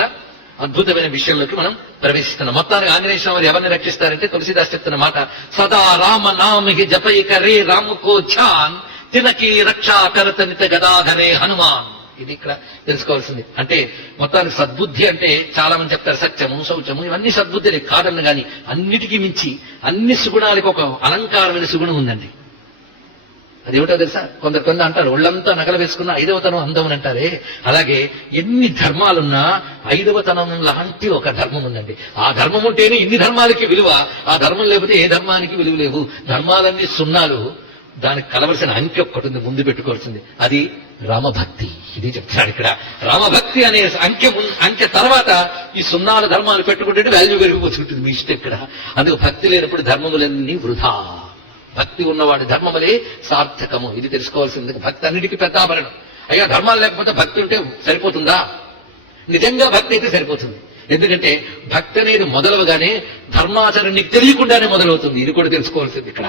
అద్భుతమైన విషయంలోకి మనం ప్రవేశిస్తున్నాం. మొత్తానికి ఆంజనేయ స్వామి వారు ఎవరిని రక్షిస్తారంటే తులసిదాస్ చెప్తున్న మాట, సదా రామ నామికి జపైక రే రాముకో ఛాన్ తినకి రక్షా కరతనిత గదాధరే హనుమాన్. ఇది ఇక్కడ తెలుసుకోవాల్సింది. అంటే మొత్తానికి సద్బుద్ధి అంటే చాలా మంది చెప్తారు సత్యము, శౌచము, ఇవన్నీ సద్బుద్ధి కాదన్న గాని అన్నిటికీ మించి అన్ని సుగుణాలకు ఒక అలంకారమైన సుగుణం ఉందండి. అదేమిటో తెలుసా? కొందరు అంటారు ఒళ్ళంతా నగలు వేసుకున్న 5వ తనం అందం అని అంటారే, అలాగే ఎన్ని ధర్మాలున్నా 5వ తనం లాంటి ఒక ధర్మం ఉందండి. ఆ ధర్మం ఉంటేనే ఇన్ని ధర్మాలకి విలువ. ఆ ధర్మం లేకపోతే ఏ ధర్మానికి విలువ లేవు. ధర్మాలన్నీ సున్నాలు, దానికి కలవలసిన అంకె ఒక్కటి ఉంది ముందు పెట్టుకోవాల్సింది, అది రామభక్తి. ఇది చెప్తున్నాడు ఇక్కడ. రామభక్తి అనే అంకె తర్వాత ఈ సున్నాల ధర్మాలు పెట్టుకుంటే వాల్యూ పెరిగిపోతుంటుంది మీ ఇష్టం ఇక్కడ. అందుకు భక్తి లేనప్పుడు ధర్మములన్నీ వృధా. భక్తి ఉన్నవాడి ధర్మములే సార్థకము. ఇది తెలుసుకోవాల్సింది. భక్తి అన్నిటికీ పెద్ద ఆభరణం. అయ్యా ధర్మాలు లేకపోతే భక్తి ఉంటే సరిపోతుందా? నిజంగా భక్తి అయితే సరిపోతుంది. ఎందుకంటే భక్తి అనేది మొదలవగానే ధర్మాచరణ నీకు తెలియకుండానే మొదలవుతుంది. ఇది కూడా తెలుసుకోవాల్సింది ఇక్కడ.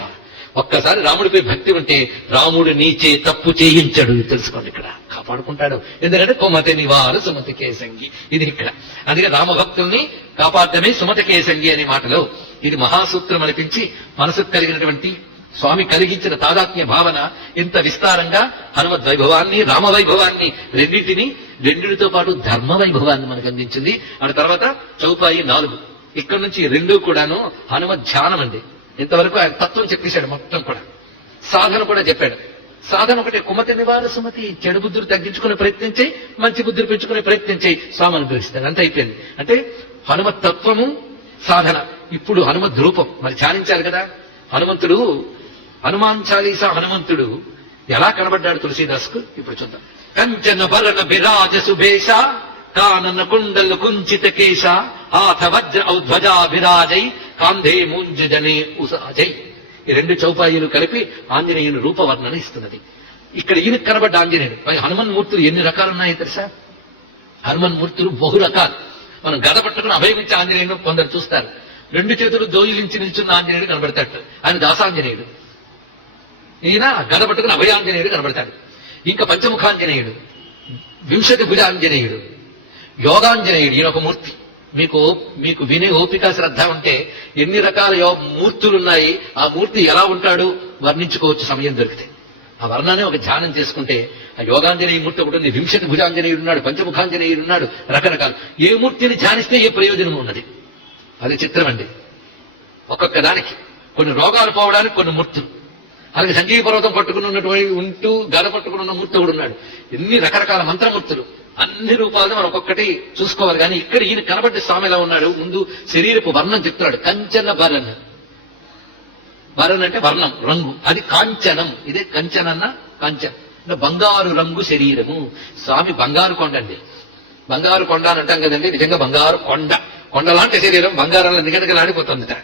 ఒక్కసారి రాముడిపై భక్తి ఉంటే రాముడు నీచే తప్పు చేయించడు. తెలుసుకోండి ఇక్కడ. కాపాడుకుంటాడు. ఎందుకంటే కొమతి నివార సుమతి కేసంగి. ఇది ఇక్కడ. అందుకే రామభక్తుల్ని కాపాడటమే సుమతి కేసంగి అనే మాటలో ఇది మహాసూత్రం అనిపించి మనసుకు కలిగినటువంటి స్వామి కలిగించిన తాదాత్మ్య భావన ఇంత విస్తారంగా హనుమద్ వైభవాన్ని రామవైభవాన్ని రెండింటితో పాటు ధర్మ వైభవాన్ని మనకు అందించింది. ఆ తర్వాత చౌపాయి 4. ఇక్కడ నుంచి 2 కూడాను హనుమద్ ధ్యానం అండి. ఇంతవరకు ఆయన తత్వం చెప్పేశాడు మొత్తం కూడా. సాధన కూడా చెప్పాడు. సాధన ఒకటే, కుమతి నివార సుమతి. చెడు బుద్ధులు తగ్గించుకునే ప్రయత్నించి మంచి బుద్ధులు పెంచుకునే ప్రయత్నించి స్వామి అనుగ్రహిస్తాడు. అంత అయిపోయింది. అంటే హనుమత్ తత్వము సాధన. ఇప్పుడు హనుమద్ రూపం మరి ధ్యానించాలి కదా. హనుమంతుడు హనుమాన్ చాలీసా హనుమంతుడు ఎలా కనబడ్డాడు తులసీదాస్కు ఇప్పుడు చూద్దాం. కంచన భరణ విరాజ సుభేష కానన కుండలు కుంచిత కేశ ఆథ వజ్ర ఔధ్వజా విరాజై కాంధే మూంజనే ఉసాజై. ఈ 2 చౌపాయిలు కలిపి ఆంజనేయుని రూపవర్ణన ఇస్తున్నది. ఇక్కడ ఈయన కనబడ్డ ఆంజనేయుడు. హనుమన్మూర్తులు ఎన్ని రకాలున్నాయో తెలుసా? హనుమన్మూర్తులు బహు రకాలు. మనం గద పట్టుకుని అభయమించే ఆంజనేయుడు కొందరు చూస్తారు. 2 చేతులు దోయిలించి నిల్చున్న ఆంజనేయుడు కనబడతాడు. ఆయన దాసాంజనేయుడు. ఈయన గద పట్టుకుని అభయాంజనేయుడు కనబడతాడు. ఇంకా పంచముఖాంజనేయుడు, 20 భుజాంజనేయుడు, యోగాంజనేయుడు. ఈయన ఒక మూర్తి. మీకు వినే ఓపిక శ్రద్ధ ఉంటే ఎన్ని రకాల మూర్తులున్నాయి, ఆ మూర్తి ఎలా ఉంటాడు వర్ణించుకోవచ్చు సమయం దొరికితే. ఆ వర్ణాన్ని ఒక ధ్యానం చేసుకుంటే ఆ యోగాంజనేయ మూర్తి ఒకటి ఉంది, 20 భుజాంజనేయుడు ఉన్నాడు, పంచముఖాంజనేయుడు ఉన్నాడు, రకరకాలు. ఏ మూర్తిని ధ్యానిస్తే ఏ ప్రయోజనం ఉన్నది. అది చిత్రం అండి. ఒక్కొక్క దానికి కొన్ని రోగాలు పోవడానికి కొన్ని మూర్తులు. అలాగే సంజీవ పర్వతం పట్టుకుని ఉన్నటువంటి ఉంటూ గద పట్టుకుని ఉన్న మూర్తి కూడా ఉన్నాడు. ఎన్ని రకరకాల మంత్రమూర్తులు. అన్ని రూపాలను మనం ఒక్కొక్కటి చూసుకోవాలి. కానీ ఇక్కడ ఈయన కనబడ్డ స్వామి ఎలా ఉన్నాడు? ముందు శరీరపు వర్ణం చెప్తున్నాడు. కంచన భరన్. భరన్ అంటే వర్ణం, రంగు. అది కాంచనం. ఇదే కంచనన్న కాంచన్ అంటే బంగారు రంగు శరీరము. స్వామి బంగారు కొండ అండి. బంగారు కొండ అని అంటాం కదండి. నిజంగా బంగారు కొండ. కొండలాంటి శరీరం బంగారంలో నిగనగలాడిపోతుందిట.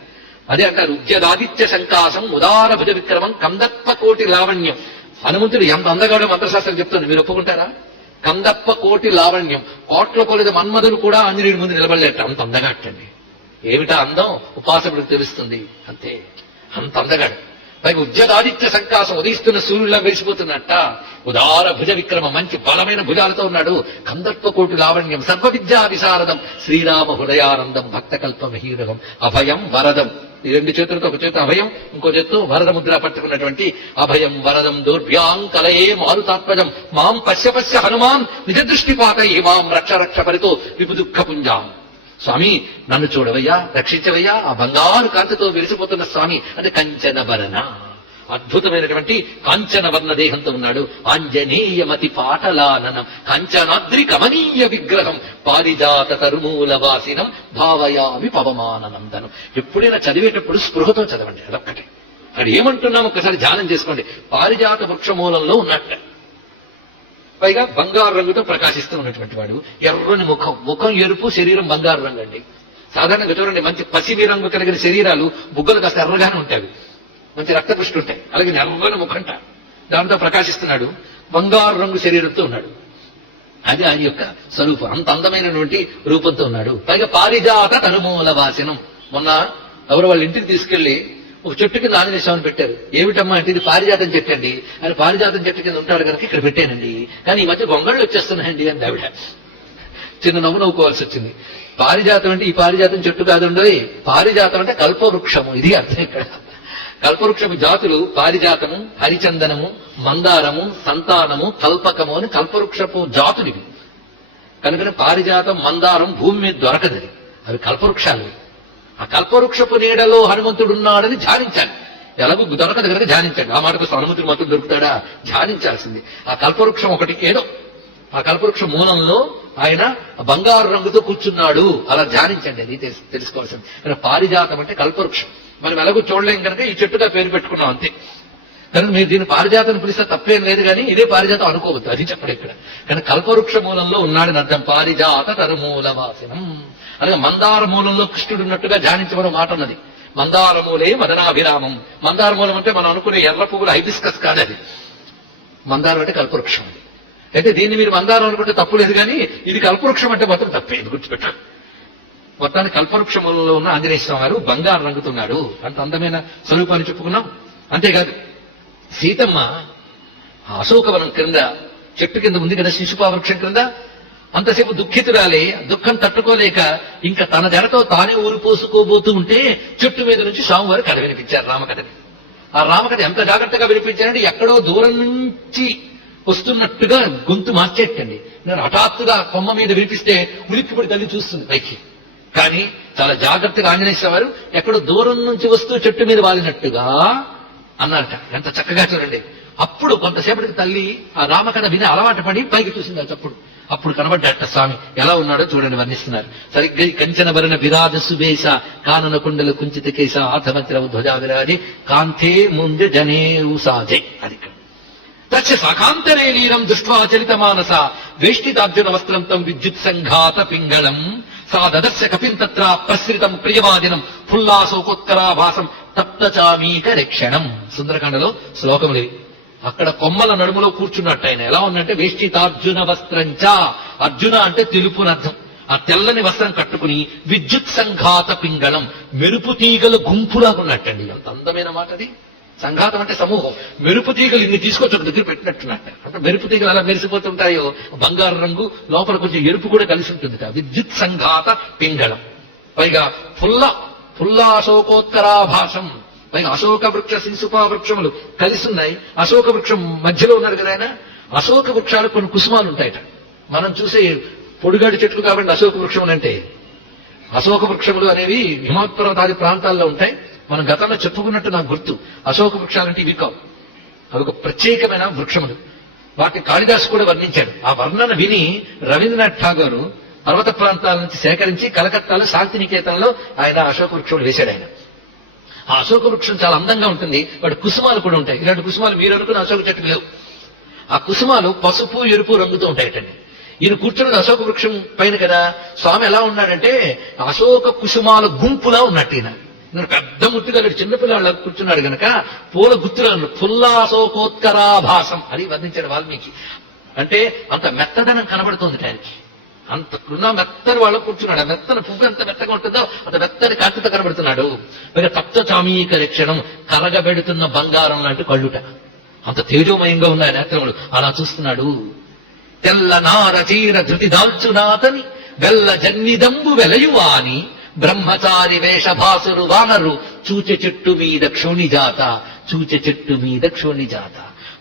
అదే అంటారు ఉద్యదాదిత్య శంకాసం ఉదార భుజ విక్రమం కందప్ప కోటి లావణ్యం. హనుమంతుడు ఎంత అందగాడో మంత్రశాస్త్రం చెప్తుంది. మీరు ఒప్పుకుంటారా? కందప్ప కోటి లావణ్యం. కోట్ల కొలిద మన్మధులు కూడా ఆంజనేయుడి ముందు నిలబడలేట. అంత అందగాటండి. ఏమిటా అందం? ఉపాసకుడికి తెలుస్తుంది. అంతే, అంత అందగాడు. పైగా ఉద్యదాదిత్య సంకాసం, ఉదయిస్తున్న సూర్యులా మెరిసిపోతున్నట్ట. ఉదార భుజ విక్రమ, మంచి బలమైన భుజాలతో ఉన్నాడు. కందర్ప కోటి లావణ్యం, సర్వ విద్యా విశారదం, శ్రీరామ హృదయానందం, భక్త కల్ప మహీరవం, అభయం వరదం. ఈ 2 చేతులతో, ఒక చేత అభయం, ఇంకో చేత్తో వరద ముద్ర పట్టుకున్నటువంటి అభయం వరదం దౌర్భ్యాం కలయే మారుతాత్మజం మాం పశ్య పశ్య హనుమాన్ నిజ దృష్టిపాత మాం రక్ష రక్ష పరితో విపు దుఃఖ పుంజాం. స్వామి నన్ను చూడవయ్యా, రక్షించవయ్యా. ఆ బంగారు కాంతితో వెలిసిపోతున్న స్వామి అంటే కంచన వరణ. అద్భుతమైనటువంటి కాంచన వర్ణ దేహంతో ఉన్నాడు. ఆంజనేయమతి పాటలాననం కంచనాద్రి కమనీయ విగ్రహం పారిజాత తరుమూల వాసినం భావయామి పవమానందనం. ఎప్పుడైనా చదివేటప్పుడు స్పృహతో చదవండి. అదొక్కటే. అక్కడ ఏమంటున్నాం ఒక్కసారి ధ్యానం చేసుకోండి. పారిజాత వృక్షమూలంలో ఉన్నట్ట. పైగా బంగారు రంగుతో ప్రకాశిస్తూ ఉన్నటువంటి వాడు. ఎర్రని ముఖం, ముఖం ఎరుపు, శరీరం బంగారు రంగు అండి. సాధారణంగా చూడండి, మంచి పసిమి రంగు కలిగిన శరీరాలు బుగ్గలు కాస్త ఎర్రగానే ఉంటాయి, మంచి రక్తపుష్టి ఉంటాయి. అలాగే ఎర్రని ముఖంట, దాంతో ప్రకాశిస్తున్నాడు. బంగారు రంగు శరీరంతో ఉన్నాడు. అది ఆయన యొక్క స్వరూపం. అంత అందమైనటువంటి రూపంతో ఉన్నాడు. పైగా పారిజాత తరుమూల వాసినం. మొన్న ఎవరు వాళ్ళ ఇంటికి తీసుకెళ్లి ఒక చెట్టు కింద ఆంజనేయ స్వామిని పెట్టారు. ఏమిటమ్మా అంటే ఇది పారిజాతం చెట్టు అండి. ఆయన పారిజాతం చెట్టు కింద ఉంటాడు కనుక ఇక్కడ పెట్టానండి. కానీ ఈ మధ్య గొంగళ్ళు వచ్చేస్తున్నాయండి అని ఆవిడ చిన్న నవ్వుకోవాల్సి వచ్చింది. పారిజాతం అంటే ఈ పారిజాతం చెట్టు కాదండి. పారిజాతం అంటే కల్పవృక్షము. ఇది అర్థం ఇక్కడ. కల్పవృక్షపు జాతులు పారిజాతము, హరిచందనము, మందారము, సంతానము, కల్పకము అని కల్పవృక్షపు జాతులు ఇవి. కనుకనే పారిజాతం, మందారం భూమి మీద దొరకదు. అవి కల్పవృక్షాలు. ఆ కల్పవృక్షపు నీడలో హనుమంతుడున్నాడని ధ్యానించాలి. ఎలాగో దొరకదు కనుక ధ్యానించండి. ఆ మాటకు హనుమంతుడు మాత్రం దొరుకుతాడా? ధ్యానించాల్సింది. ఆ కల్పవృక్షం ఒకటి ఏదో, ఆ కల్పవృక్ష మూలంలో ఆయన బంగారు రంగుతో కూర్చున్నాడు. అలా ధ్యానించండి. అది తెలుసుకోవాల్సింది. పారిజాతం అంటే కల్పవృక్షం. మనం ఎలాగో చూడలేం కనుక ఈ చెట్టుగా పేరు పెట్టుకున్నాం అంతే. కనుక మీరు దీన్ని పారిజాతం పిలిస్తే తప్పేం లేదు కానీ ఇదే పారిజాతం అనుకోవద్దు, అది చెప్పడు ఇక్కడ. కానీ కల్పవృక్ష మూలంలో ఉన్నాడని అర్థం. పారిజాత తరుమూల వాసనం అనగా మందార మూలంలో కృష్ణుడు ఉన్నట్టుగా ధ్యానించమని మాట ఉన్నది. మందార మూలే మదనాభిరామం. మందార మూలం అంటే మనం అనుకునే ఎర్ర పువ్వులు హైబిస్కస్ కాదు, అది మందారం అంటే కల్పవృక్షం. అయితే దీన్ని మీరు మందారం అనుకుంటే తప్పు లేదు కానీ ఇది కల్పవృక్షం అంటే మాత్రం తప్పేది, గుర్తుపెట్టారు. మొత్తానికి కల్పవృక్ష మూలంలో ఉన్న ఆంజనేయ స్వామి వారు బంగారు రంగుతున్నాడు. అంత అందమైన స్వరూపాన్ని చెప్పుకున్నాం. అంతేకాదు సీతమ్మ అశోకవనం క్రింద చెట్టు కింద ఉంది కదా, శిశుపా వృక్షం క్రింద అంతసేపు దుఃఖితురాలే, దుఃఖం తట్టుకోలేక ఇంకా తన జడతో తానే ఊరు పోసుకోబోతూ ఉంటే చెట్టు మీద నుంచి స్వామివారు కథ వినిపించారు, రామకథని. ఆ రామకథ ఎంత జాగ్రత్తగా వినిపించారంటే ఎక్కడో దూరం నుంచి వస్తున్నట్టుగా గొంతు మార్చేటండి. నేను హఠాత్తుగా కొమ్మ మీద వినిపిస్తే ఉలిక్కిపడి తల్లి చూస్తుంది పైకి, కానీ చాలా జాగ్రత్తగా ఆంజనేయ స్వామి వారు ఎక్కడో దూరం నుంచి వస్తూ చెట్టు మీద వాలినట్టుగా అన్నారట. ఎంత చక్కగా చూడండి. అప్పుడు కొంతసేపటికి తల్లి ఆ రామకథ విని అలవాటు పడి పైకి చూసింది. అప్పుడు అప్పుడు కనబడ్డట స్వామి ఎలా ఉన్నాడో చూడండి, వర్ణిస్తున్నారు. సరిగ్గా కంచన భరణ విరాజ సువేశ కానన కుండల కుంచిత కేశ ఆథమంత్రవ ధ్వజా విరాజి కాంతే ముంజ జనే సాజే. అది తచ్చ సాకాంతరే నీరం దృష్ట్వా చలిత మానస వేష్టితార్జున వస్త్రం తం విద్యుత్ సంఘాత పింగళం సా దదర్శ కపిం తత్ర ప్రసృతం ప్రియవాదినం ఫుల్లాసోకోత్కరాభాసం తప్తచామీక రక్షణం. సుందరకాండలో శ్లోకములు ఇవి. అక్కడ కొమ్మల నడుములో కూర్చున్నట్టు ఆయన ఎలా ఉన్నట్టే వేష్టితార్జున వస్త్రంచా. అర్జున అంటే తెలుపునర్థం. ఆ తెల్లని వస్త్రం కట్టుకుని విద్యుత్ సంఘాత పింగళం మెరుపు తీగల గుంపులాగా ఉన్నట్టండి. అంత అందమైన మాట అది. సంఘాతం అంటే సమూహం. మెరుపు తీగలు ఇన్ని తీసుకొచ్చి ఒక దగ్గర పెట్టినట్టున్నట్ట. అంటే మెరుపు తీగలు అలా మెరిసిపోతుంటాయో బంగారు రంగు, లోపల కొంచెం ఎరుపు కూడా కలిసి ఉంటుంది. విద్యుత్ సంఘాత పింగళం. పైగా ఫుల్లాశోకోత్కరాభాసం. పైగా అశోక వృక్ష శిశుపా వృక్షములు కలిసి ఉన్నాయి. అశోక వృక్షం మధ్యలో ఉన్నారు కదా ఆయన. అశోక వృక్షాలు కొన్ని కుసుమాలు ఉంటాయట. మనం చూసే పొడుగాడి చెట్లు కాబట్టి అశోక వృక్షములు అంటే, అశోక వృక్షములు అనేవి హిమోత్పర్వతాది ప్రాంతాల్లో ఉంటాయి. మనం గతంలో చెప్పుకున్నట్టు నాకు గుర్తు. అశోక వృక్షాలంటే ఇవి కావు, అవి ఒక ప్రత్యేకమైన వృక్షములు. వాటిని కాళిదాసు కూడా వర్ణించాడు. ఆ వర్ణన విని రవీంద్రనాథ్ ఠాగూర్ పర్వత ప్రాంతాల నుంచి సేకరించి కలకత్తాలో శాంతినికేతన్లో ఆయన అశోక వృక్షములు వేశాడు. ఆయన ఆ అశోక వృక్షం చాలా అందంగా ఉంటుంది. వాటి కుసుమాలు కూడా ఉంటాయి. ఇలాంటి కుసుమాలు మీరు అనుకున్న అశోక చెట్టుకు లేవు. ఆ కుసుమాలు పసుపు ఎరుపు రంగుతో ఉంటాయటండి. ఈయన కూర్చున్నది అశోక వృక్షం పైన కదా. స్వామి ఎలా ఉన్నాడంటే అశోక కుసుమాల గుంపులా ఉన్నట్టు. ఈయన పెద్ద ముట్టుగా చిన్నపిల్లవాళ్ళ కూర్చున్నాడు గనక పూల గుత్తులు ఫుల్లాశోకోత్కరాభాసం అని వర్ణించాడు వాల్మీకి. అంటే అంత మెత్తదనం కనబడుతోంది ఆయనకి. అంత మెత్తని వాళ్ళు కూర్చున్నాడు. ఆ మెత్తని పువ్వు ఎంత మెత్తగా ఉంటుందో అంత మెత్తని కాంతితో కనబడుతున్నాడు. పైగా తప్త చామీక రక్షణం, కరగబెడుతున్న బంగారం లాంటి కళ్ళుట. అంత తేజోమయంగా ఉన్నాయి నేత్రములు. అలా చూస్తున్నాడు. తెల్ల నార చీర ధృతి దాల్చునాతని వెల్ల జన్నిదంబు వెలయువాని బ్రహ్మచారి వేషభాసురు వానరు చూచె చెట్టు మీద క్షోణి జాత, చూచె చెట్టు మీద క్షోణి జాత.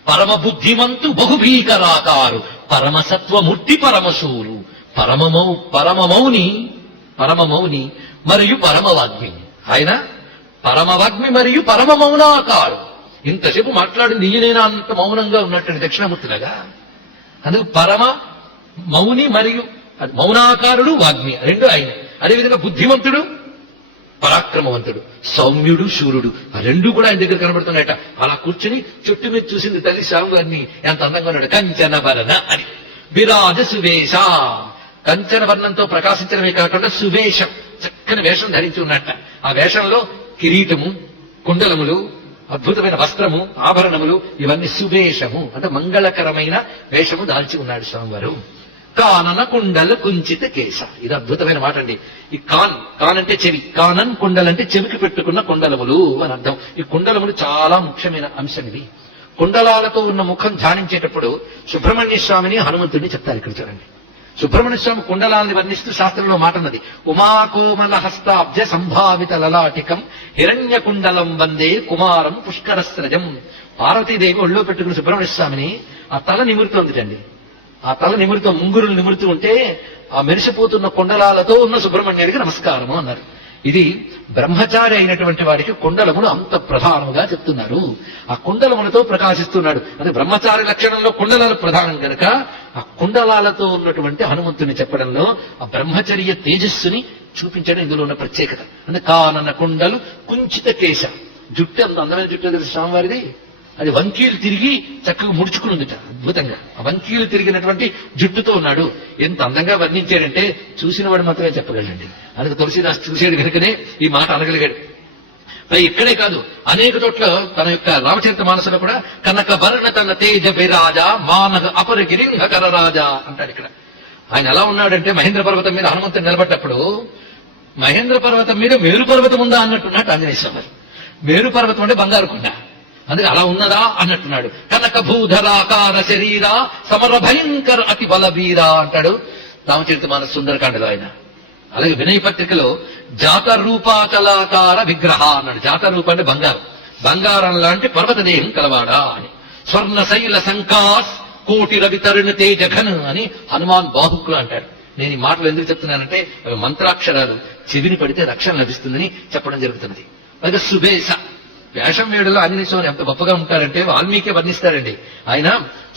పరమ బుద్ధిమంతు బహుభీకరాకారు పరమసత్వమూర్తి పరమశూరు పరమమౌని మరియు పరమవాగ్మి. ఆయన పరమవాగ్మి మరియు పరమ మౌనాకారు. ఇంతసేపు మాట్లాడింది ఈయనైనా అంత మౌనంగా ఉన్నట్టు దక్షిణమూర్తిలాగా. అందుకు పరమ మౌని మరియు మౌనాకారుడు వాగ్మి రెండు ఆయన. అదేవిధంగా బుద్ధిమంతుడు పరాక్రమవంతుడు, సౌమ్యుడు శూరుడు, ఆ రెండు కూడా ఆయన దగ్గర కనబడుతున్నాయట. అలా కూర్చుని చెట్టు మీద చూసింది తల్లి స్వామివారిని. ఎంత అందంగా ఉన్నాడు. కంచన వరణ అని విరాజ సువేశ. కంచన వర్ణంతో ప్రకాశించడమే కాకుండా సువేషం, చక్కని వేషం ధరించి ఉన్నట్ట. ఆ వేషంలో కిరీటము, కుండలములు, అద్భుతమైన వస్త్రము, ఆభరణములు, ఇవన్నీ సువేషము అంటే మంగళకరమైన వేషము దాల్చి ఉన్నాడు స్వామివారు. కానన కుండల కుంచిత కేశ. ఇది అద్భుతమైన మాట అండి. ఈ కాన్ అంటే చెవి, కానన్ కుండలంటే చెవికి పెట్టుకున్న కుండలములు అని అర్థం. ఈ కుండలములు చాలా ముఖ్యమైన అంశం. ఇది కుండలాలతో ఉన్న ముఖం ధ్యానించేటప్పుడు సుబ్రహ్మణ్య స్వామిని హనుమంతుడిని చెప్తారు. ఇక్కడ చూడండి, సుబ్రహ్మణ్య స్వామి కుండలాన్ని వర్ణిస్తూ శాస్త్రంలో మాట ఉన్నది. ఉమాకోమల హస్తాబ్జ సంభావిత లలాటికం హిరణ్య కుండలం వందే కుమారం పుష్కరస్రజం. పార్వతీదేవి ఒళ్ళో పెట్టుకున్న సుబ్రహ్మణ్య స్వామిని ఆ తల నిమురుతోందిటండి. ఆ తల నిమురుతో ముంగురులు నిమురుతూ ఉంటే ఆ మెరిసిపోతున్న కుండలాలతో ఉన్న సుబ్రహ్మణ్యుడికి నమస్కారము అన్నారు. ఇది బ్రహ్మచారి అయినటువంటి వాడికి కుండలములు అంత ప్రధానముగా చెప్తున్నారు. ఆ కుండలములతో ప్రకాశిస్తున్నాడు. అంటే బ్రహ్మచారి లక్షణంలో కుండలాలు ప్రధానం కనుక ఆ కుండలాలతో ఉన్నటువంటి హనుమంతుని చెప్పడంలో ఆ బ్రహ్మచర్య తేజస్సుని చూపించడం ఇందులో ఉన్న ప్రత్యేకత. అంటే కానన కుండలు కుంచిత కేశ. జుట్టు అంత అందమైన జుట్టు తెలుసు స్వామివారిది. అది వంకీలు తిరిగి చక్కగా ముడుచుకుని ఉందిట అద్భుతంగా. ఆ వంకీలు తిరిగినటువంటి జుట్టుతో ఉన్నాడు. ఎంత అందంగా వర్ణించాడంటే చూసిన వాడు మాత్రమే చెప్పగలండి. అందుకు తులసీదాస్ చూసేది కనుకనే ఈ మాట అనగలిగాడు. పై ఇక్కడే కాదు, అనేక చోట్ల తన యొక్క రామచరిత మానసులో కూడా కనక వర్ణ తన తేజ బిరాజా మానగ అపరగిరింగ కరరాజా అంటాడు. ఇక్కడ ఆయన ఎలా ఉన్నాడంటే మహేంద్ర పర్వతం మీద హనుమంతుడు నిలబడ్డప్పుడు మహేంద్ర పర్వతం మీద మేరు పర్వతం ఉందా అన్నట్టున్నాడు ఆంజనేయ స్వామి. మేరు పర్వతం అంటే బంగారు కొండ, అందుకే అలా ఉన్నదా అన్నట్టున్నాడు. కనక భూధరాకార శరీర సమర భయంకర అతి బలవీరా అంటాడు రామచరిత మానస సుందరకాండలో ఆయన. అలాగే వినయ పత్రికలో జాత రూపాచలాకార విగ్రహ అన్నాడు. జాత రూప అంటే బంగారం, బంగారం లాంటి పర్వత దేహం కలవాడా అని. స్వర్ణ శైల సంకాస్ కోటి రవి తరుణ తేజఘన్ అని హనుమాన్ బాహుకులు అంటాడు. నేను ఈ మాటలు ఎందుకు చెప్తున్నానంటే అవి మంత్రాక్షరాలు, చెవిని పడితే రక్షణ లభిస్తుందని చెప్పడం జరుగుతున్నది. అలాగే సుబేశ వేషం వేడులో ఆంజనేయ స్వామి ఎంత గొప్పగా ఉంటారంటే వాల్మీకి వర్ణిస్తారండి. ఆయన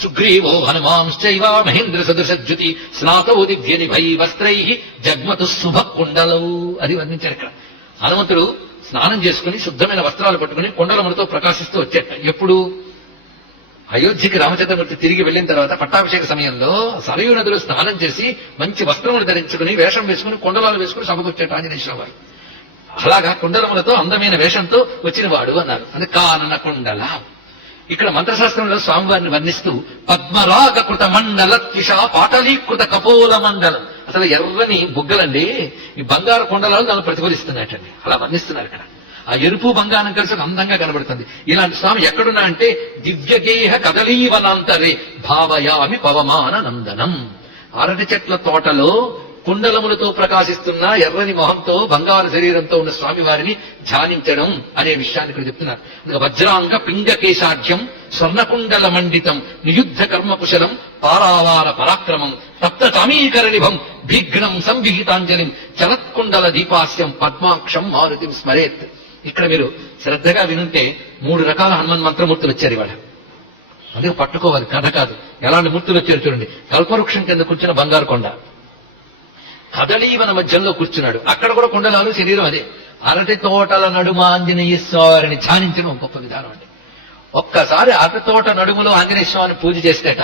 సుగ్రీవో హనుమాంశ్చైవ మహేంద్ర సదృశద్యుతి స్నాతో దివ్య నిభై వస్త్రై జగ్మతు శుభ కుండలౌ అది వర్ణించారు. ఇక్కడ హనుమంతుడు స్నానం చేసుకుని శుద్ధమైన వస్త్రాలు పట్టుకుని కుండలములతో ప్రకాశిస్తూ వచ్చేట. ఎప్పుడు అయోధ్యకి రామచంద్రమూర్తి తిరిగి వెళ్లిన తర్వాత పట్టాభిషేక సమయంలో సరయూ నదిలో స్నానం చేసి మంచి వస్త్రములు ధరించుకుని వేషం వేసుకుని కుండలాలు వేసుకుని సభకు వచ్చేట ఆంజనేయ స్వామి వారు. అలాగా కుండలములతో అందమైన వేషంతో వచ్చిన వాడు అన్నారు. అది కానన కుండల. ఇక్కడ మంత్రశాస్త్రంలో స్వామివారిని వర్ణిస్తూ పద్మరాగ కృత మండల త్విష పాటలీకృత కపోల మండలం. అసలు ఎర్రని బుగ్గలండి ఈ బంగారు కొండలాలు దాన్ని ప్రతిఫలిస్తున్నాయటండి. అలా వర్ణిస్తున్నారు ఇక్కడ. ఆ ఎరుపు బంగారం కలిసి అందంగా కనబడుతుంది. ఇలాంటి స్వామి ఎక్కడున్నా అంటే దివ్యగేహ కదలీవనాంతరే భావయామి పవమాన నందనం. అరటి చెట్ల తోటలో కుండలములతో ప్రకాశిస్తున్న ఎర్రని మొహంతో బంగారు శరీరంతో ఉన్న స్వామి వారిని ధ్యానించడం అనే విషయాన్ని ఇక్కడ చెప్తున్నారు. వజ్రాంగ పింగకేశాఢ్యం స్వర్ణకుండల మండితం నియుద్ధ కర్మకుశలం పారావార పరాక్రమం తప్త చామీకరనిభం భీఘ్నం సంవిహితాంజలిం చలత్కుండల దీపాస్యం పద్మాక్షం మారుతిం స్మరేత్. ఇక్కడ మీరు శ్రద్ధగా వినుంటే 3 రకాల హనుమాన్ మంత్రమూర్తులు వచ్చారు ఇవాళ. అందుకే పట్టుకోవాలి, కథ కాదు. ఎలాంటి మూర్తులు వచ్చారు చూడండి. కల్పవృక్షం కింద కూర్చున్న బంగారు కొండ, కదలీవన మధ్యంలో కూర్చున్నాడు, అక్కడ కూడా కుండలాలు శరీరం అదే. అరటి తోటల నడుమ ఆంజనేయ స్వామిని ధ్యానించడం గొప్ప విధానం అండి. ఒక్కసారి అరటి తోట నడుములో ఆంజనేయ స్వామిని పూజ చేస్తేట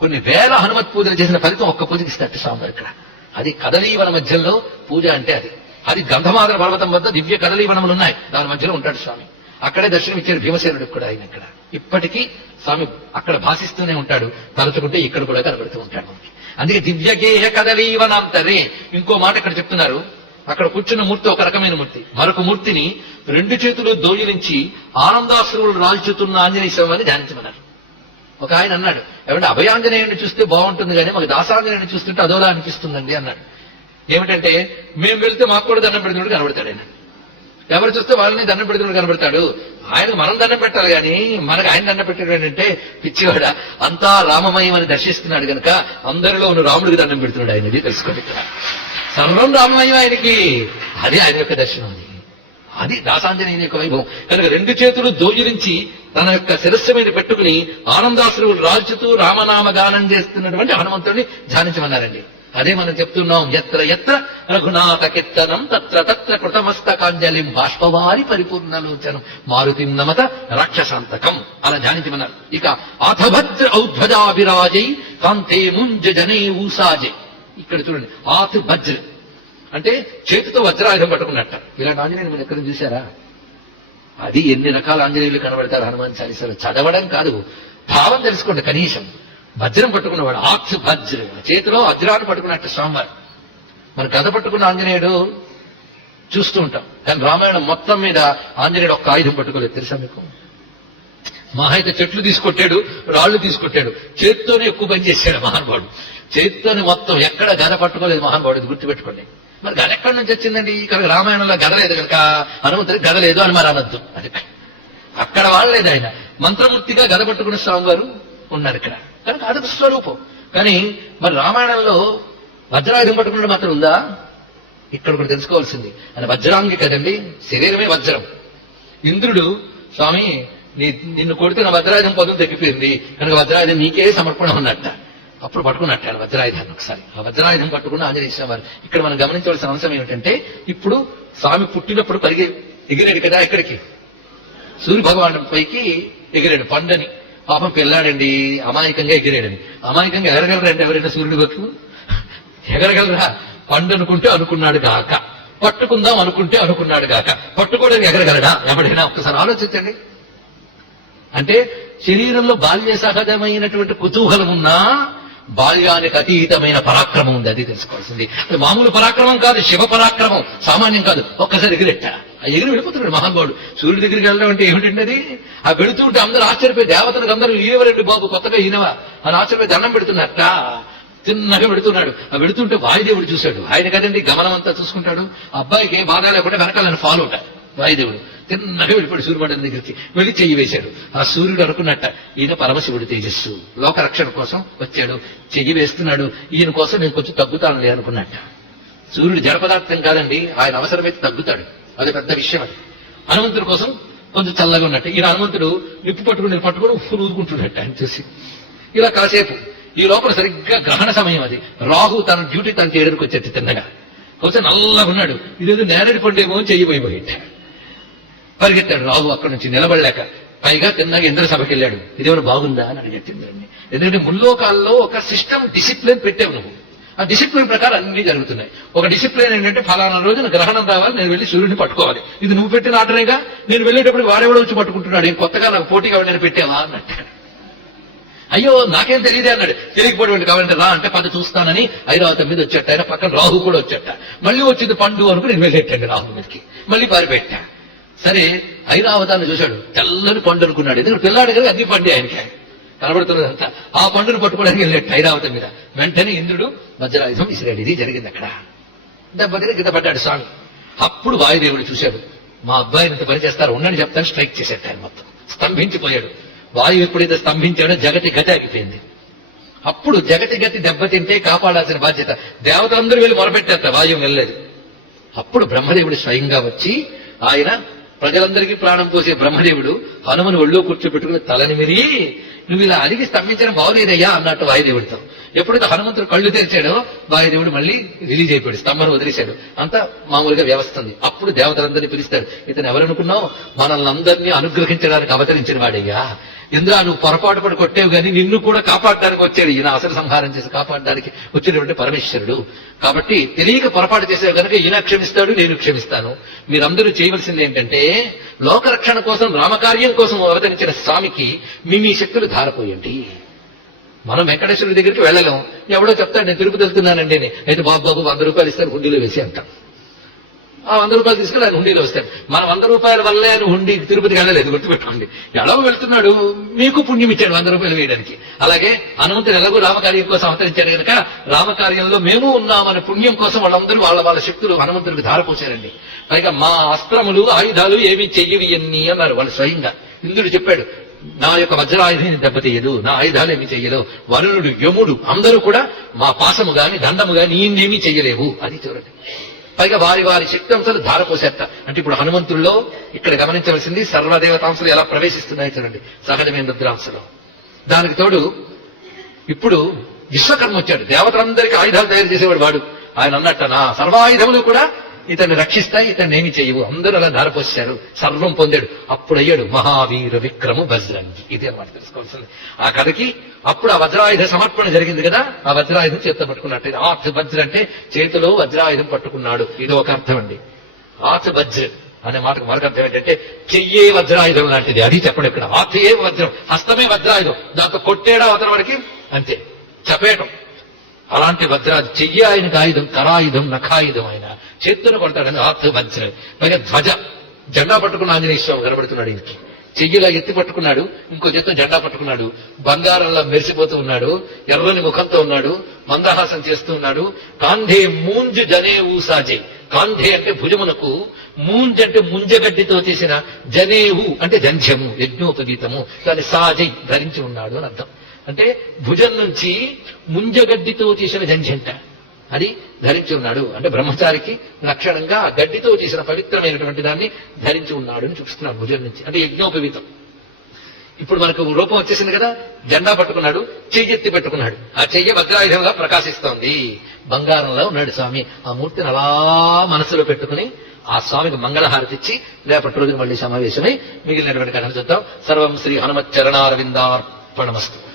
కొన్ని వేల హనుమత్ పూజలు చేసిన ఫలితం ఒక్క పూజకి ఇస్తాడు స్వామి ఇక్కడ. అది కదలీవన మధ్యంలో పూజ అంటే అది గంధమాదర పర్వతం వద్ద దివ్య కదలీవనములు ఉన్నాయి, దాని మధ్యలో ఉంటాడు స్వామి. అక్కడే దర్శనం ఇచ్చారు భీమసేనుడికి కూడా ఆయన. ఇక్కడ ఇప్పటికీ స్వామి అక్కడ భాషిస్తూనే ఉంటాడు, తలుచుకుంటే ఇక్కడ కూడా కనబడుతూ ఉంటాడు మనకి. అందుకే దివ్యగేహ కదలీవనాంతరే. ఇంకో మాట ఇక్కడ చెప్తున్నారు, అక్కడ కూర్చున్న మూర్తి ఒక రకమైన మూర్తి, మరొక మూర్తిని 2 చేతులు దోయిలించి ఆనందాశ్రువులు రాల్చుతున్న ఆంజనేయ స్వామిని ధ్యానించమన్నారు. ఒక ఆయన అన్నాడు, ఏమంటే అభయాంజనేయుడిని చూస్తే బాగుంటుంది కానీ మాకు దాసాంజనేయుడిని చూస్తుంటే అదోలా అనిపిస్తుందండి అన్నాడు. ఏమిటంటే మేము వెళ్తే మాకు కూడా దండం పెడుతున్నాడు కనబడతాడు ఆయన, ఎవరు చూస్తే వాళ్ళని దండం పెడుతున్నాడు కనబడతాడు. ఆయనకు మనం దండం పెట్టాలి కానీ మనకు ఆయన దండం పెట్టాడు ఏంటంటే పిచ్చివాడ అంతా రామమయం అని దర్శిస్తున్నాడు కనుక అందరిలో ఉన్న రాముడికి దండం పెడుతున్నాడు ఆయన. ఇది తెలుసుకోండి, సర్వం రామమయం ఆయనకి, అది ఆయన యొక్క దర్శనం. అది దాసాంజనేయుని యొక్క వైభవం కనుక 2 చేతులు దోజిరించి తన యొక్క శిరస్సు మీద పెట్టుకుని ఆనందాశ్రువులు రాల్చుతూ రామనామ గానం చేస్తున్నటువంటి హనుమంతుడిని ధ్యానించమన్నారండి. అదే మనం చెప్తున్నాం, ఎత్ర ఎత్ర రఘునాథ కీర్తనం తత్ర తత్ర కృతమస్తకాంజలిం బాష్పవారి పరిపూర్ణలోచనం మారుతిం నమత రాక్షసాంతకం అలా ధ్యానించమన్నారు. ఇక ఆథభద్ర ఔధ్వజాభిరాజై కాంతే ముంజ జనే ఊసాజే. ఇక్కడ చూడండి, ఆత్ వజ్ర అంటే చేతితో వజ్రాయుధం పట్టుకున్నట్ట. ఇలాంటి ఆంజనేయులు మీరు ఎక్కడ చూశారా? అది ఎన్ని రకాల ఆంజనేయులు కనబడతారు హనుమాన్ చాలీసాలో. చదవడం కాదు, భావం తెలుసుకోండి. కనీసం వజ్రం పట్టుకున్నవాడు ఆక్ష వజ్ర, చేతిలో వజ్రాన్ని పట్టుకున్నట్టు స్వామివారు. మన గద పట్టుకున్న ఆంజనేయుడు చూస్తూ ఉంటాం, కానీ రామాయణం మొత్తం మీద ఆంజనేయుడు ఒక్క ఆయుధం పట్టుకోలేదు తెలుసా మీకు? మహా అయితే చెట్లు తీసుకొట్టాడు, రాళ్లు తీసుకొట్టాడు, చేతితోనే ఎక్కువ పని చేశాడు మహానుభావుడు. చేతితోనే మొత్తం ఎక్కడ గద పట్టుకోలేదు మహానుభావుడు, ఇది గుర్తుపెట్టుకోండి. మరి గద ఎక్కడి నుంచి వచ్చిందండి? ఇక్కడ రామాయణంలో గద లేదు కనుక హనుమంతుడికి గద లేదు అని మరి అనొద్దు. అది అక్కడ వాడలేదు, ఆయన మంత్రమూర్తిగా గద పట్టుకున్న స్వామి వారు ఉన్నారు ఇక్కడ కనుక అదొక స్వరూపం. కానీ మరి రామాయణంలో వజ్రాయుధం పట్టుకున్నది మాత్రం ఉందా? ఇక్కడ కూడా తెలుసుకోవాల్సింది, ఆయన వజ్రాంగి కదండి, శరీరమే వజ్రం. ఇంద్రుడు స్వామి నిన్ను కొడితే నా వజ్రాయుధం పదులు తగ్గిపోయింది కనుక వజ్రాయుధం నీకే సమర్పణ ఉన్నట్ట. అప్పుడు పట్టుకున్నట్టు ఆయన వజ్రాయుధాన్ని ఒకసారి. ఆ వజ్రాయుధం పట్టుకున్న ఆంజనేయ స్వామి వారు. ఇక్కడ మనం గమనించవలసిన అంశం ఏమిటంటే, ఇప్పుడు స్వామి పుట్టినప్పుడు ఎగిరాడు కదా ఎక్కడికి? సూర్య భగవాను పైకి ఎగిరాడు పండని. పాపం పిల్లాడండి, అమాయకంగా ఎగిరాడని. అమాయకంగా ఎగరగలరండి ఎవరైనా సూర్యుడి వరకు? ఎగరగలరా? పండు అనుకుంటే అనుకున్నాడు గాక, పట్టుకుందాం అనుకుంటే అనుకున్నాడు గాక, పట్టుకోవడానికి ఎగరగలడా ఎవడైనా? ఒక్కసారి ఆలోచించండి. అంటే శరీరంలో బాల్య సహజమైనటువంటి కుతూహలం ఉన్నా బాల్యానికి అతీతమైన పరాక్రమం ఉంది. అది తెలుసుకోవాల్సింది. అది మామూలు పరాక్రమం కాదు, శివ పరాక్రమం, సామాన్యం కాదు. ఒక్కసారి ఎగిరెట్ట, ఆ ఎగిరి వెళ్ళిపోతున్నాడు మహానుభావుడు. సూర్యుడి దగ్గరికి వెళ్ళడం అంటే ఏమిటండి అది? ఆ పెడుతూ ఉంటే అందరూ ఆశ్చర్యపోయి, దేవతలకు అందరూ ఈయవరండి బాబు, కొత్తగా ఈయనవా అని ఆశ్చర్యపోయి దండం పెడుతున్నట్ట. చిన్నగా పెడుతున్నాడు. ఆ పెడుతుంటే వాయుదేవుడు చూశాడు. ఆయన కదండి గమనం అంతా చూసుకుంటాడు. అబ్బాయికి ఏ బాధ లేకుండా వెనకాలని ఫాలో ఉంటాడు వాయుదేవుడు. తిన్నగా వెళ్ళిపోయాడు సూర్యమండలం దగ్గరికి, వెళ్ళి చెయ్యి వేశాడు. ఆ సూర్యుడు అనుకున్నట్ట, ఈయన పరమశివుడు తేజస్సు, లోక రక్షణ కోసం వచ్చాడు, చెయ్యి వేస్తున్నాడు, ఈయన కోసం నేను కొంచెం తగ్గుతానులే అనుకున్నట్ట. సూర్యుడు జడ పదార్థం కాదండి, ఆయన అవసరమైతే తగ్గుతాడు, అది పెద్ద విషయం. అది హనుమంతుడి కోసం కొంచెం చల్లగా ఉన్నట్టు. ఈయన హనుమంతుడు నిప్పు పట్టుకుని ఊదుకుంటున్నట్టు ఆయన చూసి. ఇలా కాసేపు ఈ లోపల సరిగ్గా గ్రహణ సమయం. అది రాహు తన డ్యూటీ తను చేయడానికి వచ్చేది. తిన్నగా కొంచెం నల్లగా ఉన్నాడు. ఇదేదో నేరేడు పండేమో చెయ్యిపోయిపోయింది. పరిగెత్తాడు రాహు అక్కడి నుంచి నిలబడలేక. పైగా తిన్నగా ఇంద్ర సభకి వెళ్ళాడు. ఇదేమైనా బాగుందా అని అడిగాడు ఇంద్రుడిని. ఎందుకంటే ముల్లోకాల్లో ఒక సిస్టమ్, డిసిప్లిన్ పెట్టావు నువ్వు. ఆ డిసిప్లిన్ ప్రకారం అన్ని జరుగుతున్నాయి. ఒక డిసిప్లిన్ ఏంటంటే ఫలానా రోజున గ్రహణం రావాలి, నేను వెళ్ళి సూర్యుడిని పట్టుకోవాలి. ఇది నువ్వు పెట్టిన ఆటనేగా. నేను వెళ్ళేటప్పుడు వాడెవడో వచ్చి పట్టుకుంటున్నాడు, ఏం కొత్తగా నాకు పోటీగా నేను పెట్టావా అన్నట్టు. అయ్యో నాకేం తెలియదే అన్నాడు. తెలియకపోవడం కావాలంటే రా అంటే పద చూస్తానని ఐరావతం మీద వచ్చేట. ఆయన పక్కన రాహు కూడా వచ్చేట. మళ్ళీ వచ్చింది పండు అనుకుని నేను వెళ్ళేటండి రాహు మీదకి. మళ్ళీ పారిపెట్టా. సరే ఐరావతాన్ని చూశాడు, తెల్లని పండు అనుకున్నాడు. ఎందుకంటే పిల్లాడు కదా, అన్ని పండు ఆయనకి కనబడుతున్నదంతా. ఆ పండును పట్టుకోవడానికి వెళ్ళాడు ఐరావతం మీద. వెంటనే ఇంద్రుడు వజ్రాయుధం విసిరాడు. ఇది జరిగింది అక్కడ. దెబ్బతిని గిద్ద పడ్డాడు స్వామి. అప్పుడు వాయుదేవుడు చూశాడు, మా అబ్బాయిని ఇంత పని చేస్తారు, ఉండని చెప్తాను. స్ట్రైక్ చేశాడు. ఆయన మొత్తం స్తంభించిపోయాడు. వాయువు ఎప్పుడైతే స్తంభించాడో జగతి గతి ఆగిపోయింది. అప్పుడు జగతి గతి దెబ్బతింటే కాపాడాల్సిన బాధ్యత దేవతలందరూ వెళ్ళి మొరపెట్టారట, వాయువు వెళ్ళలేదు. అప్పుడు బ్రహ్మదేవుడు స్వయంగా వచ్చి, ఆయన ప్రజలందరికీ ప్రాణం పోసే బ్రహ్మదేవుడు హనుమని ఒళ్ళో కూర్చోబెట్టుకుని తలని మిరి, నువ్వు ఇలా అడిగి స్తంభించడం బాగులేదయ్యా అన్నట్టు వాయుదేవుడితో. ఎప్పుడైతే హనుమంతుడు కళ్ళు తెరిచాడో వాయుదేవుడు మళ్ళీ రిలీజ్ అయిపోయాడు, స్తంభను వదిలేశాడు. అంతా మామూలుగా వ్యవస్థ ఉంది. అప్పుడు దేవతలందరినీ పిలుస్తాడు. ఇతను ఎవరనుకున్నావు? మనల్ని అందరినీ అనుగ్రహించడానికి అవతరించిన వాడయ్యా. ఇంద్రా నువ్వు పొరపాటు పడి కొట్టేవు కానీ నిన్ను కూడా కాపాడడానికి వచ్చాడు. ఈయన అసలు సంహారం చేసి కాపాడడానికి వచ్చినటువంటి పరమేశ్వరుడు. కాబట్టి తెలియక పొరపాటు చేసేవి కనుక ఈయన క్షమిస్తాడు, నేను క్షమిస్తాను. మీరందరూ చేయవలసింది ఏంటంటే, లోకరక్షణ కోసం, రామకార్యం కోసం అవతరించిన స్వామికి మీ శక్తులు ధారపోయండి. మనం వెంకటేశ్వరుడి దగ్గరికి వెళ్ళలేం. ఎవడో చెప్తాడు నేను తిరుపతి వెళ్తున్నానండి అని. అయితే బాబు 100 రూపాయలు ఇస్తారు, హుండీలో వేసి అంటాం. ఆ 100 రూపాయలు తీసుకుని ఆయన హుండీలో వస్తాడు. మనం 100 రూపాయల వల్లే ఆయన హుండీ తిరుపతికి వెళ్ళలేదు, గుర్తుపెట్టుకోండి. ఎలాగో వెళ్తున్నాడు, మీకు పుణ్యం ఇచ్చాడు 100 రూపాయలు వేయడానికి. అలాగే హనుమంతుడు ఎలాగో రామకార్యం కోసం అవతరించాడు కనుక రామకార్యంలో మేము ఉన్నామనే పుణ్యం కోసం వాళ్ళందరూ వాళ్ళ శక్తులు హనుమంతుడికి ధారపోసారండి. పైగా మా అస్త్రములు ఆయుధాలు ఏమీ చెయ్యవి ఎన్ని అన్నారు వాళ్ళు స్వయంగా. ఇంద్రుడు చెప్పాడు, నా యొక్క వజ్రాయుధాన్ని దెబ్బతీయదు, నా ఆయుధాలు ఏమీ చెయ్యదు. వరుణుడు, యముడు అందరూ కూడా మా పాశము గాని దండము గాని ఈయనేమీ చెయ్యలేవు. అది చూడండి. పైగా వారి శక్తాంశాలు ధారపోసేట. అంటే ఇప్పుడు హనుమంతుల్లో ఇక్కడ గమనించవలసింది సర్వదేవతాంశాలు ఎలా ప్రవేశిస్తున్నాయి చూడండి, సహజమైన రుద్రాంశలో. దానికి తోడు ఇప్పుడు విశ్వకర్మ వచ్చాడు. దేవతలందరికీ ఆయుధాలు తయారు చేసేవాడు వాడు. ఆయన అన్నట్ట, నా సర్వాయుధములు కూడా ఇతన్ని రక్షిస్తాయి, ఇతన్ని ఏమి చేయవు. అందరూ అలా ధారపోసారు, సర్వం పొందాడు. అప్పుడు అయ్యాడు మహావీర విక్రము బజ్రంగి. ఇది అన్నమాట తెలుసుకోవాల్సింది ఆ కథకి. అప్పుడు ఆ వజ్రాయుధ సమర్పణ జరిగింది కదా, ఆ వజ్రాయుధం చేతితో పట్టుకున్నట్టు. ఆత్ వజ్ర అంటే చేతిలో వజ్రాయుధం పట్టుకున్నాడు, ఇది ఒక అర్థం అండి. ఆత్ వజ్ర అనే మాటకు మరొక అర్థం ఏంటంటే చెయ్యే వజ్రాయుధం లాంటిది. అది చెప్పడం ఇక్కడ. ఆతయే వజ్రం, హస్తమే వజ్రాయుధం, దాంతో కొట్టేడా అవతల వాడికి అంతే, చపేయటం. అలాంటి వజ్రాయుధం, చెయ్య ఆయనకు ఆయుధం, కరాయుధం, నఖాయుధం. ఆయన చేత్తున కొడతాడని ఆత్ వజ్ర. పైగా ధ్వజ, జెండా పట్టుకున్న ఆంజనేయ స్వామి కనబడుతున్నాడు. ఈయనకి చెయ్యిలా ఎత్తి పట్టుకున్నాడు, ఇంకో చేత్తో జెండా పట్టుకున్నాడు, బంగారంలా మెరిసిపోతూ ఉన్నాడు, ఎర్రని ముఖంతో ఉన్నాడు, మందహాసం చేస్తూ ఉన్నాడు. కాంధే మూంజ్ జనేవు సాజే. కాంధే అంటే భుజమునకు, మూంజ్ అంటే ముంజగడ్డితో చేసిన, జనేవు అంటే జంధ్యము, యజ్ఞోపగీతము, దాని సాజై ధరించి ఉన్నాడు అని అర్థం. అంటే భుజం నుంచి ముంజగడ్డితో చేసిన జంధ్యంట అది ధరించి ఉన్నాడు. అంటే బ్రహ్మచారికి లక్షణంగా ఆ గడ్డితో చేసిన పవిత్రమైనటువంటి దాన్ని ధరించి ఉన్నాడు అని చూపిస్తున్నాడు భుజం నుంచి. అంటే యజ్ఞోపవీతం. ఇప్పుడు మనకు రూపం వచ్చేసింది కదా, జెండా పట్టుకున్నాడు, చెయ్యెత్తి పెట్టుకున్నాడు. ఆ చెయ్య వజ్రాయుధంగా ప్రకాశిస్తోంది. బంగారంలో ఉన్నాడు స్వామి. ఆ మూర్తిని అలా మనసులో పెట్టుకుని ఆ స్వామికి మంగళహారతి ఇచ్చి రేపటి రోజున మళ్ళీ సమావేశమై మిగిలినటువంటి కథను చూద్దాం. సర్వం శ్రీ హనుమచ్చరణారవిందార్పణమస్తు.